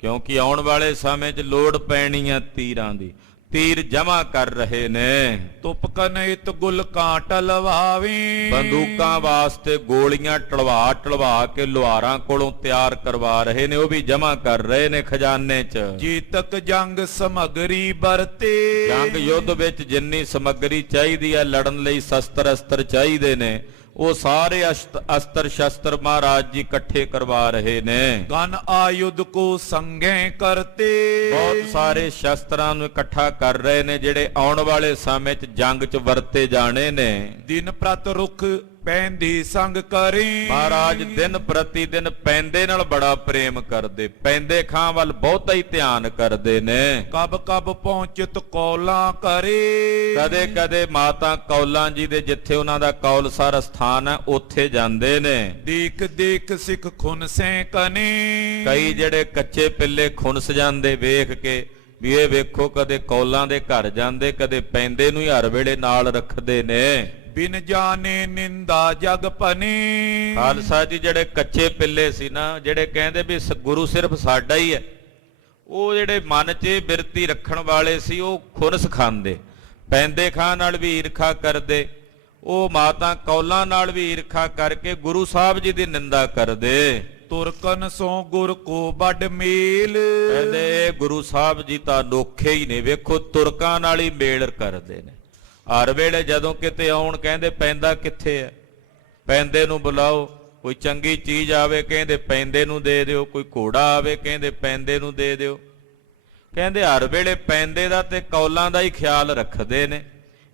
ਕਿਉਂਕਿ ਆਉਣ ਵਾਲੇ ਸਮੇਂ 'ਚ ਲੋੜ ਪੈਣੀ ਹੈ ਤੀਰਾਂ ਦੀ। ਤੀਰ ਜਮਾ ਕਰ ਰਹੇ ਨੇ। ਤੁਪਕਨ ਇਤ ਗੁਲ ਕਾਂਟ ਲਵਾਵੀ। ਬੰਦੂਕਾਂ ਵਾਸਤੇ ਗੋਲੀਆਂ ਟਲਵਾ ਟਲਵਾ ਕੇ ਲੁਹਾਰਾਂ ਕੋਲੋਂ ਤਿਆਰ ਕਰਵਾ ਰਹੇ ਨੇ, ਉਹ ਵੀ ਜਮਾ ਕਰ ਰਹੇ ਨੇ ਖਜ਼ਾਨੇ 'ਚ। ਜੀਤਕ ਜੰਗ ਸਮਗਰੀ ਵਰਤੇ। ਜੰਗ ਯੁੱਧ ਵਿੱਚ ਜਿੰਨੀ ਸਮੱਗਰੀ ਚਾਹੀਦੀ ਹੈ, ਲੜਨ ਲਈ ਸ਼ਸਤਰ ਅਸਤਰ ਚਾਹੀਦੇ ਨੇ, ਉਹ ਸਾਰੇ ਅਸਤਰ ਸ਼ਸਤਰ ਮਹਾਰਾਜ ਜੀ ਇਕੱਠੇ ਕਰਵਾ ਰਹੇ ਨੇ। ਗਨ ਆਯੁਧ ਕੋ ਸੰਗੇ ਕਰਤੇ। ਬਹੁਤ ਸਾਰੇ ਸ਼ਸਤਰਾਂ ਨੂੰ ਇਕੱਠਾ ਕਰ ਰਹੇ ਨੇ, ਜਿਹੜੇ ਆਉਣ ਵਾਲੇ ਸਮੇਂ 'ਚ ਜੰਗ 'ਚ ਵਰਤੇ ਜਾਣੇ ਨੇ। ਦਿਨ ਪ੍ਰਤ ਰੁਖ ਪੈਂਦੀ ਸੰਗ ਕਰੀ। ਮਹਾਰਾਜ ਦਿਨ ਪ੍ਰਤੀ ਦਿਨ ਪੈਂਦੇ ਨਾਲ ਬੜਾ ਪ੍ਰੇਮ ਕਰਦੇ, ਪੈਂਦੇ ਖਾਂ ਵੱਲ ਬਹੁਤਾ ਹੀ ਧਿਆਨ ਕਰਦੇ ਨੇ। ਕਬ ਕਬ ਪਹੁੰਚਤ ਕੌਲਾਂ ਕਰੇ। ਕਦੇ ਕਦੇ ਮਾਤਾ ਕੌਲਾਂ ਜੀ ਦੇ ਜਿੱਥੇ ਉਹਨਾਂ ਦਾ ਕੌਲਸਰ ਸਥਾਨ ਹੈ ਉੱਥੇ ਜਾਂਦੇ ਨੇ। ਦੇਖ ਦੇਖ ਸਿੱਖ ਖੁਨ ਸੇ ਕਨੇ। ਕਈ ਜਿਹੜੇ ਕੱਚੇ ਪਿੱਲੇ ਖੁਨਸ ਜਾਂਦੇ ਵੇਖ ਕੇ ਵੀ ਇਹ ਵੇਖੋ, ਕਦੇ ਕੌਲਾਂ ਦੇ ਘਰ ਜਾਂਦੇ, ਕਦੇ ਪੈਂਦੇ ਨੂੰ ਹੀ ਹਰ ਵੇਲੇ ਨਾਲ ਰੱਖਦੇ ਨੇ। ਬਿਨ ਜਾਣੇ ਨਿੰਦਾ ਜਗ ਪਨੀ। ਖਾਲਸਾ ਜੀ ਜਿਹੜੇ ਕੱਚੇ ਪਿੱਲੇ ਸੀ ਨਾ, ਜਿਹੜੇ ਕਹਿੰਦੇ ਵੀ ਗੁਰੂ ਸਿਰਫ ਸਾਡਾ ਹੀ ਹੈ, ਉਹ ਜਿਹੜੇ ਮਨ 'ਚ ਬਿਰਤੀ ਰੱਖਣ ਵਾਲੇ ਸੀ, ਉਹ ਖੁਨਸ ਖਾਂਦੇ, ਪੈਂਦੇ ਖਾਂ ਨਾਲ ਵੀ ਈਰਖਾ ਕਰਦੇ, ਉਹ ਮਾਤਾ ਕੌਲਾਂ ਨਾਲ ਵੀ ਈਰਖਾ ਕਰਕੇ ਗੁਰੂ ਸਾਹਿਬ ਜੀ ਦੀ ਨਿੰਦਾ ਕਰਦੇ। ਤੁਰਕਨ ਸੋ ਗੁਰ ਕੋ ਵੱਡ ਮੇਲ। ਕਹਿੰਦੇ ਗੁਰੂ ਸਾਹਿਬ ਜੀ ਤਾਂ ਅਨੋਖੇ ਹੀ ਨੇ, ਵੇਖੋ ਤੁਰਕਾਂ ਨਾਲ ਹੀ ਮੇਲ ਕਰਦੇ ਨੇ। ਹਰ ਵੇਲੇ ਜਦੋਂ ਕਿਤੇ ਆਉਣ ਕਹਿੰਦੇ ਪੈਂਦਾ ਕਿੱਥੇ ਹੈ, ਪੈਂਦੇ ਨੂੰ ਬੁਲਾਓ, ਕੋਈ ਚੰਗੀ ਚੀਜ਼ ਆਵੇ ਕਹਿੰਦੇ ਪੈਂਦੇ ਨੂੰ ਦੇ ਦਿਓ, ਕੋਈ ਘੋੜਾ ਆਵੇ ਕਹਿੰਦੇ ਪੈਂਦੇ ਨੂੰ ਦੇ ਦਿਓ। ਕਹਿੰਦੇ ਹਰ ਵੇਲੇ ਪੈਂਦੇ ਦਾ ਤੇ ਕੌਲਾਂ ਦਾ ਹੀ ਖਿਆਲ ਰੱਖਦੇ ਨੇ।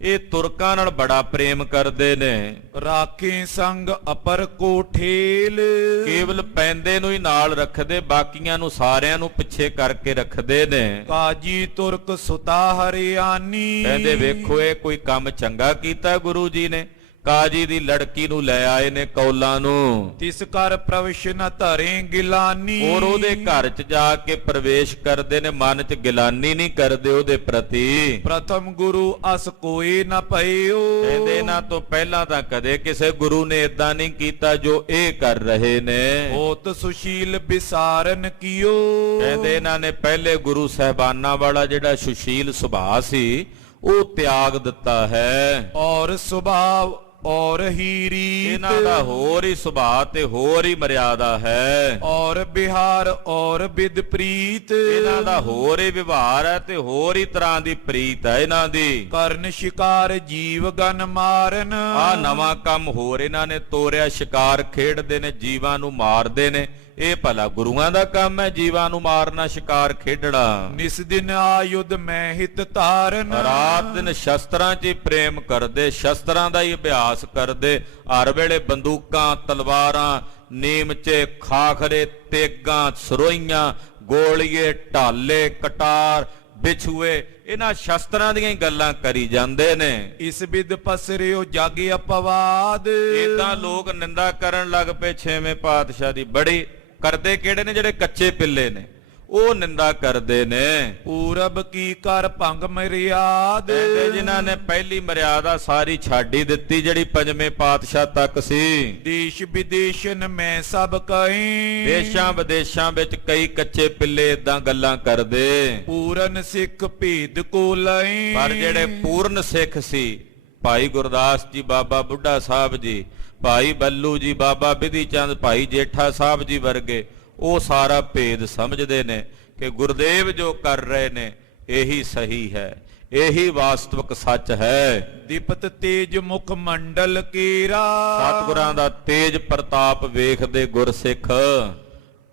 ਇਹ ਤੁਰਕਾਂ ਨਾਲ ਬੜਾ ਪ੍ਰੇਮ ਕਰਦੇ ਨੇ। ਰਾਖੇ ਸੰਗ ਅਪਰ ਕੋ ਠੇਲ, ਕੇਵਲ ਪੈਂਦੇ ਨੂੰ ਹੀ ਨਾਲ ਰੱਖਦੇ, ਬਾਕੀਆਂ ਨੂੰ ਸਾਰਿਆਂ ਨੂੰ ਪਿੱਛੇ ਕਰਕੇ ਰੱਖਦੇ ਨੇ। ਕਾਜੀ ਤੁਰਕ ਸੁਤਾ ਹਰਿਆਣੀ, ਕਹਿੰਦੇ ਵੇਖੋ ਇਹ ਕੋਈ ਕੰਮ ਚੰਗਾ ਕੀਤਾ ਗੁਰੂ ਜੀ ਨੇ, ਕਾਜੀ ਦੀ ਲੜਕੀ ਨੂੰ ਲੈ ਆਏ ਨੇ ਕੌਲਾਂ ਨੂੰ। ਤਿਸ ਕਰ ਪ੍ਰਵਿਸ਼ ਨ ਧਰੇ ਗਿਲਾਨੀ, ਔਰ ਉਹਦੇ ਘਰ 'ਚ ਜਾ ਕੇ ਪ੍ਰਵੇਸ਼ ਕਰਦੇ ਨੇ, ਮਨ 'ਚ ਗਿਲਾਨੀ ਨਹੀਂ ਕਰਦੇ ਉਹਦੇ ਪ੍ਰਤੀ। ਪ੍ਰਥਮ ਗੁਰੂ ਅਸ ਕੋਏ ਨ ਪਇਓ, ਕਹਿੰਦੇ ਇਹਨਾਂ ਤੋਂ ਪਹਿਲਾਂ ਤਾਂ ਕਦੇ ਕਿਸੇ ਗੁਰੂ ਨੇ ਇਦਾਂ ਨਹੀਂ ਕੀਤਾ ਜੋ ਇਹ ਕਰ ਰਹੇ ਨੇ। ਹੋਤ ਸੁਸ਼ੀਲ ਵਿਸਾਰਨ ਕੀਓ, ਕਹਿੰਦੇ ਇਹਨਾਂ ਨੇ ਪਹਿਲੇ ਗੁਰੂ ਸਾਹਿਬਾਨਾਂ ਵਾਲਾ ਜਿਹੜਾ ਸੁਸ਼ੀਲ ਸੁਭਾਅ ਸੀ ਉਹ ਤਿਆਗ ਦਿੱਤਾ ਹੈ। ਔਰ ਸੁਭਾਵ ਔਰ ਹੀ ਰੀਤ, ਇਹਨਾਂ ਦਾ ਹੋਰ ਹੀ ਸੁਭਾਅ ਤੇ ਹੋਰ ਹੀ ਮਰਿਆਦਾ ਹੈ। ਔਰ ਬਿਹਾਰ ਔਰ ਵਿਦ ਪ੍ਰੀਤ, ਇਹਨਾਂ ਦਾ ਹੋਰ ਹੀ ਵਿਵਹਾਰ ਹੈ ਤੇ ਹੋਰ ਹੀ ਤਰ੍ਹਾਂ ਦੀ ਪ੍ਰੀਤ ਹੈ ਇਹਨਾਂ ਦੀ। ਕਰਨ ਸ਼ਿਕਾਰ ਜੀਵ ਗਨ ਮਾਰਨ, ਆ ਨਵਾਂ ਕੰਮ ਹੋਰ ਇਹਨਾਂ ਨੇ ਤੋਰਿਆ, ਸ਼ਿਕਾਰ ਖੇਡਦੇ ਨੇ, ਜੀਵਾਂ ਨੂੰ ਮਾਰਦੇ ਨੇ। ਇਹ ਭਲਾ ਗੁਰੂਆਂ ਦਾ ਕੰਮ ਹੈ ਜੀਵਾਂ ਨੂੰ ਮਾਰਨਾ, ਸ਼ਿਕਾਰ ਖੇਡਣਾ। ਨਿਸ ਦਿਨ ਆਯੁਧ ਮੈਂ ਹਿਤ ਧਾਰਨ, ਰਾਤ ਦਿਨ ਸ਼ਸਤਰਾਂ 'ਚ ਹੀ ਪ੍ਰੇਮ ਕਰਦੇ, ਸ਼ਸਤਰਾਂ ਦਾ ਹੀ ਅਭਿਆਸ ਕਰਦੇ। ਹਰ ਵੇਲੇ ਬੰਦੂਕਾਂ, ਤਲਵਾਰਾਂ, ਨੀਮਚੇ, ਖਾਖਰੇ, ਤੇਗਾਂ, ਸਰੋਈਆਂ, ਗੋਲੀਏ, ਢਾਲੇ, ਕਟਾਰ, ਬਿਛੂਏ, ਇਹਨਾਂ ਸ਼ਸਤਰਾਂ ਦੀਆਂ ਹੀ ਗੱਲਾਂ ਕਰੀ ਜਾਂਦੇ ਨੇ। ਇਸ ਵਿਦ ਪਸਰਿਓ ਜਾਗੇ ਅਪਵਾਦ, ਏਦਾਂ ਲੋਕ ਨਿੰਦਾ ਕਰਨ ਲੱਗ ਪਏ ਛੇਵੇਂ ਪਾਤਸ਼ਾਹ ਦੀ। ਬੜੀ ਕਰਦੇ ਕਿਹੜੇ ਨੇ? ਜਿਹੜੇ ਕੱਚੇ ਪਿੱਲੇ ਨੇ, ਉਹ ਨਿੰਦਾ ਕਰਦੇ ਨੇ। ਪੂਰਬ ਕੀ ਕਰ ਭੰਗ ਮਰਿਆਦ, ਜਿਨ੍ਹਾਂ ਨੇ ਪਹਿਲੀ ਮਰਿਆਦਾ ਸਾਰੀ ਛੱਡ ਹੀ ਦਿੱਤੀ ਜਿਹੜੀ ਪੰਜਵੇਂ ਪਾਤਸ਼ਾਹ ਤੱਕ ਸੀ। ਦੇਸ਼ ਵਿਦੇਸ਼ਨ ਮੈਂ ਸਭ ਕਹੀਂ, ਦੇਸ਼ਾਂ ਵਿਦੇਸ਼ਾਂ ਵਿੱਚ ਕਈ ਕੱਚੇ ਪਿੱਲੇ ਇਦਾਂ ਗੱਲਾਂ ਕਰਦੇ। ਪੂਰਨ ਸਿੱਖ ਭੇਦ ਕੋ ਲਈ, ਪਰ ਜਿਹੜੇ ਪੂਰਨ ਸਿੱਖ ਸੀ, ਭਾਈ ਗੁਰਦਾਸ ਜੀ, ਬਾਬਾ ਬੁੱਢਾ ਸਾਹਿਬ ਜੀ, ਭਾਈ ਬੱਲੂ ਜੀ, ਬਾਬਾ ਬਿਧੀ ਚੰਦ, ਭਾਈ ਜੇਠਾ ਸਾਹਿਬ ਜੀ ਵਰਗੇ, ਉਹ ਸਾਰਾ ਭੇਦ ਸਮਝਦੇ ਨੇ ਕਿ ਗੁਰਦੇਵ ਜੋ ਕਰ ਰਹੇ ਨੇ ਇਹੀ ਸਹੀ ਹੈ, ਇਹੀ ਵਾਸਤਵਿਕ ਸੱਚ ਹੈ। ਦੀਪਤ ਤੇਜ ਮੁਖ ਮੰਡਲ ਕੇਰਾ, ਸਤਿਗੁਰਾਂ ਦਾ ਤੇਜ ਪ੍ਰਤਾਪ ਵੇਖਦੇ ਗੁਰਸਿੱਖ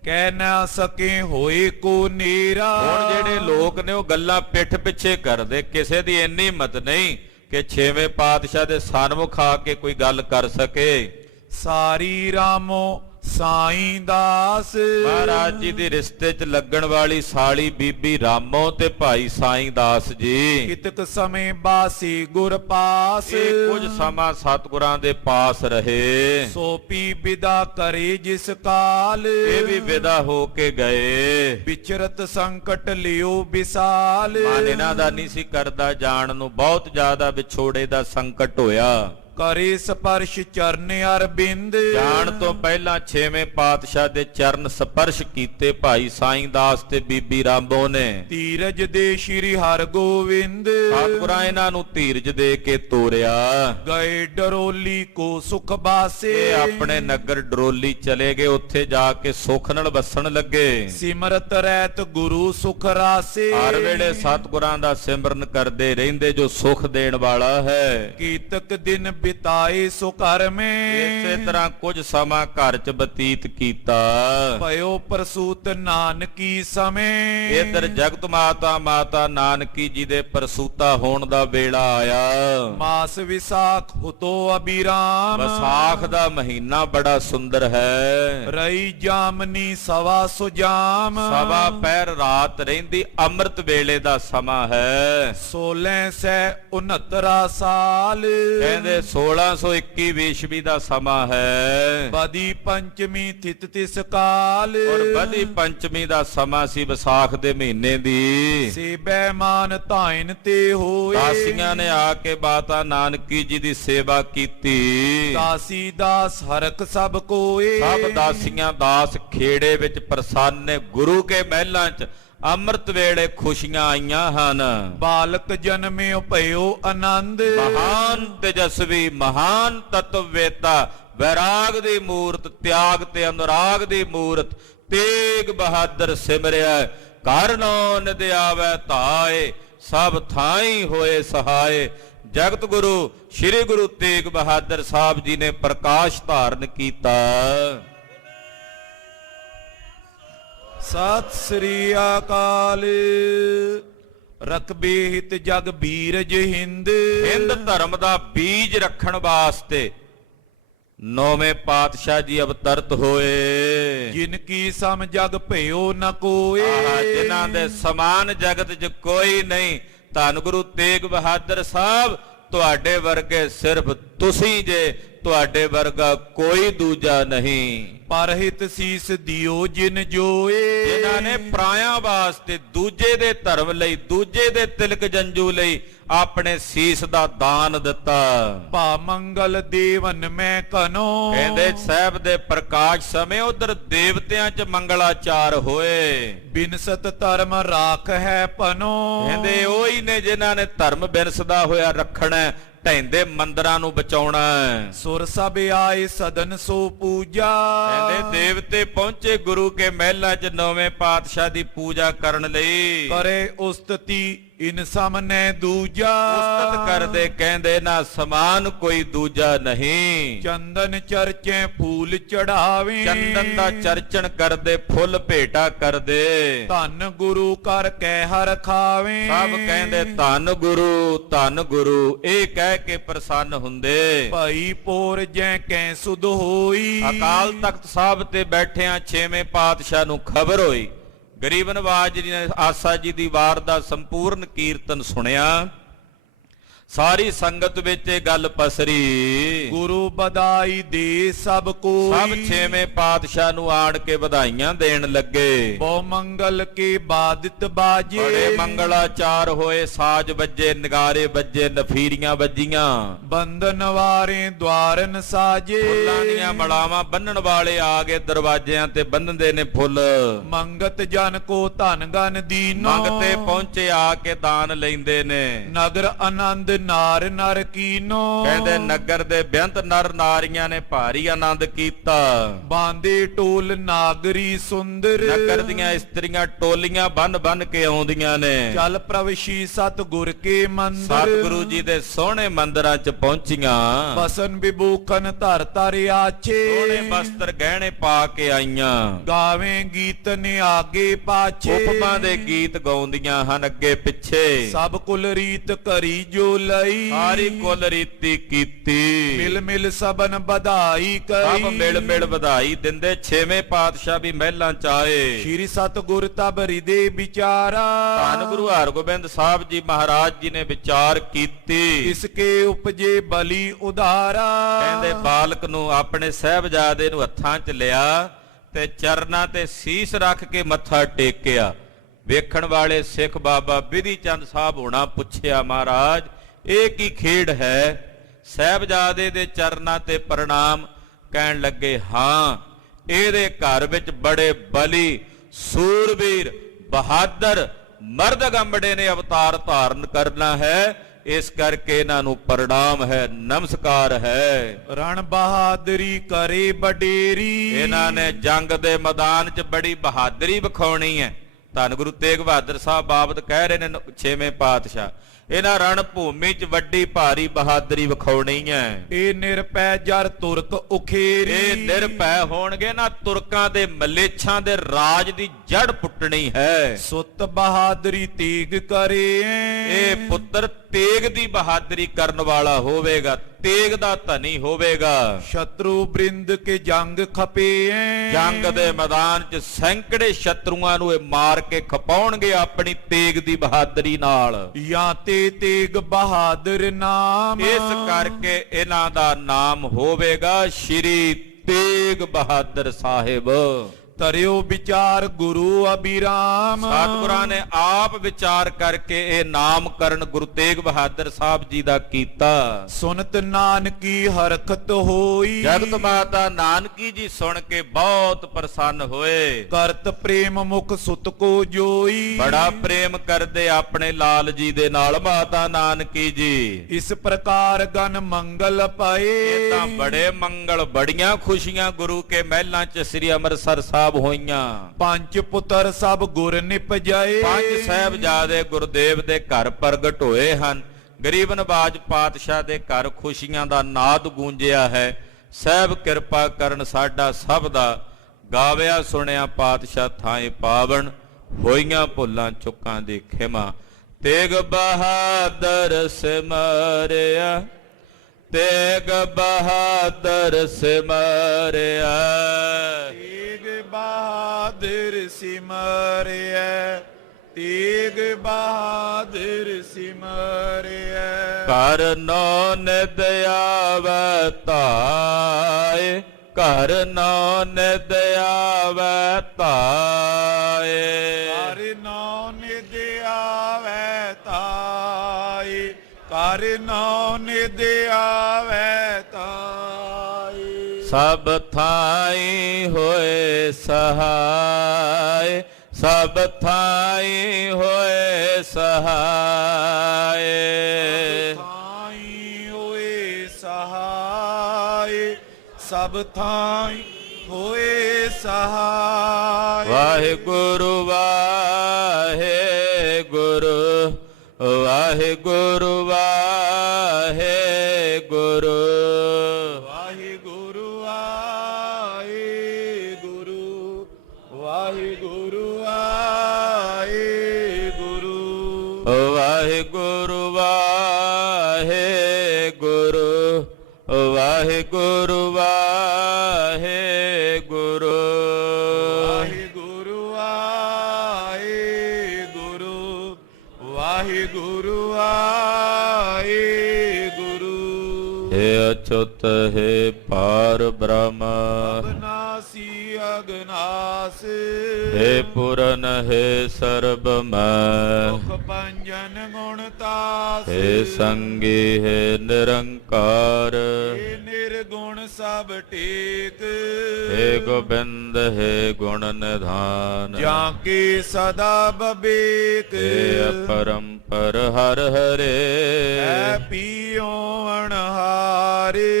ਕਹਿ ਨਾ ਸਕੇ ਹੋਏ ਕੋ ਨੇਰਾ। ਹੁਣ ਜਿਹੜੇ ਲੋਕ ਨੇ ਉਹ ਗੱਲਾਂ ਪਿੱਠ ਪਿੱਛੇ ਕਰਦੇ, ਕਿਸੇ ਦੀ ਇੰਨੀ ਹਿੰਮਤ ਨਹੀਂ ਕਿ ਛੇਵੇਂ ਪਾਤਸ਼ਾਹ ਦੇ ਸਨਮੁਖ ਆ ਕੇ ਕੋਈ ਗੱਲ ਕਰ ਸਕੇ। ਸਾਰੀ ਰਾਮੋ ਸਾਈਂ ਦਾਸ, ਮਹਾਰਾਜ ਜੀ ਦੇ ਰਿਸ਼ਤੇ 'ਚ ਲੱਗਣ ਵਾਲੀ ਸਾਲੀ ਬੀਬੀ ਰਾਮੋ ਤੇ ਭਾਈ ਸਾਈਂ ਦਾਸ ਜੀ ਕਿਤਕ ਸਮੇਂ ਬਾਸੀ ਗੁਰ ਪਾਸ, ਇਹ ਕੁਝ ਸਮਾਂ ਸਤਿਗੁਰਾਂ ਦੇ ਪਾਸ ਰਹੇ। ਸੋਪੀ ਵਿਦਾ ਕਰੇ ਜਿਸ ਕਾਲ, ਇਹ ਵੀ ਵਿਦਾ ਹੋ ਕੇ ਗਏ। ਵਿਚਰਤ ਸੰਕਟ ਲਿਓ ਵਿਸਾਲ, ਮਨ ਇਹਨਾਂ ਦਾ ਨਹੀਂ ਸੀ ਕਰਦਾ ਜਾਣ ਨੂੰ, ਬਹੁਤ ਜ਼ਿਆਦਾ ਵਿਛੋੜੇ ਦਾ ਸੰਕਟ ਹੋਇਆ। ਕਰੇ ਸਪਰਸ਼ ਚਰਨ ਅਰਬਿੰਦ, ਜਾਣ ਤੋਂ ਪਹਿਲਾਂ ਛੇਵੇਂ ਪਾਤਸ਼ਾਹ ਦੇ ਚਰਨ ਸਪਰਸ਼ ਕੀਤੇ ਭਾਈ ਸਾਈਂ ਦਾਸ ਤੇ ਬੀਬੀ ਰਾਮੋ ਨੇ। ਧੀਰਜ ਦੇ ਸ਼੍ਰੀ ਹਰਗੋਬਿੰਦ, ਸਤਿਗੁਰਾਂ ਇਹਨਾਂ ਨੂੰ ਧੀਰਜ ਦੇ ਕੇ ਤੋਰਿਆ। ਗਏ ਡਰੋਲੀ ਕੋ ਸੁਖ ਬਾਸੇ, ਇਹ ਆਪਣੇ ਨਗਰ ਡਰੋਲੀ ਚਲੇ ਗਏ, ਉੱਥੇ ਜਾ ਕੇ ਸੁਖ ਨਾਲ ਵਸਣ ਲੱਗੇ। ਸਿਮਰਤ ਰਹਿਤ ਗੁਰੂ ਸੁਖ ਰਾਸੇ, ਹਰ ਵੇਲੇ ਸਤਿਗੁਰਾਂ ਦਾ ਸਿਮਰਨ ਕਰਦੇ ਰਹਿੰਦੇ ਜੋ ਸੁਖ ਦੇਣ ਵਾਲਾ ਹੈ। ਕੀਤਕ ਦਿਨ ਬਿਤਾਏ ਸੋ ਘਰ ਮੈਂ, ਇਸੇ ਤਰ੍ਹਾਂ ਕੁਝ ਸਮਾਂ ਘਰ 'ਚ ਬਤੀਤ ਕੀਤਾ। ਭਇਓ ਪ੍ਰਸੂਤ ਨਾਨਕੀ ਸਮੇਂ, ਇਧਰ ਜਗਤ ਮਾਤਾ ਮਾਤਾ ਨਾਨਕੀ ਜੀ ਦੇ ਪ੍ਰਸੂਤਾ ਹੋਣ ਦਾ ਵੇਲਾ ਆਇਆ। ਮਾਸ ਵਿਸਾਖ ਹੁਤੋ ਅਬਿਰਾਮ, ਵਿਸਾਖ ਦਾ ਮਹੀਨਾ ਬੜਾ ਸੁੰਦਰ ਹੈ। ਰਹੀ ਜਾਮਨੀ ਸਵਾ ਸੁਜਾਮ, ਸਵਾ ਪਹਿਰ ਰਾਤ ਰਹਿੰਦੀ, ਅੰਮ੍ਰਿਤ ਵੇਲੇ ਦਾ ਸਮਾਂ ਹੈ। 1669 ਸਾਲ, ਕਹਿੰਦੇ 1621 ਈਸਵੀ ਦਾ ਸਮਾਂ ਹੈ। ਬਦੀ ਪੰਚਮੀ ਥਿਤ ਤਿਸ ਕਾਲ, ਔਰ ਬਦੀ ਪੰਚਮੀ ਦਾ ਸਮਾਂ ਸੀ ਵਿਸਾਖ ਦੇ ਮਹੀਨੇ ਦੀ। ਸੇਬੈ ਮਾਨ ਧਾਇਨ ਤੇ ਹੋਏ, ਦਾਸੀਆਂ ਨੇ ਆ ਕੇ ਮਾਤਾ ਨਾਨਕੀ ਜੀ ਦੀ ਸੇਵਾ ਕੀਤੀ। ਦਾਸੀ ਦਾਸ ਹਰਕ ਸਭ ਕੋਏ, ਸਭ ਦਾਸੀਆਂ ਦਾਸ ਖੇੜੇ ਵਿੱਚ ਪ੍ਰਸੰਨ ਨੇ। ਗੁਰੂ ਕੇ ਮਹਿਲਾਂ 'ਚ ਅੰਮ੍ਰਿਤ ਵੇਲੇ ਖੁਸ਼ੀਆਂ ਆਈਆਂ ਹਨ। ਬਾਲਕ ਜਨਮਿਓ ਭਇਓ ਆਨੰਦ, ਮਹਾਨ ਤੇਜਸਵੀ, ਮਹਾਨ ਤਤਵੇਤਾ, ਵੈਰਾਗ ਦੀ ਮੂਰਤ, ਤਿਆਗ ਤੇ ਅਨੁਰਾਗ ਦੀ ਮੂਰਤ, ਤੇਗ ਬਹਾਦਰ ਸਿਮਰਿਆ। ਘਰ ਨੋ ਨਿਦ ਆਵੈ ਧਾਏ, ਸਭ ਥਾਈ ਹੋਏ ਸਹਾਏ। ਜਗਤ ਗੁਰੂ ਸ੍ਰੀ ਗੁਰੂ ਤੇਗ ਬਹਾਦਰ ਸਾਹਿਬ ਜੀ ਨੇ ਪ੍ਰਕਾਸ਼ ਧਾਰਨ ਕੀਤਾ। ਸਤਿ ਸ੍ਰੀ ਅਕਾਲ। ਰਕਬੇ ਹਿਤ ਜਗ ਬੀਰਜ ਹਿੰਦ। ਹਿੰਦ ਧਰਮ ਦਾ ਬੀਜ ਰੱਖਣ ਵਾਸਤੇ ਨੌਵੇਂ ਪਾਤਸ਼ਾਹ ਜੀ ਅਵਤਰਤ ਹੋਏ। ਜਿਨ ਕੀ ਸਮ ਜਗ ਭਇਓ ਨ ਕੋਏ। ਜਿਨ੍ਹਾਂ ਦੇ ਸਮਾਨ ਜਗਤ 'ਚ ਕੋਈ ਨਹੀਂ। ਧੰਨ ਗੁਰੂ ਤੇਗ ਬਹਾਦਰ ਸਾਹਿਬ ਤੁਹਾਡੇ ਵਰਗੇ ਸਿਰਫ ਤੁਸੀਂ ਜੇ, ਤੁਹਾਡੇ ਵਰਗਾ ਕੋਈ ਦੂਜਾ ਨਹੀਂ। ਪਰਹਿਤ ਸੀਸ ਦਿਓ ਜਿਨ ਜੋਏ। ਜਿਨ੍ਹਾਂ ਨੇ ਪਰਾਇਆਂ ਵਾਸਤੇ ਦੂਜੇ ਦੇ ਧਰਮ ਲਈ, ਦੂਜੇ ਦੇ ਤਿਲਕ ਜੰਜੂ ਲਈ ਆਪਣੇ ਸੀਸ ਦਾ ਦਾਨ ਦਿੱਤਾ। ਭਾ ਮੰਗਲ ਦੇਵਨ ਮੈਂ ਕਨੋ। ਕਹਿੰਦੇ ਸਾਹਿਬ ਦੇ ਪ੍ਰਕਾਸ਼ ਸਮੇਂ ਉਧਰ ਦੇਵਤਿਆਂ 'ਚ ਮੰਗਲਾਚਾਰ ਹੋਏ। ਬਿਨਸਤ ਧਰਮ ਰਾਖ ਹੈ ਪਨੋ। ਕਹਿੰਦੇ ਉਹੀ ਨੇ ਜਿਨ੍ਹਾਂ ਨੇ ਧਰਮ ਬਿਨਸਦਾ ਹੋਇਆ ਰੱਖਣਾ, ਢਹਿੰਦੇ ਮੰਦਰਾਂ ਨੂੰ ਬਚਾਉਣਾ। ਸੁਰ ਸਭ ਆਏ ਸਦਨ ਸੋ ਪੂਜਾ। ਕਹਿੰਦੇ ਦੇਵਤੇ ਪਹੁੰਚੇ ਗੁਰੂ ਕੇ ਮਹਿਲਾਂ 'ਚ ਨੌਵੇਂ ਪਾਤਸ਼ਾਹ ਦੀ ਪੂਜਾ ਕਰਨ ਲਈ। ਕਰੇ ਉਸਤਤੀ ਇਨ ਸਾਹਮਣੇ ਦੂਜਾ। ਉਸਤਤ ਕਰਦੇ ਕਹਿੰਦੇ ਨਾ ਸਮਾਨ ਕੋਈ ਦੂਜਾ ਨਹੀਂ। ਚੰਦਨ ਚਰਚੇ ਫੂਲ ਚੜਾਵੇ। ਚੰਦਨ ਦਾ ਚਰਚਣ ਕਰਦੇ, ਫੁੱਲ ਭੇਟਾ ਕਰਦੇ। ਧੰਨ ਗੁਰੂ ਕਰ ਕਹਿ ਹਰ ਖਾਵੇ। ਸਭ ਕਹਿੰਦੇ ਧੰਨ ਗੁਰੂ ਇਹ ਕਹਿ ਕੇ ਪ੍ਰਸੰਨ ਹੁੰਦੇ। ਭਾਈ ਪੋਰ ਜੈ ਕੈ ਸੁਧ ਹੋਈ। ਅਕਾਲ ਤਖਤ ਸਾਹਿਬ ਤੇ ਬੈਠਿਆਂ ਛੇਵੇਂ ਪਾਤਸ਼ਾਹ ਨੂੰ ਖਬਰ ਹੋਈ। ਗਰੀਬ ਨਵਾਜ ਜੀ ਨੇ ਆਸਾ ਜੀ ਦੀ ਵਾਰ ਦਾ ਸੰਪੂਰਨ ਕੀਰਤਨ ਸੁਣਿਆ। ਸਾਰੀ ਸੰਗਤ ਵਿੱਚ ਇਹ ਗੱਲ ਪਸਰੀ। ਗੁਰੂ ਵਧਾਈ ਦੇ ਸਭ ਕੋਈ। ਸਭ ਛੇਵੇਂ ਪਾਤਸ਼ਾਹ ਨੂੰ ਆਣ ਕੇ ਵਧਾਈਆਂ ਦੇਣ ਲੱਗੇ। ਬਹੁ ਮੰਗਲ ਕੇ ਬਾਦਿਤ ਬਾਜੇ। ਬੜੇ ਮੰਗਲਾਚਾਰ ਹੋਏ, ਸਾਜ ਵੱਜੇ, ਨਗਾਰੇ ਵੱਜੇ, ਨਫੀਰੀਆਂ ਵੱਜੀਆਂ। ਬੰਧਨ ਵਾਰੇ ਦਵਾਰਨ ਸਾਜੇ। ਫੁੱਲਾਂ ਦੀਆਂ ਮਲਾਵਾਂ ਬੰਨਣ ਵਾਲੇ ਆ ਗਏ, ਦਰਵਾਜ਼ਿਆਂ ਤੇ ਬੰਨਦੇ ਨੇ ਫੁੱਲ। ਮੰਗਤ ਜਨ ਕੋ ਧਨ ਗਨ ਦੀਨੋ। ਮੰਗਤੇ ਪਹੁੰਚੇ ਆ ਕੇ ਦਾਨ ਲੈਂਦੇ ਨੇ। ਨਗਰ ਆਨੰਦ ਨਾਰ ਨਰ ਕੀਨੋ। ਕਹਿੰਦੇ ਨਗਰ ਦੇ ਬੇਅੰਤ ਨਰ ਨਾਰੀਆਂ ਨੇ ਭਾਰੀ ਆਨੰਦ ਕੀਤਾ। ਬਾਂਦੇ ਟੋਲ ਨਾਗਰੀ ਸੁੰਦਰ। ਨਗਰ ਦੀਆਂ ਇਸਤਰੀਆਂ ਟੋਲੀਆਂ ਬੰਨ ਬੰਨ ਕੇ ਆਉਂਦੀਆਂ ਨੇ। ਚਲ ਪ੍ਰਵਸ਼ੀ ਸਤਿਗੁਰ ਕੇ ਮੰਦਰ। ਸਤਿਗੁਰੂ ਜੀ ਦੇ ਸੋਹਣੇ ਮੰਦਰਾਂ 'ਚ ਪਹੁੰਚੀਆਂ। ਬਸਨ ਵਿਭੂਖਨ ਧਰ ਧਰ ਆਛੇ। ਸੋਹਣੇ ਵਸਤਰ ਗਹਿਣੇ ਪਾ ਕੇ ਆਈਆਂ। ਗਾਵੇਂ ਗੀਤ ਨੇ ਆਗੇ ਪਾਛੇ। ਉਪਮਾ ਦੇ ਗੀਤ ਗਾਉਂਦੀਆਂ ਹਨ ਅੱਗੇ ਪਿੱਛੇ। ਸਭ ਕੁਲ ਰੀਤ ਕਰੀ ਜੋ ਲਈ। ਸਾਰੀ ਕੁਲ ਰੀਤੀ ਕੀਤੀ। ਮਿਲ ਮਿਲ ਸਬਨ ਵਧਾਈ ਕਰੀ। ਸਭ ਮਿਲ ਮਿਲ ਵਧਾਈ ਦਿੰਦੇ। ਛੇਵੇਂ ਪਾਤਸ਼ਾਹ ਵੀ ਮਹਿਲਾਂ 'ਚ ਆਏ। ਸ਼੍ਰੀ ਸਤਿਗੁਰ ਤਬ ਹਿਰਦੇ ਵਿਚਾਰਾ। ਧੰਨ ਗੁਰੂ ਹਰਗੋਬਿੰਦ ਸਾਹਿਬ ਜੀ ਮਹਾਰਾਜ ਜੀ ਨੇ ਵਿਚਾਰ ਕੀਤੀ। ਇਸਕੇ ਉਪਜੇ ਬਲੀ ਉਧਾਰਾ। ਕਹਿੰਦੇ ਬਾਲਕ ਨੂੰ, ਆਪਣੇ ਸਾਹਿਬਜ਼ਾਦੇ ਨੂੰ ਹੱਥਾਂ 'ਚ ਲਿਆ ਤੇ ਚਰਨਾਂ ਤੇ ਸੀਸ ਰੱਖ ਕੇ ਮੱਥਾ ਟੇਕਿਆ। ਵੇਖਣ ਵਾਲੇ ਸਿੱਖ ਬਾਬਾ ਬਿਧੀ ਚੰਦ ਸਾਹਿਬ ਹੋਣਾ ਪੁੱਛਿਆ, ਮਹਾਰਾਜ ਇਹ ਕੀ ਖੇਡ ਹੈ? ਸਾਹਿਬਜ਼ਾਦੇ ਦੇ ਚਰਨਾਂ ਤੇ ਪ੍ਰਣਾਮ। ਕਹਿਣ ਲੱਗੇ ਹਾਂ, ਇਹਦੇ ਘਰ ਵਿੱਚ ਬੜੇ ਬਲੀ, ਸੂਰਬੀਰ, ਬਹਾਦਰ ਮਰਦ ਗੰਬੜੇ ਨੇ ਅਵਤਾਰ ਧਾਰਨ ਕਰਨਾ ਹੈ। ਇਸ ਕਰਕੇ ਇਹਨਾਂ ਨੂੰ ਪ੍ਰਣਾਮ ਹੈ, ਨਮਸਕਾਰ ਹੈ। ਰਣ ਬਹਾਦਰੀ ਕਰੇ ਬਡੇਰੀ। ਇਹਨਾਂ ਨੇ ਜੰਗ ਦੇ ਮੈਦਾਨ 'ਚ ਬੜੀ ਬਹਾਦਰੀ ਵਿਖਾਉਣੀ ਹੈ। ਧੰਨ ਗੁਰੂ ਤੇਗ ਬਹਾਦਰ ਸਾਹਿਬ ਬਾਬਤ ਕਹਿ ਰਹੇ ਨੇ ਛੇਵੇਂ ਪਾਤਸ਼ਾਹ, ਇਹਨਾਂ ਰਣ ਭੂਮੀ 'ਚ ਵੱਡੀ ਭਾਰੀ ਬਹਾਦਰੀ ਵਿਖਾਉਣੀ ਹੈ। ਇਹ ਨਿਰਪੈ ਜਰ ਤੁਰਕ ਉਖੇਰੀ। ਇਹ ਨਿਰਭੈ ਹੋਣਗੇ ਨਾ, ਤੁਰਕਾਂ ਦੇ ਮਲੇਛਾਂ ਦੇ ਰਾਜ ਦੀ ਜੜ ਪੁੱਟਣੀ ਹੈ। ਸੁੱਤ ਬਹਾਦਰੀ ਤੇਗ ਕਰੇ। ਇਹ ਪੁੱਤਰ ਤੇਗ ਦੀ ਬਹਾਦਰੀ ਕਰਨ ਵਾਲਾ ਹੋਵੇਗਾ, ਤੇਗ ਦਾ ਧਨੀ ਹੋਵੇਗਾ। ਸ਼ਤਰੂ ਬ੍ਰਿੰਦ ਕੇ ਜੰਗ ਖਪੇ। ਜੰਗ ਦੇ ਮੈਦਾਨ 'ਚ ਸੈਂਕੜੇ ਸ਼ਤਰੂਆਂ ਨੂੰ ਇਹ ਮਾਰ ਕੇ ਖਪਾਉਣਗੇ ਆਪਣੀ ਤੇਗ ਦੀ ਬਹਾਦਰੀ ਨਾਲ। ਜਾਂ ਤੇ ਤੇਗ ਬਹਾਦਰ ਨਾਮ। ਇਸ ਕਰਕੇ ਇਹਨਾਂ ਦਾ ਨਾਮ ਹੋਵੇਗਾ ਸ਼੍ਰੀ ਤੇਗ ਬਹਾਦਰ ਸਾਹਿਬ। ਤਰਿਓ ਵਿਚਾਰ ਗੁਰੂ ਅਬਿਰਾਮ। ਸਤਿਗੁਰਾਂ ਨੇ ਆਪ ਵਿਚਾਰ ਕਰਕੇ ਇਹ ਨਾਮਕਰਨ ਗੁਰੂ ਤੇਗ ਬਹਾਦਰ ਸਾਹਿਬ ਜੀ ਦਾ ਕੀਤਾ। ਸੁਨਤ ਨਾਨਕੀ ਹਰਖਤ ਹੋਈ। ਜਗਤ ਮਾਤਾ ਨਾਨਕੀ ਜੀ ਸੁਣ ਕੇ ਬਹੁਤ ਪ੍ਰਸੰਨ ਹੋਏ। ਕਰਤ ਪ੍ਰੇਮ ਮੁਖ ਸੁਤ ਕੋ ਜੋਈ। ਬੜਾ ਪ੍ਰੇਮ ਕਰਦੇ ਆਪਣੇ ਲਾਲ ਜੀ ਦੇ ਨਾਲ ਮਾਤਾ ਨਾਨਕੀ ਜੀ। ਇਸ ਪ੍ਰਕਾਰ ਗਨ ਮੰਗਲ ਪਾਏ। ਇਹ ਤਾਂ ਬੜੇ ਮੰਗਲ, ਬੜੀਆਂ ਖੁਸ਼ੀਆਂ ਗੁਰੂ ਕੇ ਮਹਿਲਾਂ 'ਚ ਸ੍ਰੀ ਅੰਮ੍ਰਿਤਸਰ ਸਾਹਿਬ ਹੋਈਆਂ। ਪੰਜ ਪੁੱਤਰ ਸਭ ਗੁਰ ਨਿਪਜਾਏ। ਪੰਜ ਸਾਹਿਬਜ਼ਾਦੇ ਗੁਰਦੇਵ ਦੇ ਘਰ ਪ੍ਰਗਟ ਹੋਏ ਹਨ। ਗਰੀਬ ਨਵਾਜ ਪਾਤਸ਼ਾਹ ਦੇ ਘਰ ਖੁਸ਼ੀਆਂ ਦਾ ਨਾਦ ਗੂੰਜਿਆ ਹੈ। ਸਹਿਬ ਕਿਰਪਾ ਕਰਨ ਸਾਡਾ ਸਭ ਦਾ, ਗਾਵਿਆ ਸੁਣਿਆ ਪਾਤਸ਼ਾਹ ਥਾਏ ਪਾਵਨ, ਹੋਈਆਂ ਭੁੱਲਾਂ ਚੁੱਕਾਂ ਦੀ ਖਿਮਾ। ਤੇਗ ਬਹਾਦਰ ਸਿਮਰਿਆ, ਤੇਗ ਬਹਾਦਰ ਸਿਮਰਿਆ, ਤੇਗ ਬਹਾਦਰ ਸਿਮਰਿਆ, ਤੇਗ ਬਹਾਦਰ ਸਿਮਰਿਆ। ਘਰ ਨੌ ਨਿਦ ਆਵੈ ਧਾਇ, ਘਰ ਨੌ ਨਿਦ ਆਵੈ ਧਾਇ, ਘਰ ਨੌ ਨਿਦ ਆਵੈ ਧਾਇ, ਘਰ ਨੌ ਨਿਦ ਆਵੈ ਧਾਇ। ਸਭ ਥਾਈ ਹੋਏ ਸਹਾਇ, ਸਭ ਥਾਈ ਹੋਏ ਸਹਾਇ, ਥਾਈ ਹੋਏ ਸਹਾਇ, ਸਭ ਥਾਈ ਹੋਏ ਸਹਾਇ। ਵਾਹਿਗੁਰੂ ਵਾਹਿਗੁਰੂ, ਵਾਹਿਗੁਰੂ ਵਾਹਿਗੁਰੂ, ਵਾਹਿਗੁਰੂ ਵਾਹਿਗੁਰੂ, ਵਾਹਿਗੁਰੂ ਵਾਹਿਗੁਰੂ, ਵਾਹਿਗੁਰੂ ਵਾਹਿਗੁਰੂ, ਵਾਹਿਗੁਰੂ ਵਾਹਿਗੁਰੂ, ਵਾਹਿਗੁਰੂ ਵਾਹਿਗੁਰੂ, ਵਾਹਿਗੁਰੂ ਵਾਹਿਗੁਰੂ। ਹੇ ਅਚੁੱਤ ਹੈ ਪਾਰ ਬ੍ਰਹਮ, ਅਬਨਾਸੀ ਅਗਨਾਸ, ਹੇ ਪੂਰਨ ਹੈ ਸਰਬ ਮੈਂ, ਮੁਖ ਪੰਜਨ ਗੁਣ ਤਾਸ, ਹੇ ਸੰਗੀ ਹੈ ਨਿਰੰਕਾਰ, ਹੇ ਨਿਰਗੁਣ ਸਭ ਟੇਕ, ਹੇ ਗੋਬਿੰਦ ਹੈ ਗੁਣ ਨਿਧਾਨ, ਜਾਂ ਕੀ ਸਦਾ ਬਬੇਕ, ਹੇ ਅਪਰੰਪਰ ਹਰ ਹਰੇ, ਹੈ ਪੀਓ ਅਣਹਾਰੇ,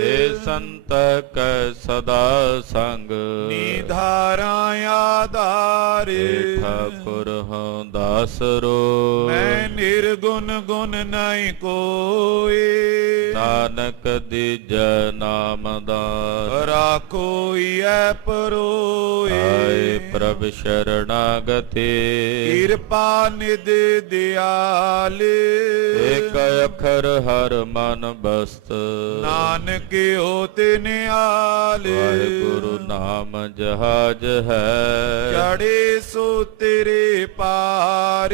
ਹੇ ਸੰਤ ਕੈ ਸਦਾ ਸੰਗ, ਨਿਧਾਰਾ ਆਧਾਰ, ਹੇ ਠਾਕੁਰ ਹਉ ਦਾਸਰੋ, ਮੈਂ ਨਿਰਗੁਣ ਗੁਣ ਨਹੀਂ ਕੋਏ, ਨਾਨਕ ਦੀਜੈ ਨਾਮਦਾਰ, ਰਾਖੋਈ ਐ ਪਰੋਏ। ਆਏ ਪ੍ਰਭ ਸ਼ਰਣਾਗਤੀ, ਕਿਰਪਾ ਨਿਧ ਦਿਆਲ, ਏਕ ਅੱਖਰ ਹਰ ਮਨ ਬਸਤ, ਨਾਨਕ ਹੋਤ ਨਿਹਾਲ, ਵਾਹਿਗੁਰੂ ਨਾਮ ਜਹਾਜ ਹੈ, ਚੜੇ ਸੋ ਤੇਰੇ ਪਾਰ,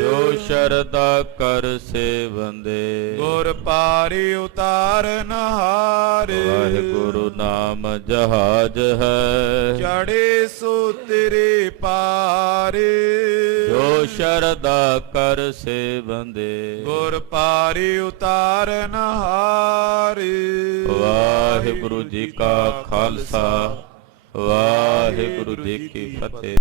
ਜੋ ਸ਼ਰਦਾ ਕਰ ਸੇਵੰਦੇ, ਗੁਰ ਪਾਰੇ ਉਤਾਰਨ ਹਾਰ, ਵਾਹਿਗੁਰੂ ਨਾਮ ਜਹਾਜ ਹੈ, ਚੜੇ ਸੋ ਤੇਰੇ ਪਾਰ, ਜੋ ਸ਼ਰਦਾ ਕਰ ਸੇਵੰਦੇ, ਗੁਰ ਪਾਰੇ ਉਤਾਰਨ ਹਾਰ। ਵਾਹਿਗੁਰੂ ਜੀ ਕਾ ਖਾਲਸਾ, ਵਾਹਿਗੁਰੂ ਜੀ ਕੀ ਫਤਿਹ।